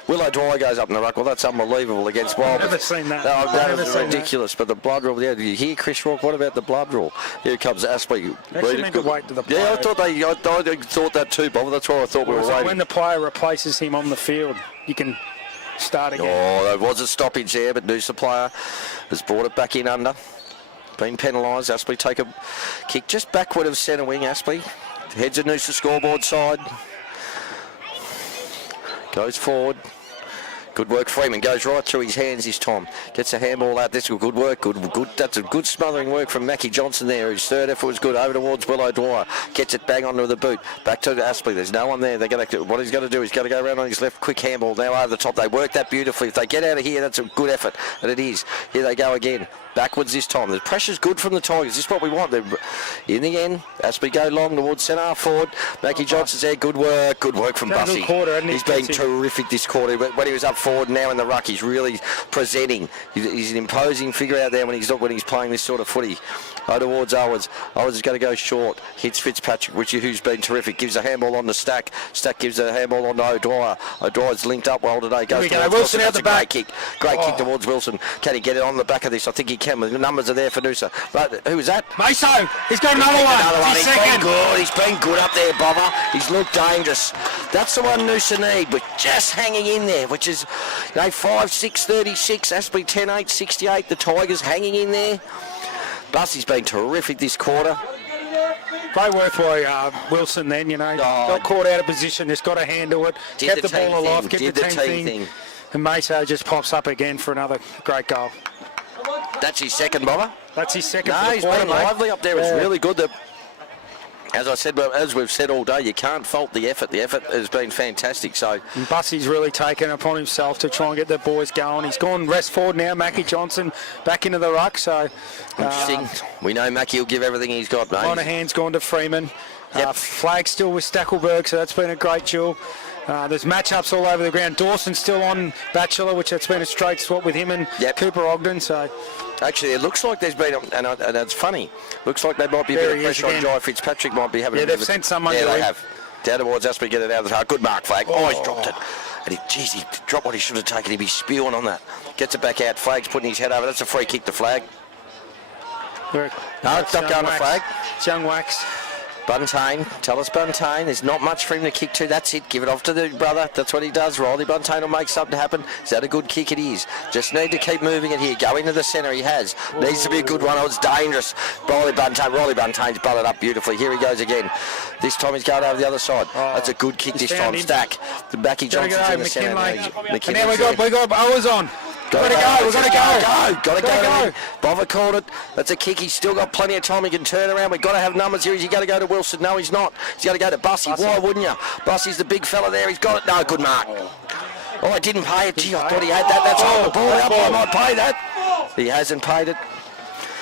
Will O'Dwyer goes up in the ruck. Well, that's unbelievable against Wild. I've never seen that. No, that was ridiculous. But the blood rule, yeah, you hear Chris Rourke? What about the blood rule? Here comes Aspley. Actually meant to wait to the player. Yeah, I thought that too, Bob. That's why I thought we were waiting. When the player replaces him on the field, you can start again. Oh, there was a stoppage there, but Noosa player has brought it back in under. Been penalised. Aspley take a kick just backward of centre wing. Aspley heads a Noosa scoreboard side. Goes forward. Good work. Freeman goes right through his hands this time. Gets a handball out. That's good work. Good. That's a good smothering work from Mackie Johnson there. His third effort was good. Over towards Will O'Dwyer. Gets it bang onto the boot. Back to Aspley. There's no one there. What he's going to do, he's going to go around on his left. Quick handball. Now over the top. They work that beautifully. If they get out of here, that's a good effort. And it is. Here they go again. Backwards this time. The pressure's good from the Tigers. This is what we want. In the end, Aspley go long towards centre forward. Mackie Johnson's there. Good work from Bussy. He's been terrific this quarter. When he was up forward, now in the ruck, he's really presenting. He's an imposing figure out there when he's playing this sort of footy. Over towards Owens. Owens is going to go short. Hits Fitzpatrick, who's been terrific. Gives a handball on to Stack. Stack gives a handball on to O'Dwyer. O'Dwyer's linked up well today. Goes towards Wilson out the back. Great kick towards Wilson. Can he get it on the back of this? I think he can. The numbers are there for Noosa. But who was that? Meso. He's got another one. He's been good. He's been good up there, Bobber. He's looked dangerous. That's the one Noosa need, but just hanging in there, which is 5-6-36. Aspley 10-8-68. The Tigers hanging in there. Bussy's been terrific this quarter. Great work by Wilson then, got caught out of position, just got to handle it, kept the ball alive, kept the team thing. And Maso just pops up again for another great goal. That's his second, Bobber. That's his second. No, he's been lively up there. It's really good. As I said, as we've said all day, you can't fault the effort. The effort has been fantastic. So Bussey's really taken it upon himself to try and get the boys going. He's gone rest forward now. Mackie Johnson back into the ruck. So interesting. We know Mackie will give everything he's got, mate. Monahan's gone to Freeman. Flag still with Stackelberg, so that's been a great duel. There's matchups all over the ground. Dawson's still on Batchelor, which it's been a straight swap with him and Cooper Ogden. So actually, it looks like there's been, and it's funny, looks like they might be a bit of pressure on Jai Fitzpatrick. Might be having. Yeah, they've sent someone. Yeah, they have. Down towards Aspley, get it out of the heart. Good mark, Flag. Oh, he's dropped it. And he dropped what he should have taken. He'd be spewing on that. Gets it back out. Flag's putting his head over. That's a free kick to Flag. No, it's not going to Flag. It's young Wax. Buntain, tell us Buntain, there's not much for him to kick to, that's it, give it off to the brother, that's what he does. Riley Buntain will make something happen. Is that a good kick? It is. Just need to keep moving it here, go into the centre, he has. Needs to be a good one, oh, it's dangerous. Riley Buntain's butted up beautifully, here he goes again. This time he's going over the other side. That's a good kick this time, Stack. The Mackie Johnson's in the centre. And now we got Owers on. We've got to go. Bova called it. That's a kick. He's still got plenty of time. He can turn around. We've got to have numbers here. Is he going to go to Wilson? No, he's not. He's going to go to Bussey. Why wouldn't you? Bussey's the big fella there. He's got it. No, good mark. Oh, I didn't pay it. Gee, I thought he had that. That's on the ball up. I might pay that. He hasn't paid it.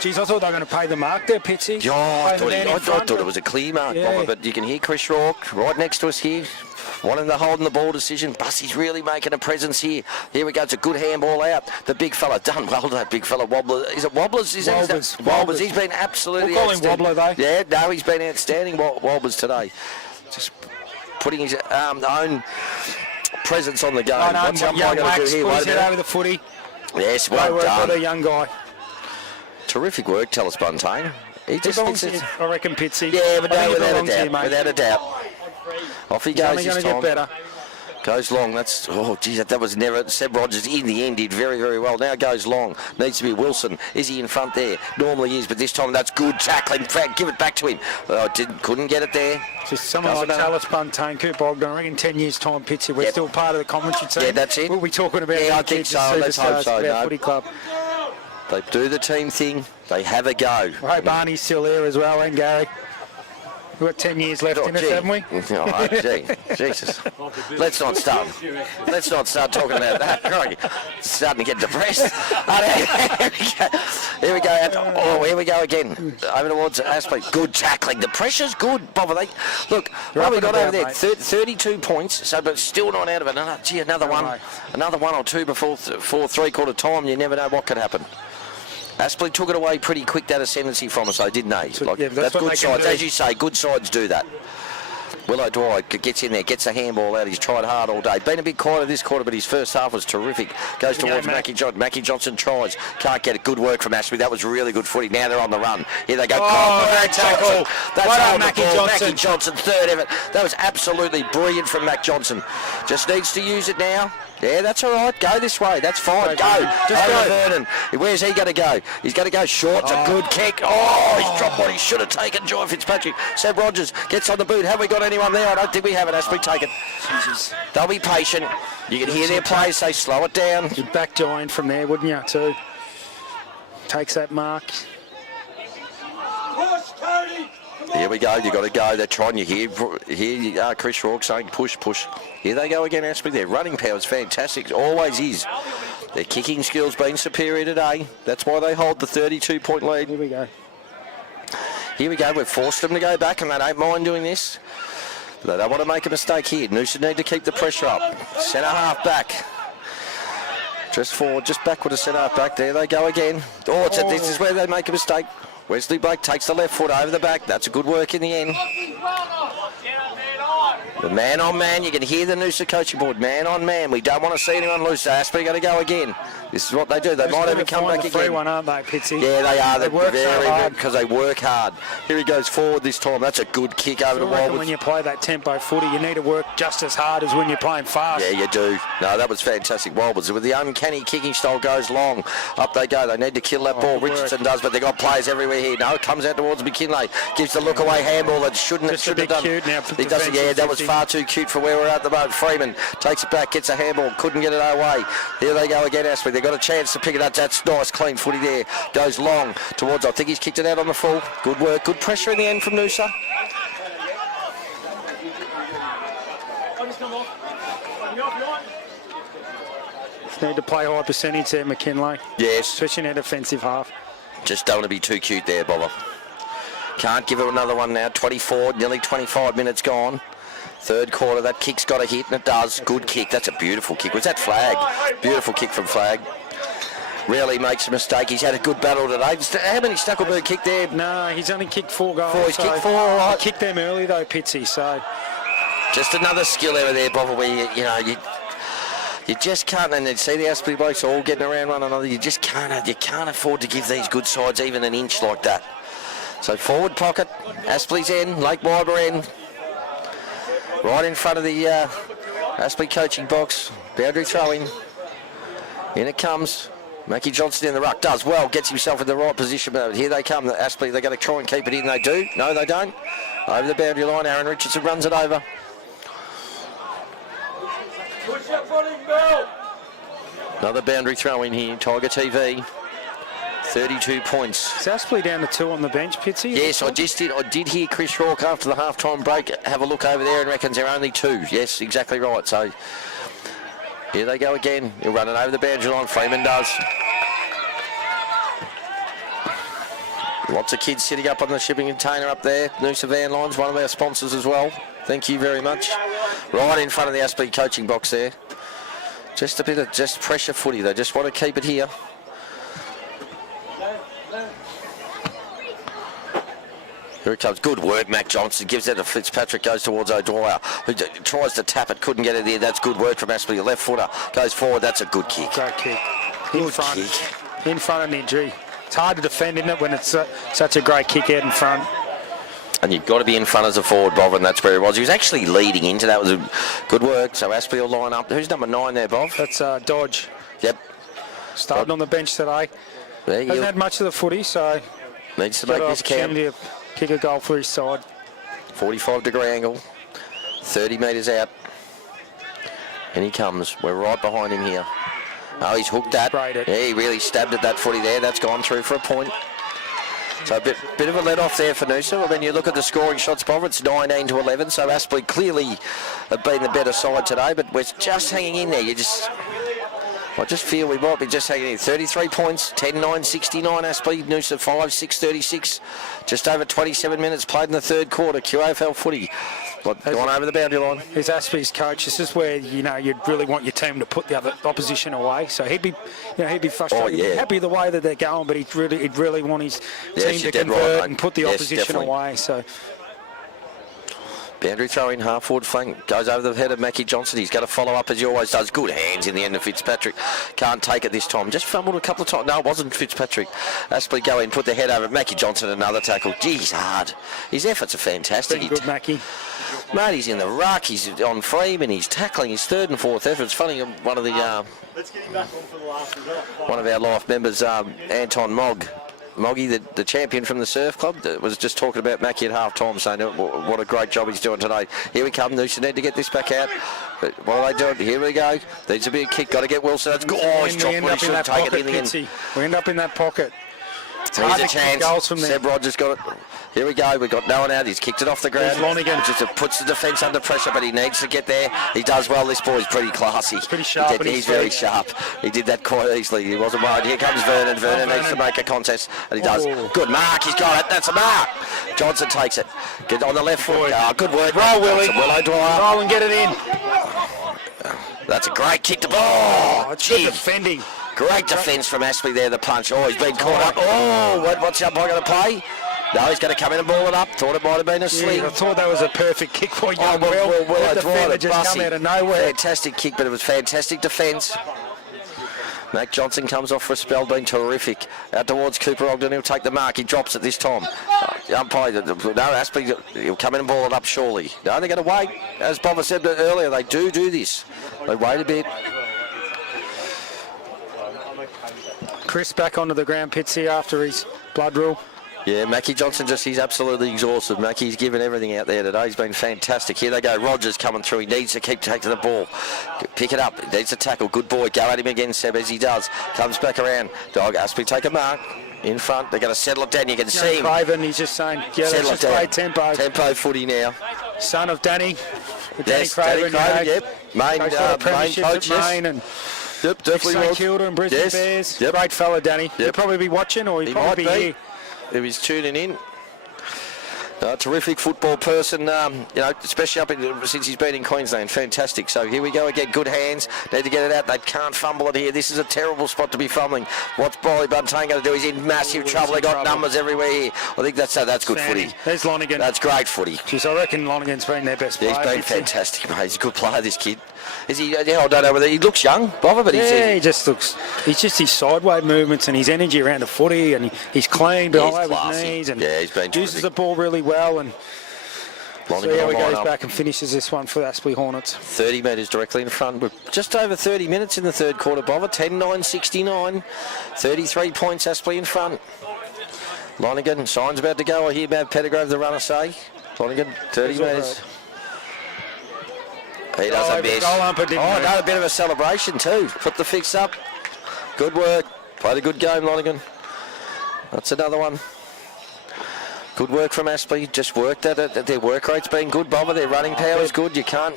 Geez, I thought they were going to pay the mark there, Pitsy. I thought it was a clear mark, Bobber, but you can hear Chris Rourke right next to us here. Wanting to hold in the ball decision. Bussey's really making a presence here. Here we go. It's a good handball out. The big fella done well. That big fella Wobbler. Is it Wobblers? Wobblers. He's been absolutely we'll call him Wobbler, though. Yeah, no, he's been outstanding. Wobblers today. Just putting his own presence on the game. What's umpire going to do here? Put his head over the footy. Yes, well done. What a young guy. Terrific work, tell us, Buntain. He just thinks it. I reckon Pitsy. Yeah, but no, without a doubt. Off he goes this time. Get better. Goes long. That's that was never. Seb Rogers in the end did very, very well. Now goes long. Needs to be Wilson. Is he in front there? Normally is, but this time that's good tackling. Give it back to him. Couldn't get it there. Just someone like Talis Buntain, Cooper Ogden. I reckon 10 years time, Pitsy. We're still part of the commentary team. Yeah, that's it. We'll be talking about. Yeah, I think so. Let's hope so. No. Footy club. They do the team thing. They have a go. I hope Barney's still there as well, and Gary. We've got 10 years left in us, haven't we? Oh, gee, Jesus. Let's not start talking about that. It's starting to get depressed. Here we go. Oh, here we go again. Over towards Aspley. Good tackling. The pressure's good, Bob. Look, what we got over there? 32 points, but still not out of it. Another one or two before three-quarter time. You never know what could happen. Aspley took it away pretty quick, that ascendancy from us, though, didn't they? That's good sides. As you say, good sides do that. Willow Dwight gets in there, gets the handball out. He's tried hard all day. Been a bit quieter this quarter, but his first half was terrific. Goes towards Mackie Johnson. Mackie Johnson tries. Can't get it. Good work from Aspley. That was really good footy. Now they're on the run. Here they go. Great tackle. That's on Mackie Johnson. Mackie Johnson, third effort. That was absolutely brilliant from Mac Johnson. Just needs to use it now. Yeah, that's all right. Go this way. That's fine. Go. Just go. Vernon. Where's he going to go? He's going to go short. It's a good kick. Oh, he's dropped what he should have taken. Jai Fitzpatrick. Seb Rogers gets on the boot. Have we got anyone there? I don't think we have it. Aspley, take it. Jesus. They'll be patient. You can hear their players say, slow it down. You'd back Giant from there, wouldn't you, too? Takes that mark. Here we go. You got to go. They're trying. You hear Chris Rourke saying push, push. Here they go again, Aspley. Their running power is fantastic. Always is. Their kicking skills been superior today. That's why they hold the 32-point lead. Here we go. Here we go. We've forced them to go back, and they don't mind doing this. They don't want to make a mistake here. Noosa need to keep the pressure up. Centre half back. Just forward, just backward to centre half back. There they go again. This is where they make a mistake. Wesley Blake takes the left foot over the back. That's a good work in the end. The man on man, you can hear the Noosa coaching board. Man on man, we don't want to see anyone loose. So Aspley got to go again. This is what they do. They might even come back again. One, aren't they, Pitsy? Yeah, they are. They work very so hard because they work hard. Here he goes forward this time. That's a good kick over to Wildwood. When you play that tempo footy, you need to work just as hard as when you're playing fast. Yeah, you do. No, that was fantastic. Wildwoods with the uncanny kicking style goes long. Up they go. They need to kill that ball. Richardson does, but they got players everywhere here. No, it comes out towards McKinlay. Gives the look away handball that shouldn't have done. Cute now He doesn't. Yeah, that was far too cute for where we're at the moment. Freeman takes it back, gets a handball, couldn't get it away. Here they go again, Aspley. They've got a chance to pick it up. That's nice, clean footy there. Goes long towards, I think he's kicked it out on the full. Good work, good pressure in the end from Noosa. Need to play high percentage there, McKinlay. Yes. Especially in their defensive half. Just don't want to be too cute there, Bobber. Can't give it another one now. 24, nearly 25 minutes gone. Third quarter, that kick's got a hit, and it does. Good kick. That's a beautiful kick. Was that Flag? Beautiful kick from Flag. Rarely makes a mistake. He's had a good battle today. How many Stuckelberg kicked there? No, he's only kicked 4 goals. He's kicked 4, all right. He kicked them early, though, Pitsy, so... Just another skill error there, Bobber, where, you just can't, and you see the Aspley blokes all getting around one another. You just can't afford to give these good sides even an inch like that. So forward pocket, Aspley's end, Lake Wyber end, right in front of the Aspley coaching box. Boundary throw in it comes. Mackie Johnson in the ruck does well, gets himself in the right position. But here they come, the Aspley. They're going to try and keep it in. They do. No, they don't. Over the boundary line, Aaron Richardson runs it over. Another boundary throw in here, Tiger TV. 32 points. Is Aspley down to 2 on the bench, Pitsy? Yes, I did hear Chris Rourke after the half-time break have a look over there and reckons they're only 2. Yes, exactly right. So here they go again. He'll run it over the boundary line. Freeman does. Lots of kids sitting up on the shipping container up there. Noosa Van Lines, one of our sponsors as well. Thank you very much. Right in front of the Aspley coaching box there. Just a bit of pressure footy. They just want to keep it here. Here it comes. Good work, Mac Johnson. Gives it to Fitzpatrick. Goes towards O'Dwyer, who tries to tap it. Couldn't get it there. That's good work from Aspley. Left footer. Goes forward. That's a good kick. Great kick. Good kick. In front of Nidri. It's hard to defend, isn't it, when it's such a great kick out in front. And you've got to be in front as a forward, Bob, and that's where he was. He was actually leading into that. It was a good work. So Aspley will line up. Who's number 9 there, Bob? That's Dodge. Yep. Starting on the bench today. Hasn't had much of the footy, so... Needs to make this count. To kick a goal for his side. 45-degree angle. 30 metres out. And he comes. We're right behind him here. Oh, he's hooked that. Yeah, he really stabbed at that footy there. That's gone through for a point. So a bit of a let-off there for Noosa. Well, then you look at the scoring shots, Bob, it's 19-11. So Aspley clearly have been the better side today, but we're just hanging in there. I just feel we might be just hanging in. 33 points, 10-9-69 Aspley, Noosa 5-6-36. Just over 27 minutes played in the third quarter. QAFL footy. Gone over the boundary line. He's Aspley's coach. This is where you'd really want your team to put the opposition away. So he'd be frustrated. Oh, yeah. He'd happy the way that they're going, but he'd really want his team to convert and put the opposition away. So. Boundary throw in, half forward flank, goes over the head of Mackie Johnson. He's got to follow up as he always does. Good hands in the end of Fitzpatrick. Can't take it this time. Just fumbled a couple of times. No, it wasn't Fitzpatrick. Aspley go in, put the head over Mackie Johnson, another tackle. Gee, he's hard. His efforts are fantastic. Pretty good, Mackie. Mate, he's in the ruck. He's on Freeman. He's tackling his third and fourth effort. It's funny, one of the one of our life members, Anton Moggy, the champion from the Surf Club, was just talking about Mackie at half-time, saying what a great job he's doing today. Here we come. Noosa need to get this back out. But what are they doing? Here we go. Needs to be a kick. Got to get Wilson. That's good. Oh, he's dropped what he should take it in the end. We end up in that pocket. Here's a chance. Seb Rogers got it. Here we go. We've got no one out. He's kicked it off the ground. Just puts the defence under pressure, but he needs to get there. He does well. This boy's pretty classy. He's pretty sharp. He's very sharp. He did that quite easily. He wasn't worried. Here comes Vernon. Vernon needs to make a contest, and he does. Good mark. He's got it. That's a mark. Johnson takes it. Get on the left foot. Good work. Roll, Willie. Roll and get it in. That's a great kick to ball. It's good defending. Great defence from Aspley there, the punch. Oh, he's been caught up. Oh, what's the umpire going to play? No, he's going to come in and ball it up. Thought it might have been a swing. I thought that was a perfect kick for young well, the it's defender right, just come out of nowhere. Fantastic kick, but it was fantastic defence. Mac Johnson comes off for a spell, been terrific. Out towards Cooper Ogden, he'll take the mark. He drops it this time. Umpire, no, Aspley, he'll come in and ball it up surely. No, they're going to wait. As Bobber said earlier, they do this. They wait a bit. Chris back onto the ground, Pitsy, after his blood rule. Yeah, Mackie Johnson he's absolutely exhausted. Mackie's given everything out there today. He's been fantastic. Here they go. Rogers coming through. He needs to keep taking the ball. Pick it up. He needs to tackle. Good boy. Go at him again, Seb, as he does. Comes back around. Dog, Aspley take a mark. In front. They're going to settle it down. You can see him. Craven, he's just saying, yeah, let's just play tempo. Tempo footy now. Son of Danny. Danny Craven, yep. Main coach, Main and yep, definitely St Kilda and Brisbane Bears. Yep. Great fella, Danny. He'll probably be watching, or he'll probably be here. If he's tuning in. Terrific football person, especially since he's been in Queensland. Fantastic. So here we go again. Good hands. Need to get it out. They can't fumble it here. This is a terrible spot to be fumbling. What's Bolly Buntain going to do? He's in massive trouble. They got numbers everywhere here. I think that's good footy. There's Lonigan. That's great footy. Jeez, I reckon Lonigan's been their best player. He's been fantastic, mate. He's a good player, this kid. Is he? I don't know whether he looks young, Bobber, but he just looks. It's just his sideways movements and his energy around the footy, and he's clean behind his knees, and he's been uses the ball really well. And so he goes back and finishes this one for the Aspley Hornets. 30 metres directly in front. We're just over 30 minutes in the third quarter, Bobber. 10-9-69. 33 points, Aspley in front. Lonigan, sign's about to go. I hear about Pettigrove, the runner, say. Lonigan, 30 metres. He does a miss. Another bit of a celebration too. Put the fix up. Good work. Played a good game, Lonigan. That's another one. Good work from Aspley. Just worked at it. Their work rate's been good, Bobber. Their running power is good. You can't...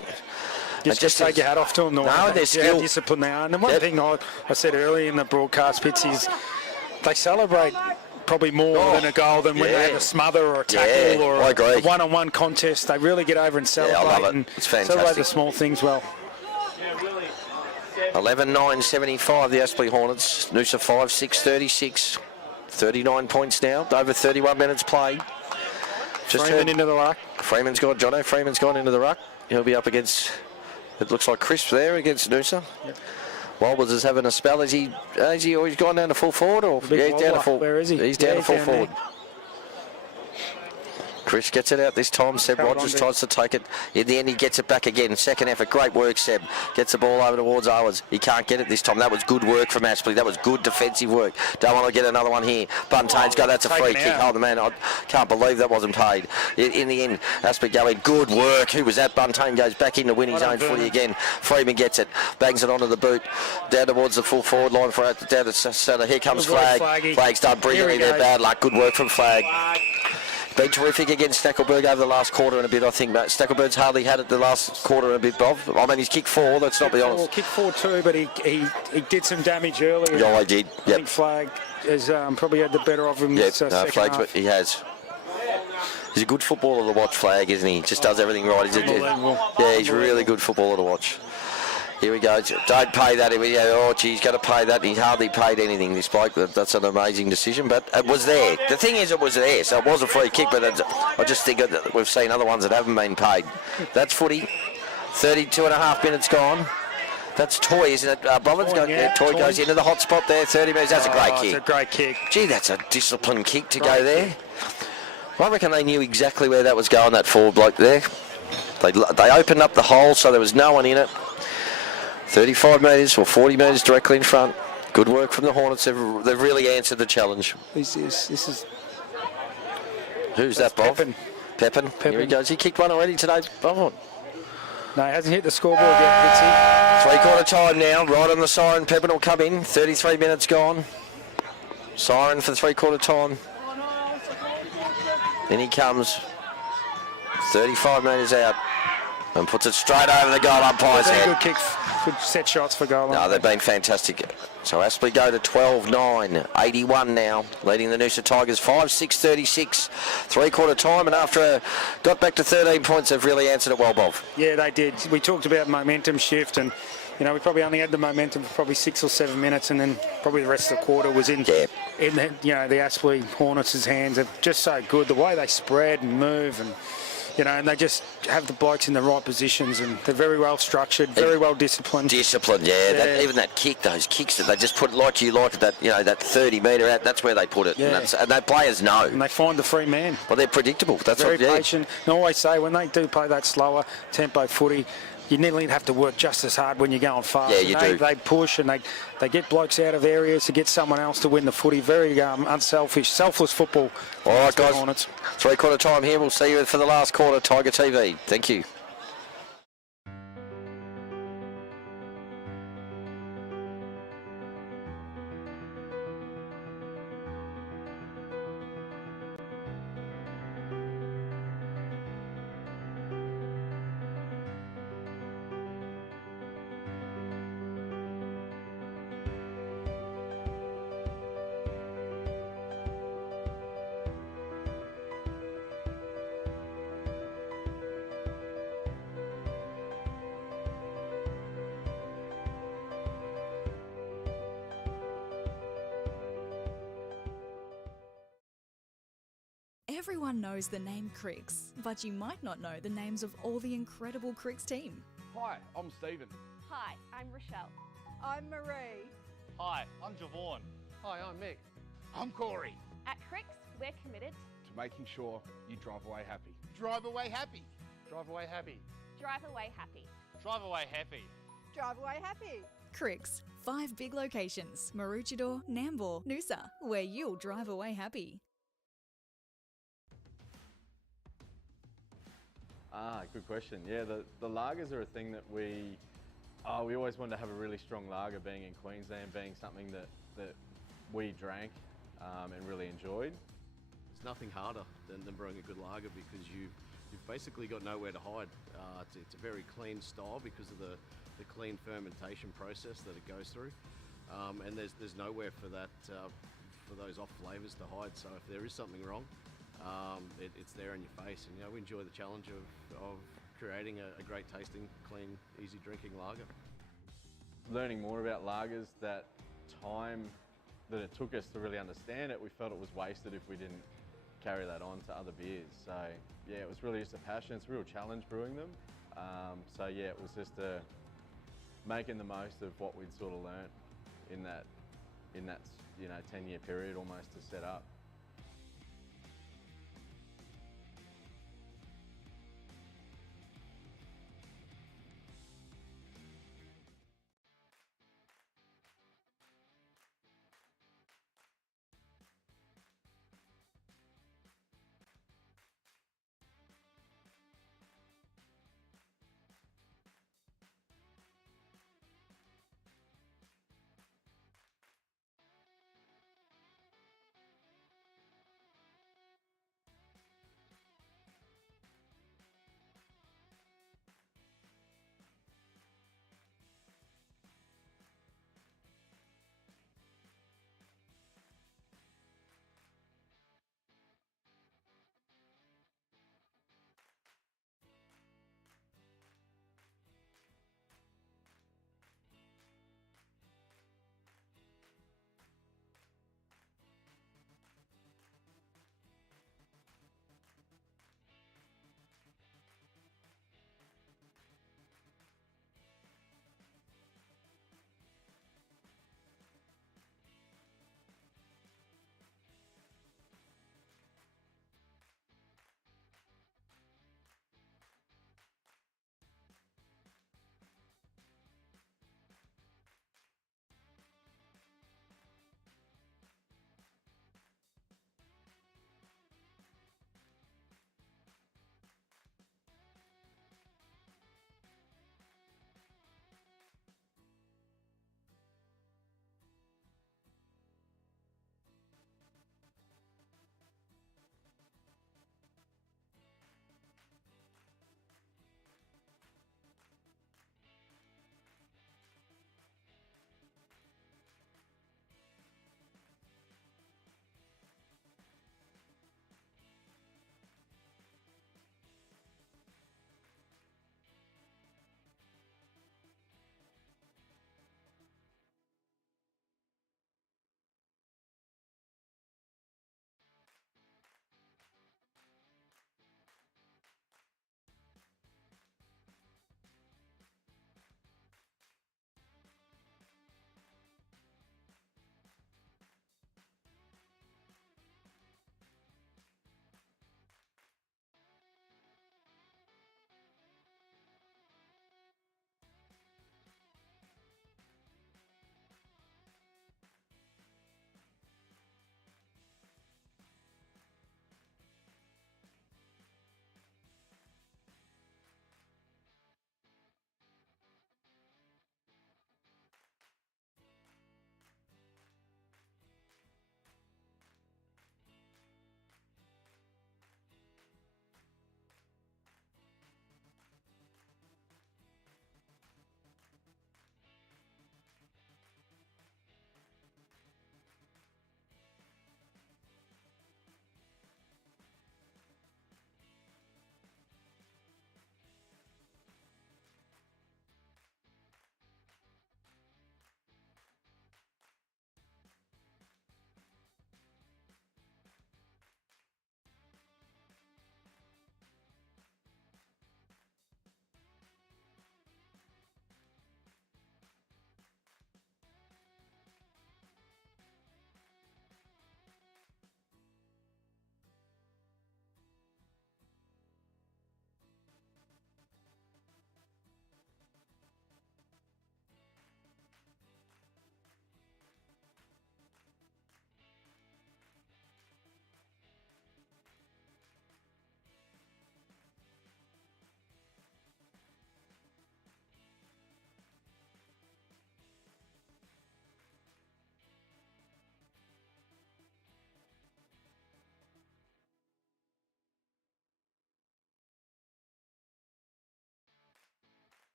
Just take your hat off to them. Their skill. How disciplined they are. And the one thing I said earlier in the broadcast bits is they celebrate probably more than a goal than when they have a smother or a tackle or a one-on-one contest. They really get over and celebrate. I love it. And it's fantastic. Celebrate the small things well. 11-9-75, the Aspley Hornets. Noosa 5-6-36. 39 points now. Over 31 minutes played. Freeman into the ruck. Jono Freeman's gone into the ruck. He'll be up against, it looks like Crisp there against Noosa. Yep. Wobbles is having a spell. He's gone down to full forward, or he's down to full. Where is he? He's down to full forward. Chris gets it out this time. Seb Rogers tries to take it. In the end, he gets it back again. Second effort. Great work, Seb. Gets the ball over towards Owens. He can't get it this time. That was good work from Aspley. That was good defensive work. Don't want to get another one here. Buntain's got, that's a free kick. Oh, the man, I can't believe that wasn't paid. In the end, Aspley going, good work. Who was that? Buntain goes back in to win his own footy again. Freeman gets it. Bangs it onto the boot. Down towards the full forward line for it. Down to Santa. Here comes Flag. Flag's done brilliantly there. Bad luck. Good work from Flag. Been terrific against Stackelberg over the last quarter and a bit, I think. But Stackelberg's hardly had it the last quarter and a bit, Bob. I mean, he's kicked 4, let's not be honest. Kicked 4 too, but he did some damage earlier. Yeah, he did. I think Flag has probably had the better of him this second half. He has. He's a good footballer to watch, Flag, isn't he? Just does everything right. He's really good footballer to watch. Here we go. Don't pay that. Oh, gee, he's got to pay that. He hardly paid anything, this bloke. That's an amazing decision, but it was there. The thing is, it was there, so it was a free kick, but I just think that we've seen other ones that haven't been paid. That's footy. 32 and a half minutes gone. That's Toy, isn't it? Toy goes into the hot spot there. 30 metres. That's a great kick. It's a great kick. Gee, that's a disciplined kick to go there. I reckon they knew exactly where that was going, that forward bloke there. They opened up the hole so there was no one in it. 35 metres or 40 metres directly in front. Good work from the Hornets. They've really answered the challenge. This is. Who's that, Bob? Pepin. Here he goes. He kicked one already today, Bob. No, he hasn't hit the scoreboard yet, Fitzy. 3/4 time now. Right on the siren. Pepin will come in. 33 minutes gone. Siren for 3/4 time. In he comes. 35 metres out. And puts it straight over the goal umpire's head. Good kick. Good set shots for goal. No, they've been fantastic. So Aspley go to 12-9, 81 now, leading the Noosa Tigers 5-6-36, 3/4 time, and after got back to 13 points, they've really answered it well, Bob. Yeah, they did. We talked about momentum shift, and we probably only had the momentum for probably 6 or 7 minutes, and then probably the rest of the quarter was in in the, the Aspley Hornets' hands. They're just so good. The way they spread and move and, and they just have the blokes in the right positions, and they're very well structured, very well disciplined. Disciplined, yeah. Even that kick, those kicks that they just put that, that 30 metre out, that's where they put it. Yeah. And they players know. And they find the free man. Well, they're predictable. That's very patient. And I always say, when they do play that slower tempo footy, you nearly have to work just as hard when you're going fast. Yeah, you do. They push and they get blokes out of areas to get someone else to win the footy. Very unselfish, selfless football. All right, guys. Hornets. 3/4 time here. We'll see you for the last quarter, Tiger TV. Thank you. Everyone knows the name Cricks, but you might not know the names of all the incredible Cricks team. Hi, I'm Stephen. Hi, I'm Rochelle. I'm Marie. Hi, I'm Javon. Hi, I'm Mick. I'm Corey. At Cricks, we're committed To making sure you drive away happy. Drive away happy. Drive away happy. drive away happy. Drive away happy. Drive away happy. Cricks, 5 big locations, Maroochydore, Nambour, Noosa, where you'll drive away happy. Good question. Yeah, the lagers are a thing that we always wanted to have a really strong lager, being in Queensland, being something that we drank and really enjoyed. It's nothing harder than brewing a good lager, because you've basically got nowhere to hide. It's a very clean style because of the clean fermentation process that it goes through, and there's nowhere for that for those off flavours to hide. So if there is something wrong, it's there in your face. And we enjoy the challenge of creating a great tasting, clean, easy drinking lager. Learning more about lagers, that time that it took us to really understand it, we felt it was wasted if we didn't carry that on to other beers. So yeah, it was really just a passion. It's a real challenge brewing them. So yeah, it was just making the most of what we'd sort of learnt in that 10-year period almost to set up.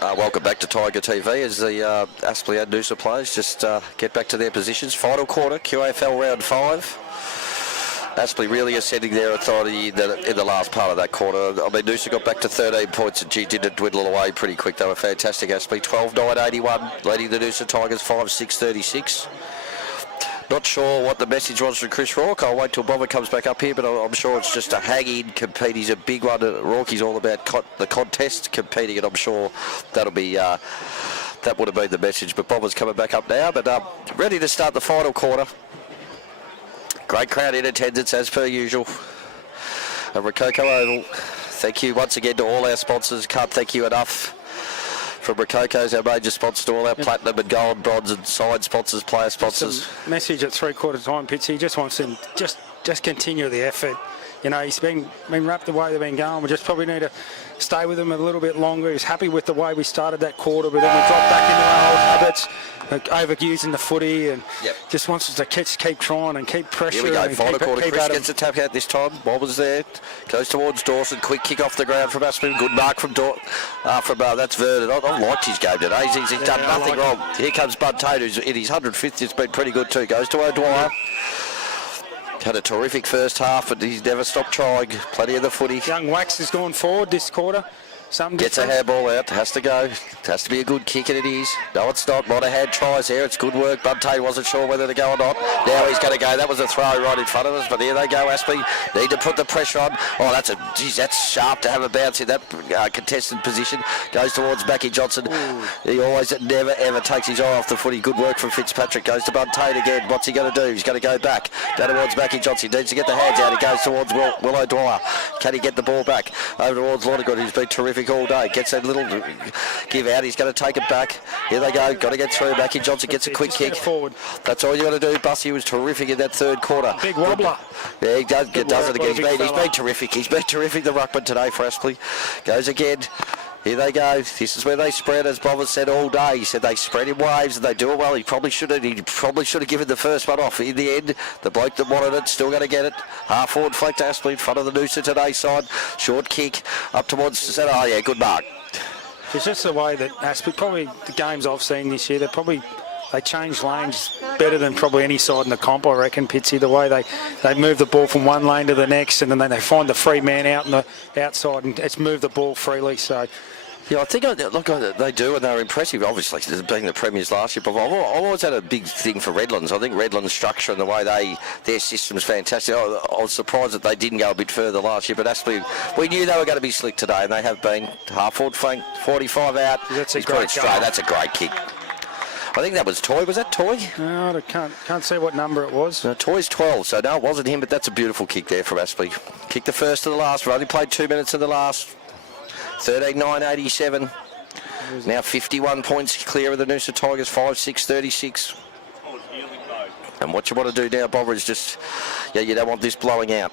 Welcome back to Tiger TV as the Aspley and Noosa players just get back to their positions. Final quarter, QAFL round 5. Aspley really ascending their authority in the last part of that quarter. I mean, Noosa got back to 13 points and did it dwindle away pretty quick. They were fantastic, Aspley. 12-9-81, leading the Noosa Tigers 5-6-36. Not sure what the message was from Chris Rourke. I'll wait till Bobber comes back up here, but I'm sure it's just a hang-in compete. He's a big one. Rourke's all about the contest competing, and I'm sure that'll be that would have been the message. But Bobber's coming back up now, but ready to start the final quarter. Great crowd in attendance as per usual at Rococo Oval. Thank you once again to all our sponsors. Can't thank you enough. From Rococo's our major sponsor to all our platinum and gold, bronze and side sponsors, player sponsors. Message at 3/4 time, Pitch. He just wants to just continue the effort. You know, he's been wrapped the way they've been going. We just probably need to stay with him a little bit longer. He's happy with the way we started that quarter, but then we dropped back into our old habits, like overusing the footy, and just wants us to keep trying and keep pressure. Here we go, final quarter. Chris gets a tap out this time. Bobber's there, goes towards Dawson. Quick kick off the ground from Aspley. Good mark from that's Vernon. I've liked his game today. He's done nothing wrong. Here comes Bud Tate, who's in his 105th. It's been pretty good too. Goes to O'Dwyer. Had a terrific first half, but he's never stopped trying. Plenty of the footy. Young Wax has gone forward this quarter. Gets a handball out, has to go. It has to be a good kick, and it is. No, it's not. Monahan tries there. It's good work. Bud Tate wasn't sure whether to go or not. Now he's going to go. That was a throw right in front of us, but here they go, Aspley. Need to put the pressure on. Oh, that's sharp to have a bounce in that contested position. Goes towards Mackie Johnson. Ooh. He always never, ever takes his eye off the footy. Good work from Fitzpatrick. Goes to Bud Tate again. What's he going to do? He's going to go back. Down towards Mackie Johnson. He needs to get the hands out. He goes towards Will O'Dwyer. Can he get the ball back? Over towards Lonergan, who's been terrific all day. Gets a little give out. He's going to take it back. Here they go. Got to get through. Mackie Johnson gets a quick kick. Forward. That's all you got to do. Bussy was terrific in that third quarter. Big wobbler. Yeah, he does it again. He's been terrific. He's been terrific, the ruckman today for Aspley. Goes again. Here they go. This is where they spread, as Bob has said all day. He said they spread in waves and they do it well. He probably should have given the first one off. In the end, the bloke that wanted it still going to get it. Half forward flank to Aspley in front of the Noosa today side. Short kick up towards the centre. Oh yeah, good mark. It's just the way that Aspley, probably the games I've seen this year, they change lanes better than probably any side in the comp, I reckon, Pitsy. The way they move the ball from one lane to the next, and then they find the free man out on the outside and it's moved the ball freely. So yeah, I think they do, and they're impressive. Obviously, being the premiers last year, but I've always had a big thing for Redlands. I think Redlands' structure and the way their system's fantastic. I was surprised that they didn't go a bit further last year, but Aspley, we knew they were going to be slick today, and they have been. Half forward flank, 45 out. He's put it straight. That's a great kick. I think that was Toy. Was that Toy? No, I can't see what number it was. No, Toy's 12, so no, it wasn't him, but that's a beautiful kick there from Aspley. Kicked the first to the last. We've only played 2 minutes of the last. 13-9-87. Now 51 points clear of the Noosa Tigers, 5-6-36. And what you want to do now, Bobber, is just, you don't want this blowing out.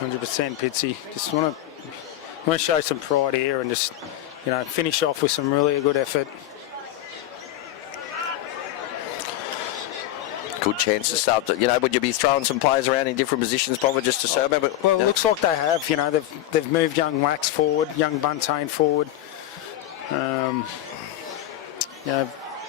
100%, Pitsy. Just want to show some pride here and just, finish off with some really good effort. Good chance to start. Would you be throwing some players around in different positions, Bobber, just to show them? Well, it looks like they have. They've moved young Wax forward, young Buntain forward.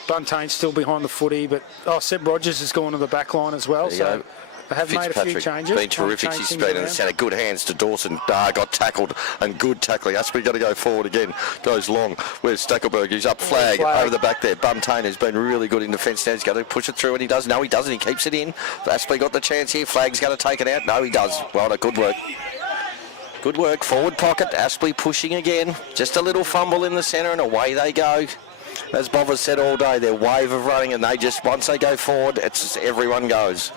Buntain's still behind the footy, but Seb Rogers has gone to the back line as well. So they have made a few changes. Been terrific. He's been in the centre. Good hands to Dawson. Got tackled and good tackling. Aspley got to go forward again. Goes long. Where's Stackelberg? He's up flag over the back there. Buntain has been really good in defence now. He's got to push it through, and he does. No, he doesn't. He keeps it in. Aspley got the chance here. Flag's going to take it out. No, he does. Well done. Good work. Good work. Forward pocket. Aspley pushing again. Just a little fumble in the centre, and away they go. As Bob has said all day, their wave of running, and once they go forward, it's everyone goes.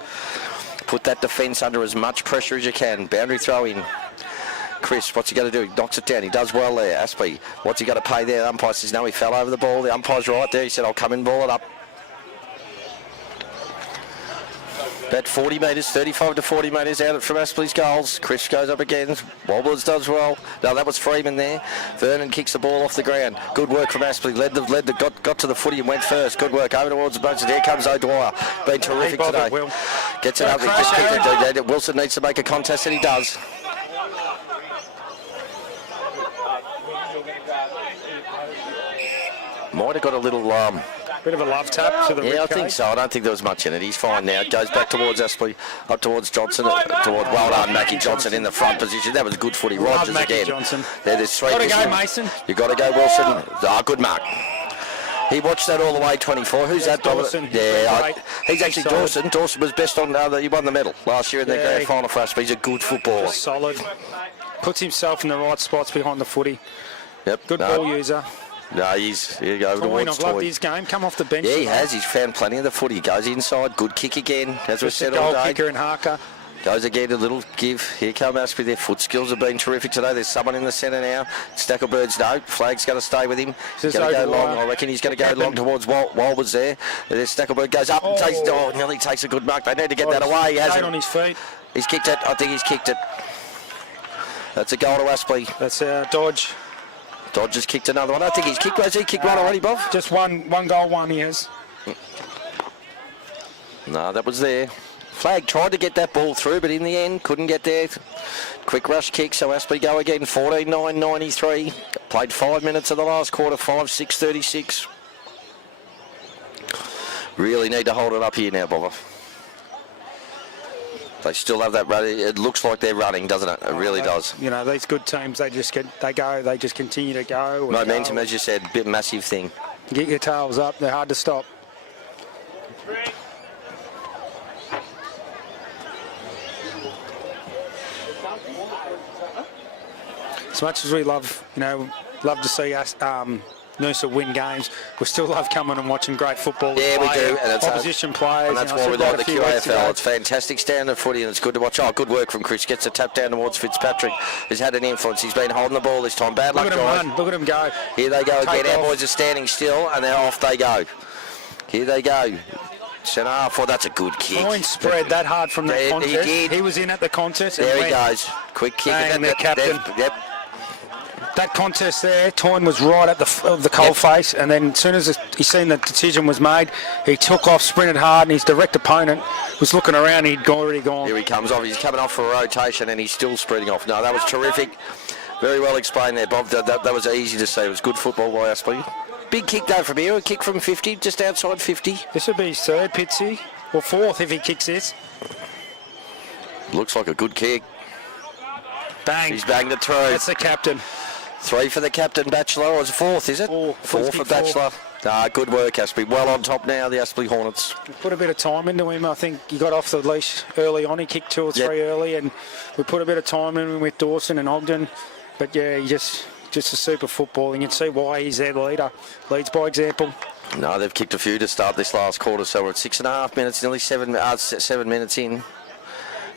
Put that defence under as much pressure as you can. Boundary throw in. Chris, what's he going to do? He knocks it down. He does well there. Aspley, what's he going to pay there? The umpire says no, he fell over the ball. The umpire's right there. He said, I'll come and ball it up. About 40 metres, 35 to 40 metres out from Aspley's goals. Chris goes up again. Wobblers does well. No, that was Freeman there. Vernon kicks the ball off the ground. Good work from Aspley. Got to the footy and went first. Good work over towards the bunch. Here comes O'Dwyer. Been terrific today. Gets it up. Wilson needs to make a contest, and he does. Might have got a little... Bit of a love tap to the I think so. I don't think there was much in it. He's fine now. It goes back towards Aspley, up towards Johnson. Well done, Mackie Johnson in the front position. That was good footy. Rogers again. Johnson. There's three. Got to go, Mason. You got to go, Wilson. Good mark. He watched that all the way, 24. Who's that? Dawson. Yeah, he's actually Dawson. Dawson was best on he won the medal last year in the grand final for us, but he's a good footballer. Solid. Puts himself in the right spots behind the footy. Yep. Good ball user. No, here you go. Toyne, I've loved his game. Come off the bench. Yeah, he has. He's found plenty of the footy. Goes inside. Good kick again, as we said all day. Goal kicker and Harker. Goes again, a little give. Here come Aspley. Their foot skills have been terrific today. There's someone in the centre now. Stacklebird's no. Flag's going to stay with him. He's going to go long. I reckon he's going to go long towards Walber's there. There's Stackleberg goes up and takes, nearly takes a good mark. They need to get that away. He hasn't. On his feet. He's kicked it. I think he's kicked it. That's a goal to Aspley. That's Dodge. Dodge has kicked another one. I think he's kicked. Has he kicked one already, Bob? Just one goal, one he has. No, that was there. Flag tried to get that ball through, but in the end couldn't get there. Quick rush kick, so Aspley go again. 14-9-93. Played 5 minutes of the last quarter. 5-6-36. Really need to hold it up here now, Bobber. They still have that running. It looks like they're running, doesn't it? It really does. You know, these good teams, they just continue to go. Momentum, as you said, bit massive thing. Get your tails up. They're hard to stop. As much as we love to see us Noosa win games, we still love coming and watching great football. Yeah, we do. And it's opposition players. And that's why we like the QAFL. It's fantastic standard footy, and it's good to watch. Oh, good work from Chris. Gets a tap down towards Fitzpatrick. He's had an influence. He's been holding the ball this time. Bad luck, Look at him run. Look at him go. Here they go again. Our boys are standing still, and then off they go. Here they go. Centre half. That's a good kick. Toyne spread that hard from the contest. He did. He was in at the contest. There he goes. Quick kick. And the captain. Yep. That contest there, Toyne was right at the coal face, and then as soon as he seen the decision was made, he took off, sprinted hard, and his direct opponent was looking around. He'd already gone. Here he comes off. He's coming off for a rotation, and he's still spreading off. No, that was terrific. Very well explained there, Bob. That was easy to say. It was good football by Aspley. Big kick though from here. A kick from 50, just outside 50. This would be his third, Pitsy, or fourth if he kicks this. Looks like a good kick. Bang. He's banged it through. That's the captain. 3 for the captain, Batchelor. Or was it 4th, is it? 4 for Batchelor. Good work, Aspley. Well on top now, the Aspley Hornets. We put a bit of time into him. I think he got off the leash early on. He kicked 2 or 3 early, and we put a bit of time in him with Dawson and Ogden. But yeah, he just a super football, and you can see why he's their leader. Leads by example. No, they've kicked a few to start this last quarter, so we're at 6.5 minutes, nearly 7 minutes in.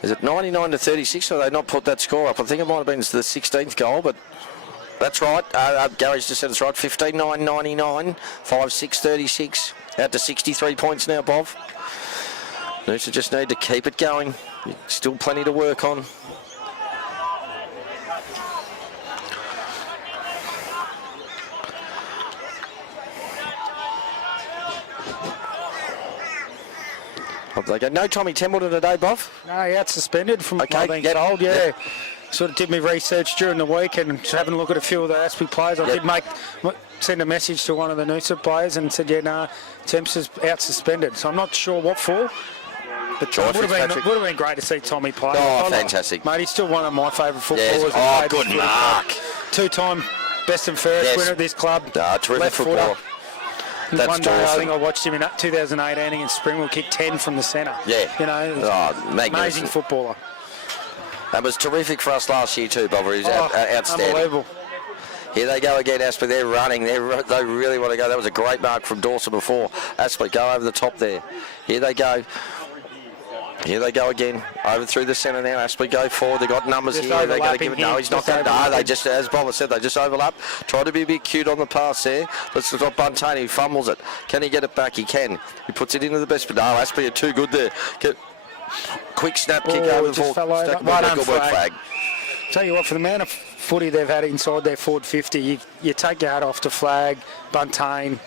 Is it 99-36, or they not put that score up? I think it might have been the 16th goal, but that's right. Gary's just said it's right. 15-9-99, 5-6-36. Out to 63 points now, Bob. Noosa just need to keep it going. Still plenty to work on. They go, no Tommy Templeton today, Bob? No, he out suspended from being told, Sort of did my research during the week and having a look at a few of the Aspley players. I did send a message to one of the Noosa players and said, Temps is out suspended. So I'm not sure what for. But it would have been great to see Tommy play. Oh, fantastic. Mate, he's still one of my favourite footballers. Oh, good mark. 2-time best and fairest winner at this club. Terrific footballer. That's one day, awesome. I think I watched him in 2018 against Springwell kick 10 from the centre. Amazing footballer. That was terrific for us last year too, Bob. He's outstanding. Unbelievable. Here they go again, Aspley. They're running. They really want to go. That was a great mark from Dawson before. Aspley go over the top there. Here they go. Here they go again. Over through the centre now. Aspley go forward. They got numbers just here. They're going to give it. No, he's not going to. No, they just, as Bob said, they just overlap. Try to be a bit cute on the pass there. Let's look at Buntane. He fumbles it. Can he get it back? He can. He puts it into the best. But no, Aspley are too good there. Quick snap kick over the ball. Well done, Flag. Tell you what, for the amount of footy they've had inside their forward 50, you take your hat off to Flag, Buntane,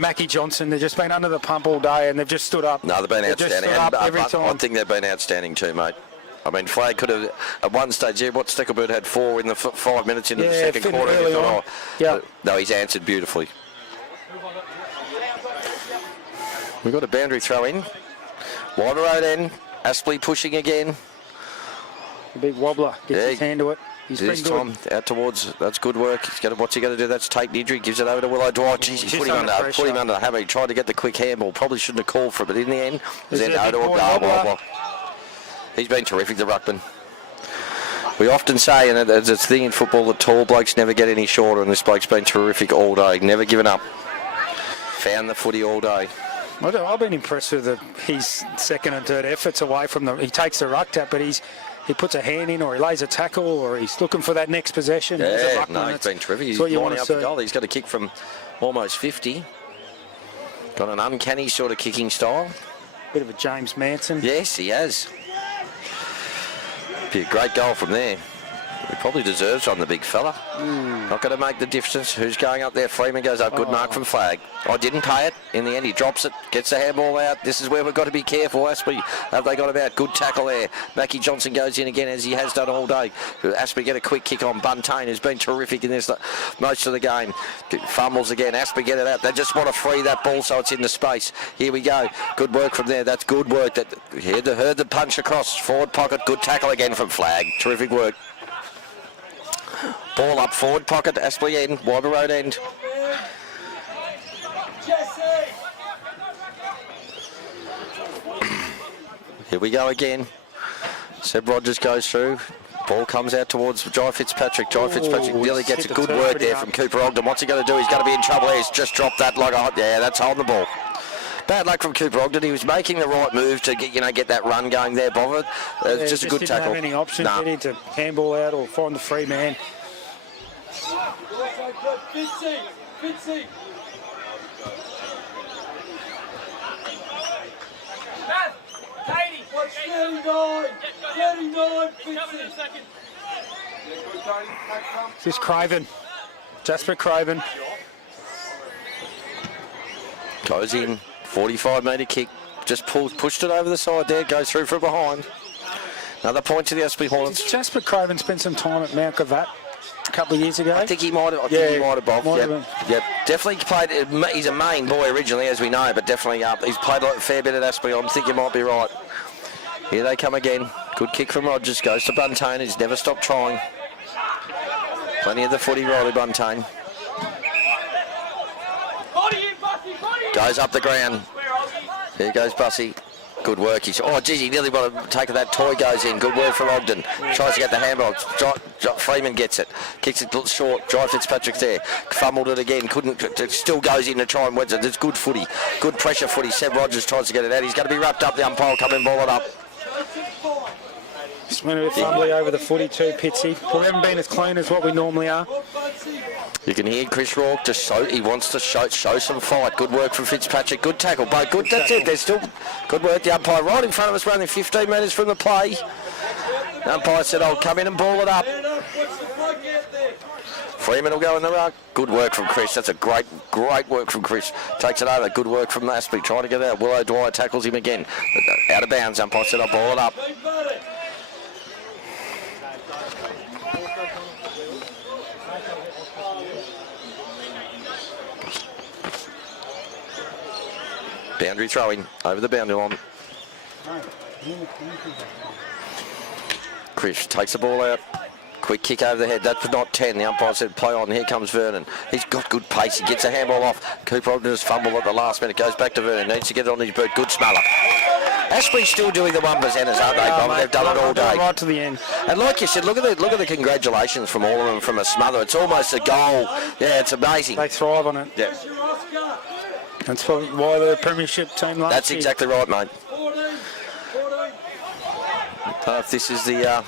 Mackie Johnson. They've just been under the pump all day and they've just stood up. No, they've been outstanding. Every time. I think they've been outstanding too, mate. I mean, Flag could have, at one stage, Steckelberg had 4 in the 5 minutes into the second quarter. No, he's answered beautifully. We've got a boundary throw in. Wide road end. Aspley pushing again. A big wobbler. Gets his hand to it. He's This been good. time out towards, that's good work. What's he going to do? That's take Nidri, gives it over to Willow Dwight. Jeez, he's put him under the hammer. He tried to get the quick handball. Probably shouldn't have called for it, but in the end, he's been terrific, the ruckman. We often say, and it's a thing in football, that tall blokes never get any shorter, and this bloke's been terrific all day. Never given up. Found the footy all day. I've been impressed with his second and third efforts away from the. He takes the ruck tap, but he puts a hand in, or he lays a tackle, or he's looking for that next possession. Yeah, he's been terrific. He's lining up for goal. He's got a kick from almost 50. Got an uncanny sort of kicking style. Bit of a James Manson. Yes, he has. Be a great goal from there. He probably deserves one, the big fella. Not going to make the difference. Who's going up there? Freeman goes up. Good mark from Flag. I didn't pay it. In the end, he drops it. Gets the handball out. This is where we've got to be careful. Aspley, have they got about? Good tackle there. Mackie Johnson goes in again, as he has done all day. Aspley get a quick kick on Buntain, who's been terrific in this most of the game. Fumbles again. Aspley get it out. They just want to free that ball so it's in the space. Here we go. Good work from there. That's good work. Heard the punch across. Forward pocket. Good tackle again from Flag. Terrific work. Ball up, forward pocket, Aspley end, Wyber Road end. Here we go again. Seb Rogers goes through. Ball comes out towards Jai Fitzpatrick. Jai Fitzpatrick nearly gets a good work there from Cooper Ogden. What's he going to do? He's going to be in trouble. He's just dropped that like a... Yeah, that's holding the ball. Bad luck from Cooper Ogden. He was making the right move to get that run going there, Bothered. Just a good tackle. Didn't have any option. He needed to handball out or find the free man. Fitzy. Matt, Katie. 39, Fitzy. This is Craven. Jasper Craven. Goes in. 45-metre kick. Just pushed it over the side there. Goes through from behind. Another point to the Aspley Hornets. Did Jasper Craven spent some time at Mount Gravatt a couple of years ago? I think he might have. Bob. Yep. Definitely played. He's a Maine boy originally, as we know, but definitely he's played a fair bit at Aspley. I think you might be right. Here they come again. Good kick from Rogers. Goes to Buntain. He's never stopped trying. Plenty of the footy, Riley Buntain. Goes up the ground. There goes Bussy. Good work. He nearly wanted to take that toy. Goes in. Good work from Ogden. Tries to get the handball. Freeman gets it. Kicks it short. Jai Fitzpatrick's there. Fumbled it again. Couldn't. Still goes in to try and wedge it. It's good footy. Good pressure footy. Seb Rogers tries to get it out. He's going to be wrapped up. The umpire will come and ball it up. Just went a bit fumbly over the footy too, Pitsy. We haven't been as clean as what we normally are. You can hear Chris Rourke just he wants to show some fight. Good work from Fitzpatrick. Good tackle. But good. That's it. There's still good work. The umpire right in front of us. We're only 15 metres from the play. The umpire said, "I'll come in and ball it up." Freeman will go in the ruck. Good work from Chris. That's a great work from Chris. Takes it over. Good work from Aspley. Trying to get out. Willow Dwyer tackles him again. Out of bounds. Umpire said, "I'll ball it up." Boundary throwing over the boundary line. Chris takes the ball out. Quick kick over the head. That's not 10. The umpire said play on. Here comes Vernon. He's got good pace. He gets a handball off. Cooper Ogden has fumbled at the last minute. Goes back to Vernon. Needs to get it on his boot. Good smeller. Aspley's still doing the 1%ers, aren't they, Bob? They've done it all day. Right to the end. And like you said, look at the congratulations from all of them from a smother. It's almost a goal. Yeah, it's amazing. They thrive on it. Yeah. That's why the premiership team last That's year. exactly right, mate. This is the...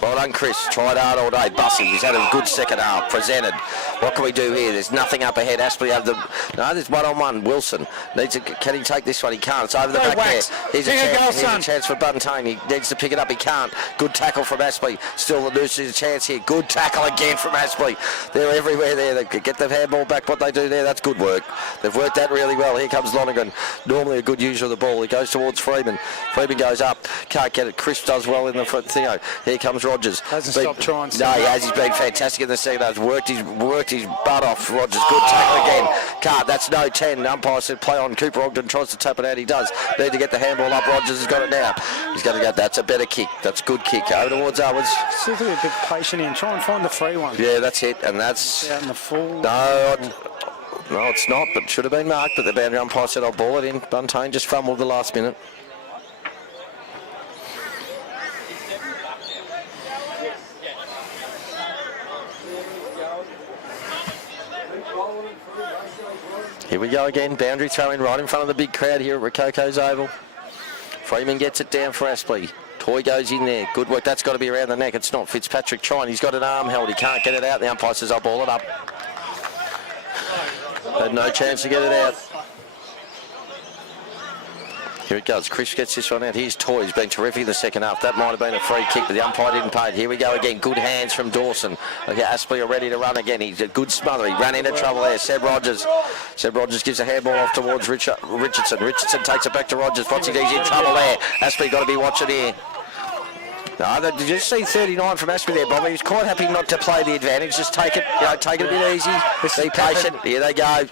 Well done, Chris. Tried hard all day. Bussy, he's had a good second half. Presented. What can we do here? There's nothing up ahead. Aspley have the... No, there's one-on-one. Wilson needs to... Can he take this one? He can't. It's over the back there. Here's a chance for Buntain. He needs to pick it up. He can't. Good tackle from Aspley. Still the Noosa a chance here. Good tackle again from Aspley. They're everywhere there. They get the handball back. What they do there, that's good work. They've worked that really well. Here comes Lonergan. Normally a good user of the ball. He goes towards Freeman. Freeman goes up. Can't get it. Chris does well in the front. Theo. Here comes Rogers. Hasn't stopped trying. No, he has. He's been fantastic in the second half. Worked his butt off. Rogers, good tackle again. Can't. That's no 10. Umpire said play on. Cooper Ogden tries to tap it out. He does. Need to get the handball up. Rogers has got it now. He's going to go. That's a better kick. That's a good kick. Over towards Owens. See if we're a bit patient here and try and find the free one. Yeah, that's it. And that's... Out in the full. No, it's not, but should have been marked. But the boundary umpire said I'll ball it in. Buntain just fumbled the last minute. Here we go again. Boundary throw in right in front of the big crowd here at Rococo's Oval. Freeman gets it down for Aspley. Toy goes in there. Good work. That's got to be around the neck. It's not. Fitzpatrick trying. He's got an arm held. He can't get it out. The umpire says I'll ball it up. Had no chance to get it out. Here it goes. Chris gets this one out. Here's Toy. He's been terrific in the second half. That might have been a free kick, but the umpire didn't pay it. Here we go again. Good hands from Dawson. Okay, Aspley are ready to run again. He's a good smother. He ran into trouble there. Seb Rogers. Seb Rogers gives a handball off towards Richardson. Richardson takes it back to Rogers. What's he do? He's in trouble there. Aspley got to be watching here. No, did you see 39 from Aspley there, Bobby? He's quite happy not to play the advantage. Just take it, take it a bit easy. Be patient. Here they go.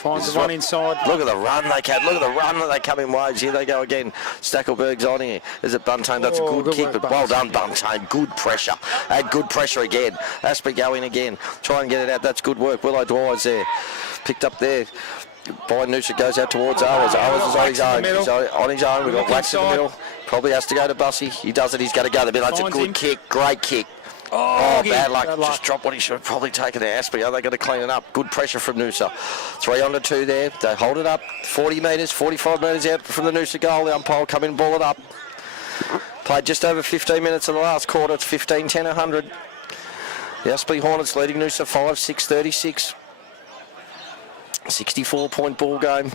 Finds the one inside. Look at the run they can. Look at the run that they come in waves. Here they go again. Stackelberg's on here. Is it Buntain? That's a good kick, but well done, Buntain. Good pressure. Add good pressure again. Aspley go in again. Try and get it out. That's good work. Willow Dwyer's there. Picked up there. By Noosa goes out towards Owens. Owens is on his own. He's on his own. We've got Wax in the middle. Probably has to go to Bussy. He does it. He's going to go to the middle. That's a good kick. Great kick. Oh, bad luck. Just dropped what he should have probably taken there. Aspley, are they going to clean it up? Good pressure from Noosa. 3 on to 2 there. They hold it up. 40 metres, 45 metres out from the Noosa goal. The umpire will come in and ball it up. Played just over 15 minutes in the last quarter. It's 15-10, 100. The Aspley Hornets leading Noosa 5-6-36. 64-point ball game.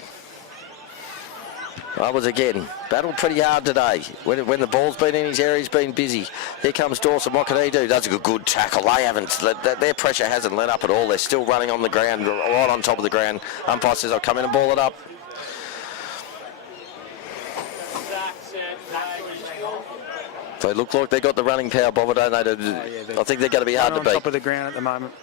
I was again battled pretty hard today. When the ball's been in his area, he's been busy. Here comes Dawson. What can he do? That's a good tackle. They haven't. Their pressure hasn't let up at all. They're still running on the ground, right on top of the ground. Umpire says I'll come in and ball it up. They look like they got the running power, Bob, don't they? I think they're going to be hard to beat. On top of the ground at the moment.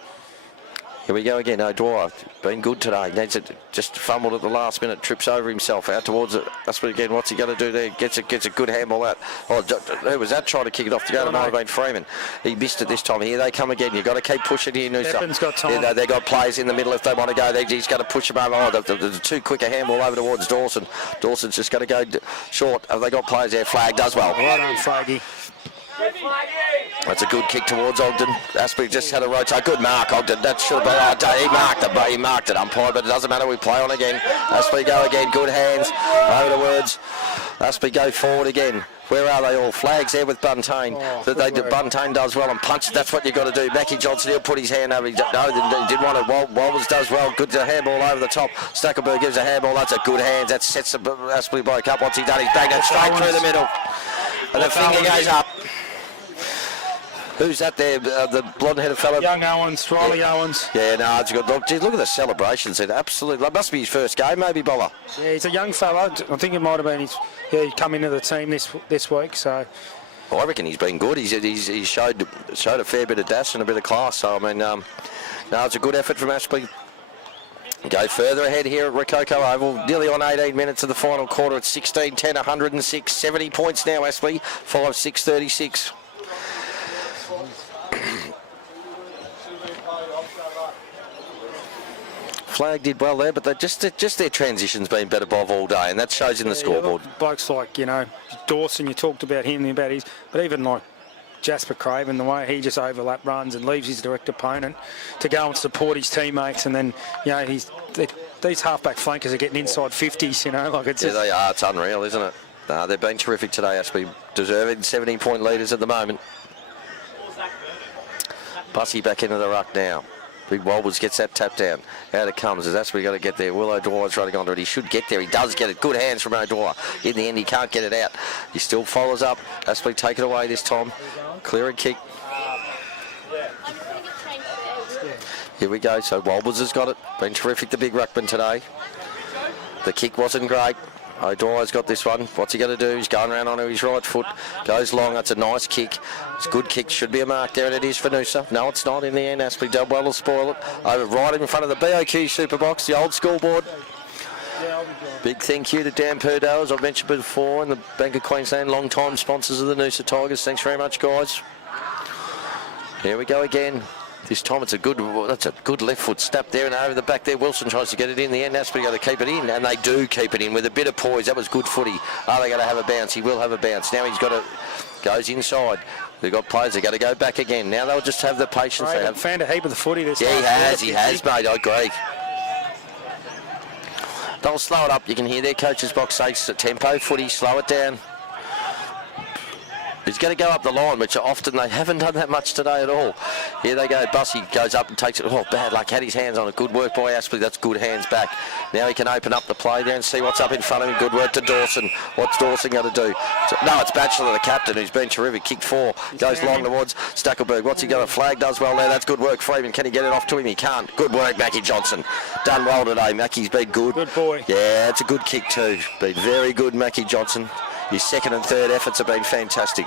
Here we go again. O'Dwyer, been good today. Needs it, just fumbled at the last minute, trips over himself out towards it. That's what again. What's he going to do there? Gets a good handball out. Oh, who was that trying to kick it off to go? It might have been Freeman. He missed it this time. Here they come again. You've got to keep pushing here, Noosa. Evans got time. Yeah, they've got players in the middle if they want to go. He's going to push them over. Oh, the too quick a handball over towards Dawson. Dawson's just going to go short. Have they got players there? Flag does well. Right on, Flaggy. That's a good kick towards Ogden. Aspley just had a rotate. Good mark, Ogden. That should have been... he marked it, umpire, but it doesn't matter. We play on again. Aspley go again. Good hands. Over to Words. Aspley go forward again. Where are they all? Flags there with Buntain. Buntain does well and punches. That's what you've got to do. Mackie Johnson, he'll put his hand over. He didn't want it. Walters does well. Good handball over the top. Stackelberg gives a handball. That's a good hands. That sets the Aspley bloke up. What's he done? He's banged it straight through the middle. And the finger goes up. Who's that there? The blonde-headed fellow? Young Owens, Riley Owens. Yeah, no, it's good. Look at the celebrations. It absolutely. That must be his first game, maybe, Bolla. Yeah, he's a young fella. I think it might have been his. Yeah, he come into the team this week. So. Well, I reckon he's been good. He's showed a fair bit of dash and a bit of class. So I mean, no, it's a good effort from Aspley. Go further ahead here at Rococo Oval. Nearly on 18 minutes of the final quarter. It's 16-10, 106, 70 points now. Aspley 5-6-36. Flag did well there, but they just their transition's been better above all day, and that shows in the scoreboard. Blokes like, Dawson, you talked about him, but even like Jasper Craven, the way he just overlap runs and leaves his direct opponent to go and support his teammates, and then, these halfback flankers are getting inside 50s, They are. It's unreal, isn't it? They've been terrific today, Aspley. Deserving 70-point leaders at the moment. Bussy back into the ruck now. Big Walbers gets that tap down. Out it comes. That's where you got to get there. Will O'Dwyer's running onto it. He should get there. He does get it. Good hands from O'Dwyer. In the end, he can't get it out. He still follows up. Aspley take it away this time. Clear and kick. Here we go. So Walbers has got it. Been terrific, the big ruckman today. The kick wasn't great. O'Dwyer's got this one. What's he going to do? He's going around onto his right foot. Goes long. That's a nice kick. It's a good kick. Should be a mark there, and it is for Noosa. No, it's not in the end. Aspley Dubwell will spoil it. Over right in front of the BOQ Super Box, the old scoreboard. Big thank you to Dan Purdo, as I've mentioned before, and the Bank of Queensland, long-time sponsors of the Noosa Tigers. Thanks very much, guys. Here we go again. This time it's a good left foot snap there and over the back there. Wilson tries to get it in the end. Aspley got to keep it in, and they do keep it in with a bit of poise. That was good footy. Are they going to have a bounce? He will have a bounce. Now he's got to, goes inside. They've got players. They've got to go back again. Now they'll just have the patience. Right, they have found a heap of the footy this time. Yeah, he has, mate. I agree. They'll slow it up. You can hear their coach's box say tempo footy, slow it down. He's going to go up the line, which often they haven't done that much today at all. Here they go. Bussy goes up and takes it. Oh, bad luck. Had his hands on it. Good work by Aspley. That's good hands back. Now he can open up the play there and see what's up in front of him. Good work to Dawson. What's Dawson going to do? No, it's Batchelor, the captain, who's been terrific. Kicked 4. Goes long towards Stackelberg. What's he going to flag? Does well there. That's good work, Freeman. Can he get it off to him? He can't. Good work, Mackie Johnson. Done well today. Mackie's been good. Good boy. Yeah, it's a good kick too. Been very good, Mackie Johnson. His second and third efforts have been fantastic.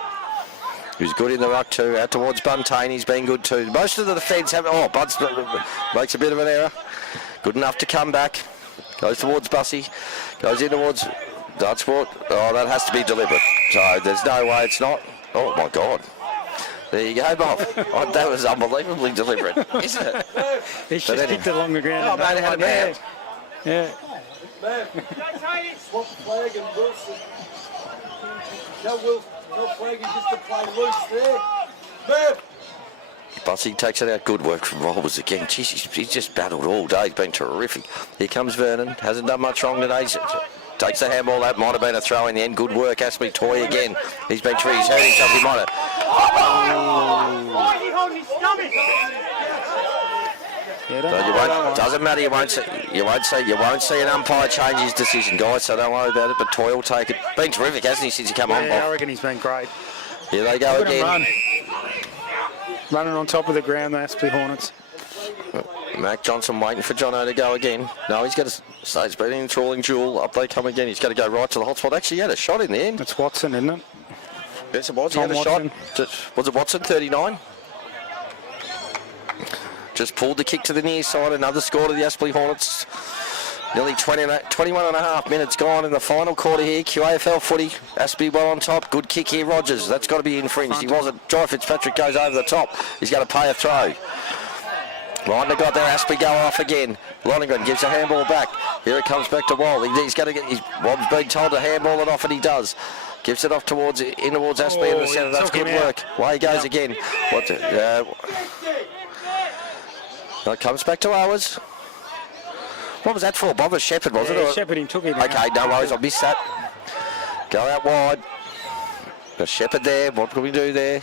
He was good in the ruck too. Out towards Buntain, he's been good too. Most of the defence have... Oh, Bud's makes a bit of an error. Good enough to come back. Goes towards Bussy. Goes in towards Dutchport. Oh, that has to be deliberate. So there's no way it's not. Oh, my God. There you go, Bob. Oh, that was unbelievably deliberate, isn't it? He's just kicked it along the ground. Oh, mate, it had a bounce. Yeah. Swap flag and Wilson. No flagging just to play loose there. Move. Bussy takes it out. Good work from Robbers again. Jeez, he's just battled all day. He's been terrific. Here comes Vernon. Hasn't done much wrong today. Takes the handball. That might have been a throw in the end. Good work. Aspley Toy again. He's been true. He's hurt himself. He might have. Why is he holding his stomach? Doesn't matter. You won't see an umpire change his decision, guys. So don't worry about it. But Toy will take it. Been terrific, hasn't he, since he come on? I reckon he's been great. Here they go again. Running on top of the ground, the Aspley Hornets. Mac Johnson waiting for Jono to go again. No, he's got to stay. It's been in trawling duel. Up they come again. He's got to go right to the hot spot. Actually, he had a shot in the end. It's Watson, isn't it? Yes, it was. Tom he had a Watson. Shot. Was it Watson, 39? Just pulled the kick to the near side. Another score to the Aspley Hornets. Nearly 21 and a half minutes gone in the final quarter here. QAFL footy. Aspley well on top. Good kick here, Rogers. That's got to be infringed. He wasn't. Joy Fitzpatrick goes over the top. He's going to pay a throw. London got there. Aspley go off again. Lonergan gives a handball back. Here it comes back to Wall. He's going to get his... Rob's been told to handball it off, and he does. Gives it off towards Aspley in the centre. That's good work. Away he goes again. It comes back to ours. What was that for? Bob or Shepherd, was it? Shepherd, he took it. Okay, no worries. I missed that. Go out wide. Got Shepherd there. What can we do there?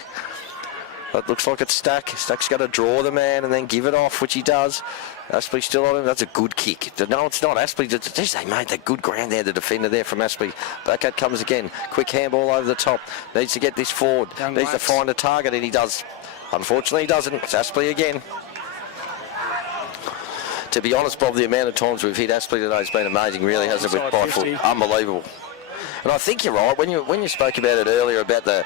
That looks like it's Stack. Stack's got to draw the man and then give it off, which he does. Aspley still on him. That's a good kick. No, it's not. Aspley, they made that good ground there, the defender there from Aspley. Back out comes again. Quick handball over the top. Needs to get this forward. Needs to find a target, and he does. Unfortunately, he doesn't. It's Aspley again. To be honest, Bob, the amount of times we've hit Aspley today has been amazing, really, hasn't it, with by foot? Unbelievable. And I think you're right. When you spoke about it earlier about the,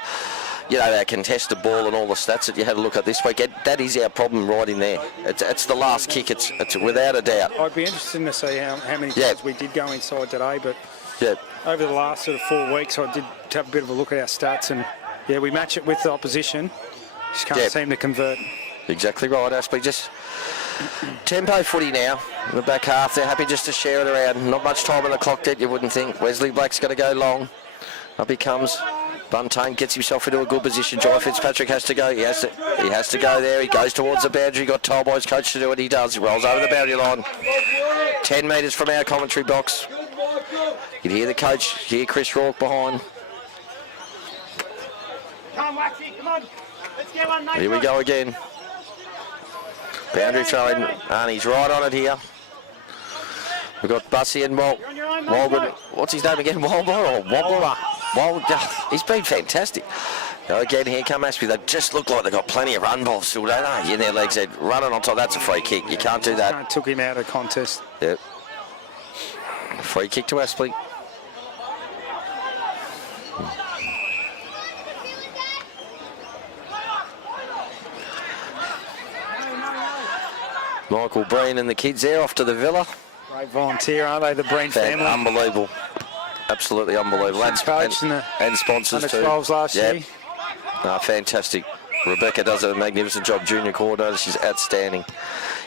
our contested ball and all the stats that you had a look at this week, that is our problem right in there. It's the last kick. It's without a doubt. I'd be interested to see how many times we did go inside today, but over the last sort of 4 weeks, I did have a bit of a look at our stats, and we match it with the opposition. Just can't seem to convert. Exactly right, Aspley. Just tempo footy now in the back half. They're happy just to share it around. Not much time on the clock yet, you wouldn't think. Wesley Black's got to go long. Up he comes. Buntain gets himself into a good position. Joy Fitzpatrick has to go. He has to go there. He goes towards the boundary. Got told by his coach to do it. He does. He rolls over the boundary line. 10 metres from our commentary box. You can hear the coach. Hear Chris Rourke behind. Come on, Waxy, come on. Let's get one, mate. Here we go again. Boundary throw in, and he's right on it here. We've got Bussy and Walgren. What's his name again? Wobbler. He's been fantastic. Again, here come Aspley. They just look like they've got plenty of run balls still, don't they? In their legs, they're running on top. That's a free kick. You can't do that. Took him out of contest. Yep. Free kick to Aspley. Michael Breen and the kids there off to the Villa. Great volunteer, aren't they, the Breen family? Unbelievable. Absolutely unbelievable. And sponsors too. Under 12s last year. No, fantastic. Rebecca does a magnificent job, junior coordinator. She's outstanding.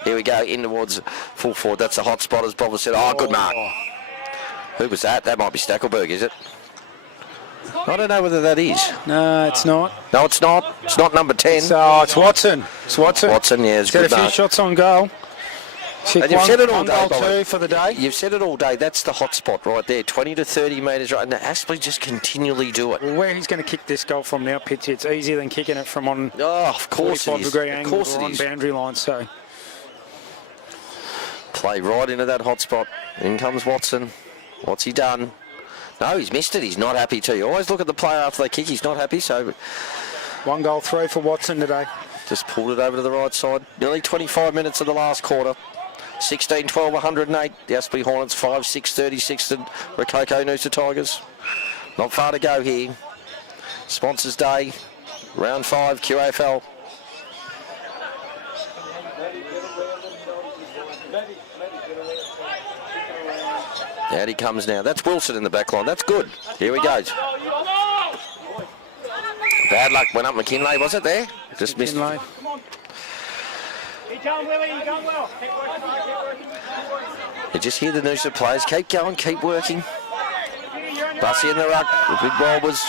Here we go, in towards full forward. That's the hot spot, as Bob has said. Oh, good mark. Who was that? That might be Stackelberg, is it? I don't know whether that is. No, it's not. No, it's not. It's not number 10. It's Watson. It's Watson. Watson, yeah, it's good mark. A few shots on goal. And you've said it all day, two for the day. You've said it all day. That's the hot spot right there, 20 to 30 metres right. And Aspley just continually do it. Well, where he's going to kick this goal from now, Pitsy, it's easier than kicking it from on. Oh, of course it is. 45-degree Of angle course or on boundary line. So play right into that hot spot. In comes Watson. What's he done? No, he's missed it. He's not happy too. You always look at the player after they kick. He's not happy. So 1 goal 3 for Watson today. Just pulled it over to the right side. Nearly 25 minutes of the last quarter. 16-12, 108. The Aspley Hornets 5-6, 36. The Rococo Noosa Tigers. Not far to go here. Sponsors Day. Round 5, QAFL. Out he comes now. That's Wilson in the back line. That's good. Here he goes. Bad luck went up McKinlay, was it there? Just missed. McKinlay. You just hear the Noosa players. Keep going, keep working. Bussy in the ruck. The big ball was...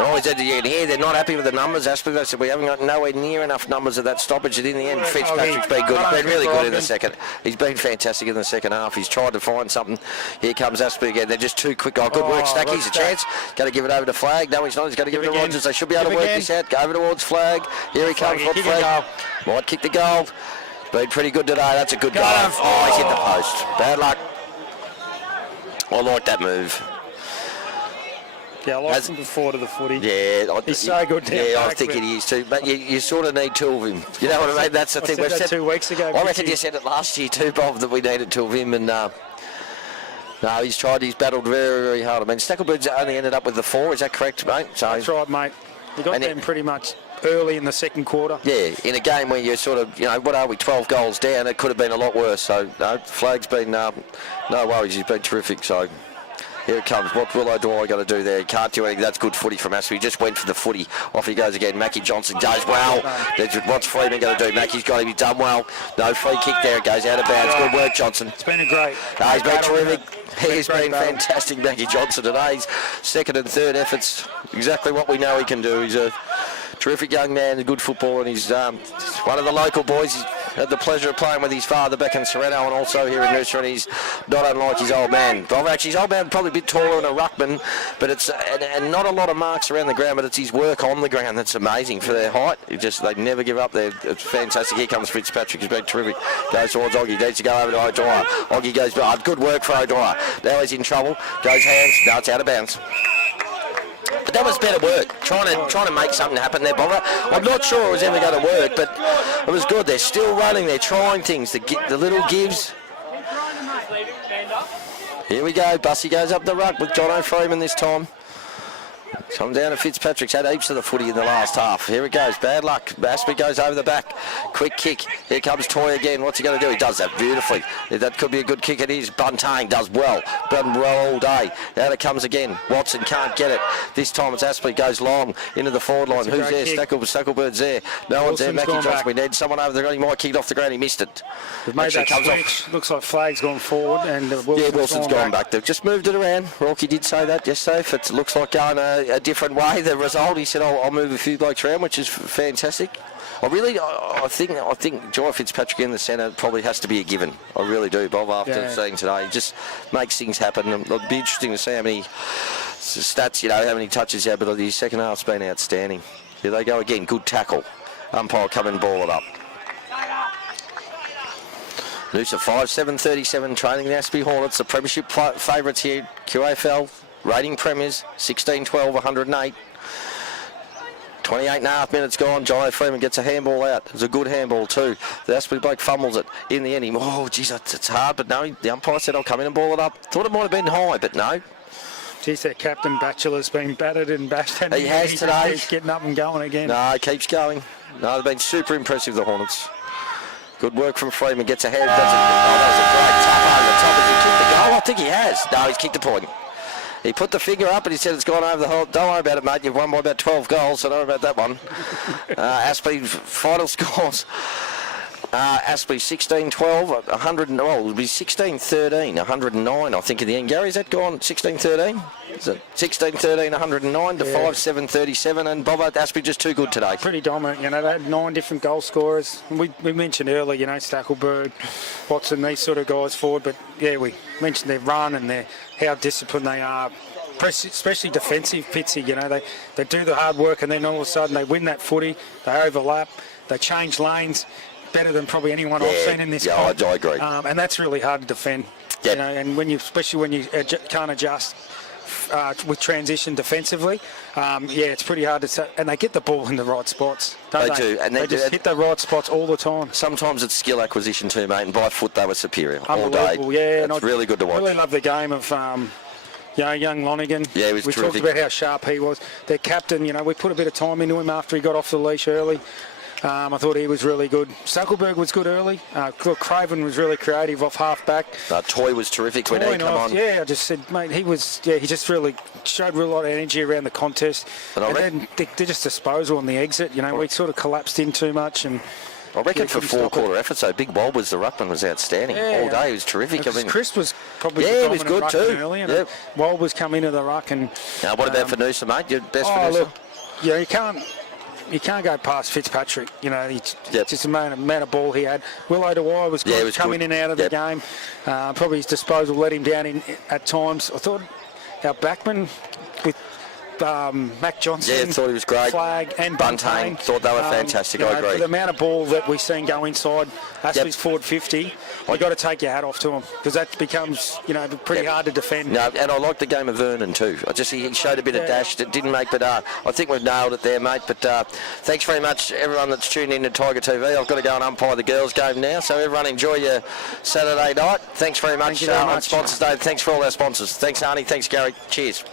Oh, you can hear they're not happy with the numbers. Aspley, they said we haven't got nowhere near enough numbers of that stoppage. And in the end, Fitzpatrick's been good. He's been really good in the second. He's been fantastic in the second half. He's tried to find something. Here comes Aspley again. They're just too quick. Oh, good work, Stacky's a chance. Got to give it over to Flag. No, he's not. He's got to give it to Rogers. They should be able to work this out. Go over towards Flag. Here he comes. What's Flag? Might kick the goal. Been pretty good today. That's a good goal. Oh, he's hit the post. Bad luck. I like that move. Yeah, I like him before to the footy. Yeah, he's so good down Yeah, back, I think he is too. But you sort of need two of him. You know what I mean? That's the thing. I said that 2 weeks ago. I reckon you said it last year too, Bob, that we needed two of him. And no, he's tried. He's battled very, very hard. I mean, Stackelberg's only ended up with the 4. Is that correct, mate? So, that's right, mate. He got them pretty much early in the second quarter. Yeah, in a game where you're sort of, what are we, 12 goals down? It could have been a lot worse. So, no, Flag's been, no worries. He's been terrific. So. Here it comes. What will O'Dwyer got to do there? He can't do anything. That's good footy from us. He just went for the footy. Off he goes again. Mackie Johnson does well. What's Freeman going to do? Mackie's got him. He's done well. No free kick there. It goes out of bounds. Good work, Johnson. It's been a great. He's been terrific. He's been fantastic, Mackie Johnson today. His second and third efforts. Exactly what we know he can do. He's a terrific young man, a good footballer, and he's one of the local boys. He's had the pleasure of playing with his father back in Sereno and also here in Noosa, and he's not unlike his old man. Well, actually, his old man probably a bit taller than a ruckman, but it's and not a lot of marks around the ground, but it's his work on the ground that's amazing for their height. They never give up. It's fantastic. Here comes Fitzpatrick. He's been terrific. Goes towards Oggy. Needs to go over to O'Dwyer. Oggy goes, good work for O'Dwyer. Now he's in trouble. Goes hands. No, it's out of bounds. But that was better work, trying to make something happen there, Bobber. I'm not sure it was ever going to work, but it was good. They're still running, they're trying things, the little gives. Here we go, Bussy goes up the ruck with John O'Freeman this time. Comes down to Fitzpatrick's had heaps of the footy in the last half. Here it goes, bad luck. Aspley goes over the back. Quick kick. Here comes Toy again. What's he going to do? He does that beautifully. That could be a good kick. It is. Buntain does well. Done well all day. Out it comes again. Watson can't get it. This time it's Aspley goes long into the forward line. Who's there? Stackelbird's there. No one's there. Mackie Johnson. We need someone over the ground. He might kick it off the ground. He missed it. They've made that switch. Looks like Flag's gone forward and Wilson's gone back. They've just moved it around. Rocky did say that yesterday. If it looks like going a different way, the result, he said, I'll move a few blokes around, which is fantastic. I think Joy Fitzpatrick in the centre probably has to be a given. I really do, Bob, after seeing today. He just makes things happen. It'll be interesting to see how many stats, how many touches he had, but the second half's been outstanding. Here they go again. Good tackle. Umpire come and ball it up. Noosa 5-7-37 training the Aspley Hornets, the premiership favourites here, QAFL. Rating premiers, 16-12, 108. 28 and a half minutes gone. John Freeman gets a handball out. It's a good handball too. The Aspley bloke fumbles it. In the end, it's hard, but no, the umpire said I'll come in and ball it up. Thought it might have been high, but no. Geez, their captain Batchelor's been battered and bashed. He has today. He's getting up and going again. No, he keeps going. No, they've been super impressive, the Hornets. Good work from Freeman. Gets ahead. That was a great tap over the top. Has he kicked the goal? I think he has. No, he's kicked the point. He put the finger up and he said it's gone over the hole. Don't worry about it, mate. You've won by about 12 goals, so don't worry about that one. Aspley final scores. Aspley 16-12, 100. Well, it would be 16-13, 109. I think in the end. Gary, is that gone 16-13? Is it 16-13, 109 to 5-7-37? And Bobo, Aspley just too good today. Pretty dominant. You know, they had 9 different goal scorers. We mentioned earlier, you know, Stackelberg, Watson, these sort of guys forward. But yeah, we mentioned their run and how disciplined they are. Especially defensive, Pitsy. You know, they do the hard work and then all of a sudden they win that footy. They overlap. They change lanes. Better than probably anyone I've seen in this comp. I agree. And that's really hard to defend. Yep. You know, and especially when you can't adjust with transition defensively, it's pretty hard to. And they get the ball in the right spots. Don't they do, and they just hit the right spots all the time. Sometimes it's skill acquisition too, mate. And by foot they were superior all day. Yeah, it's really good to watch. I really love the game of. Young Lonigan. Yeah, he was we terrific. talked about how sharp he was. Their captain, you know, we put a bit of time into him after he got off the leash early. I thought he was really good. Stackelberg was good early. Craven was really creative off half-back. Toy was terrific when he come on. Yeah, I just said, mate, he just really showed a lot of energy around the contest. And then they just disposal on the exit. You know, we sort of collapsed in too much. And I reckon for 4-quarter efforts, so Big Bob was the ruckman was outstanding all day. He was terrific. I mean, Chris was probably he was good too. Early, and Wold was coming into the ruck. And now, what about for Noosa, mate? Your best for Noosa? Look, yeah, you can't go past Fitzpatrick. You know, he's just the amount of ball he had. Will O'Dwyer was good, coming in and out of the game. Probably his disposal let him down at times. I thought our backman with Mac Johnson, I thought he was great. Flag and Buntain. Thought they were fantastic. I agree. For the amount of ball that we've seen go inside, Aspley's forward 50. You've got to take your hat off to him because that becomes, you know, pretty hard to defend. No, and I liked the game of Vernon too. He showed a bit of dash that didn't make, but I think we've nailed it there, mate. But thanks very much, everyone that's tuned in to Tiger TV. I've got to go and umpire the girls' game now, so everyone enjoy your Saturday night. Thanks very much. On Sponsors Day. Thanks for all our sponsors. Thanks, Arnie. Thanks, Gary. Cheers.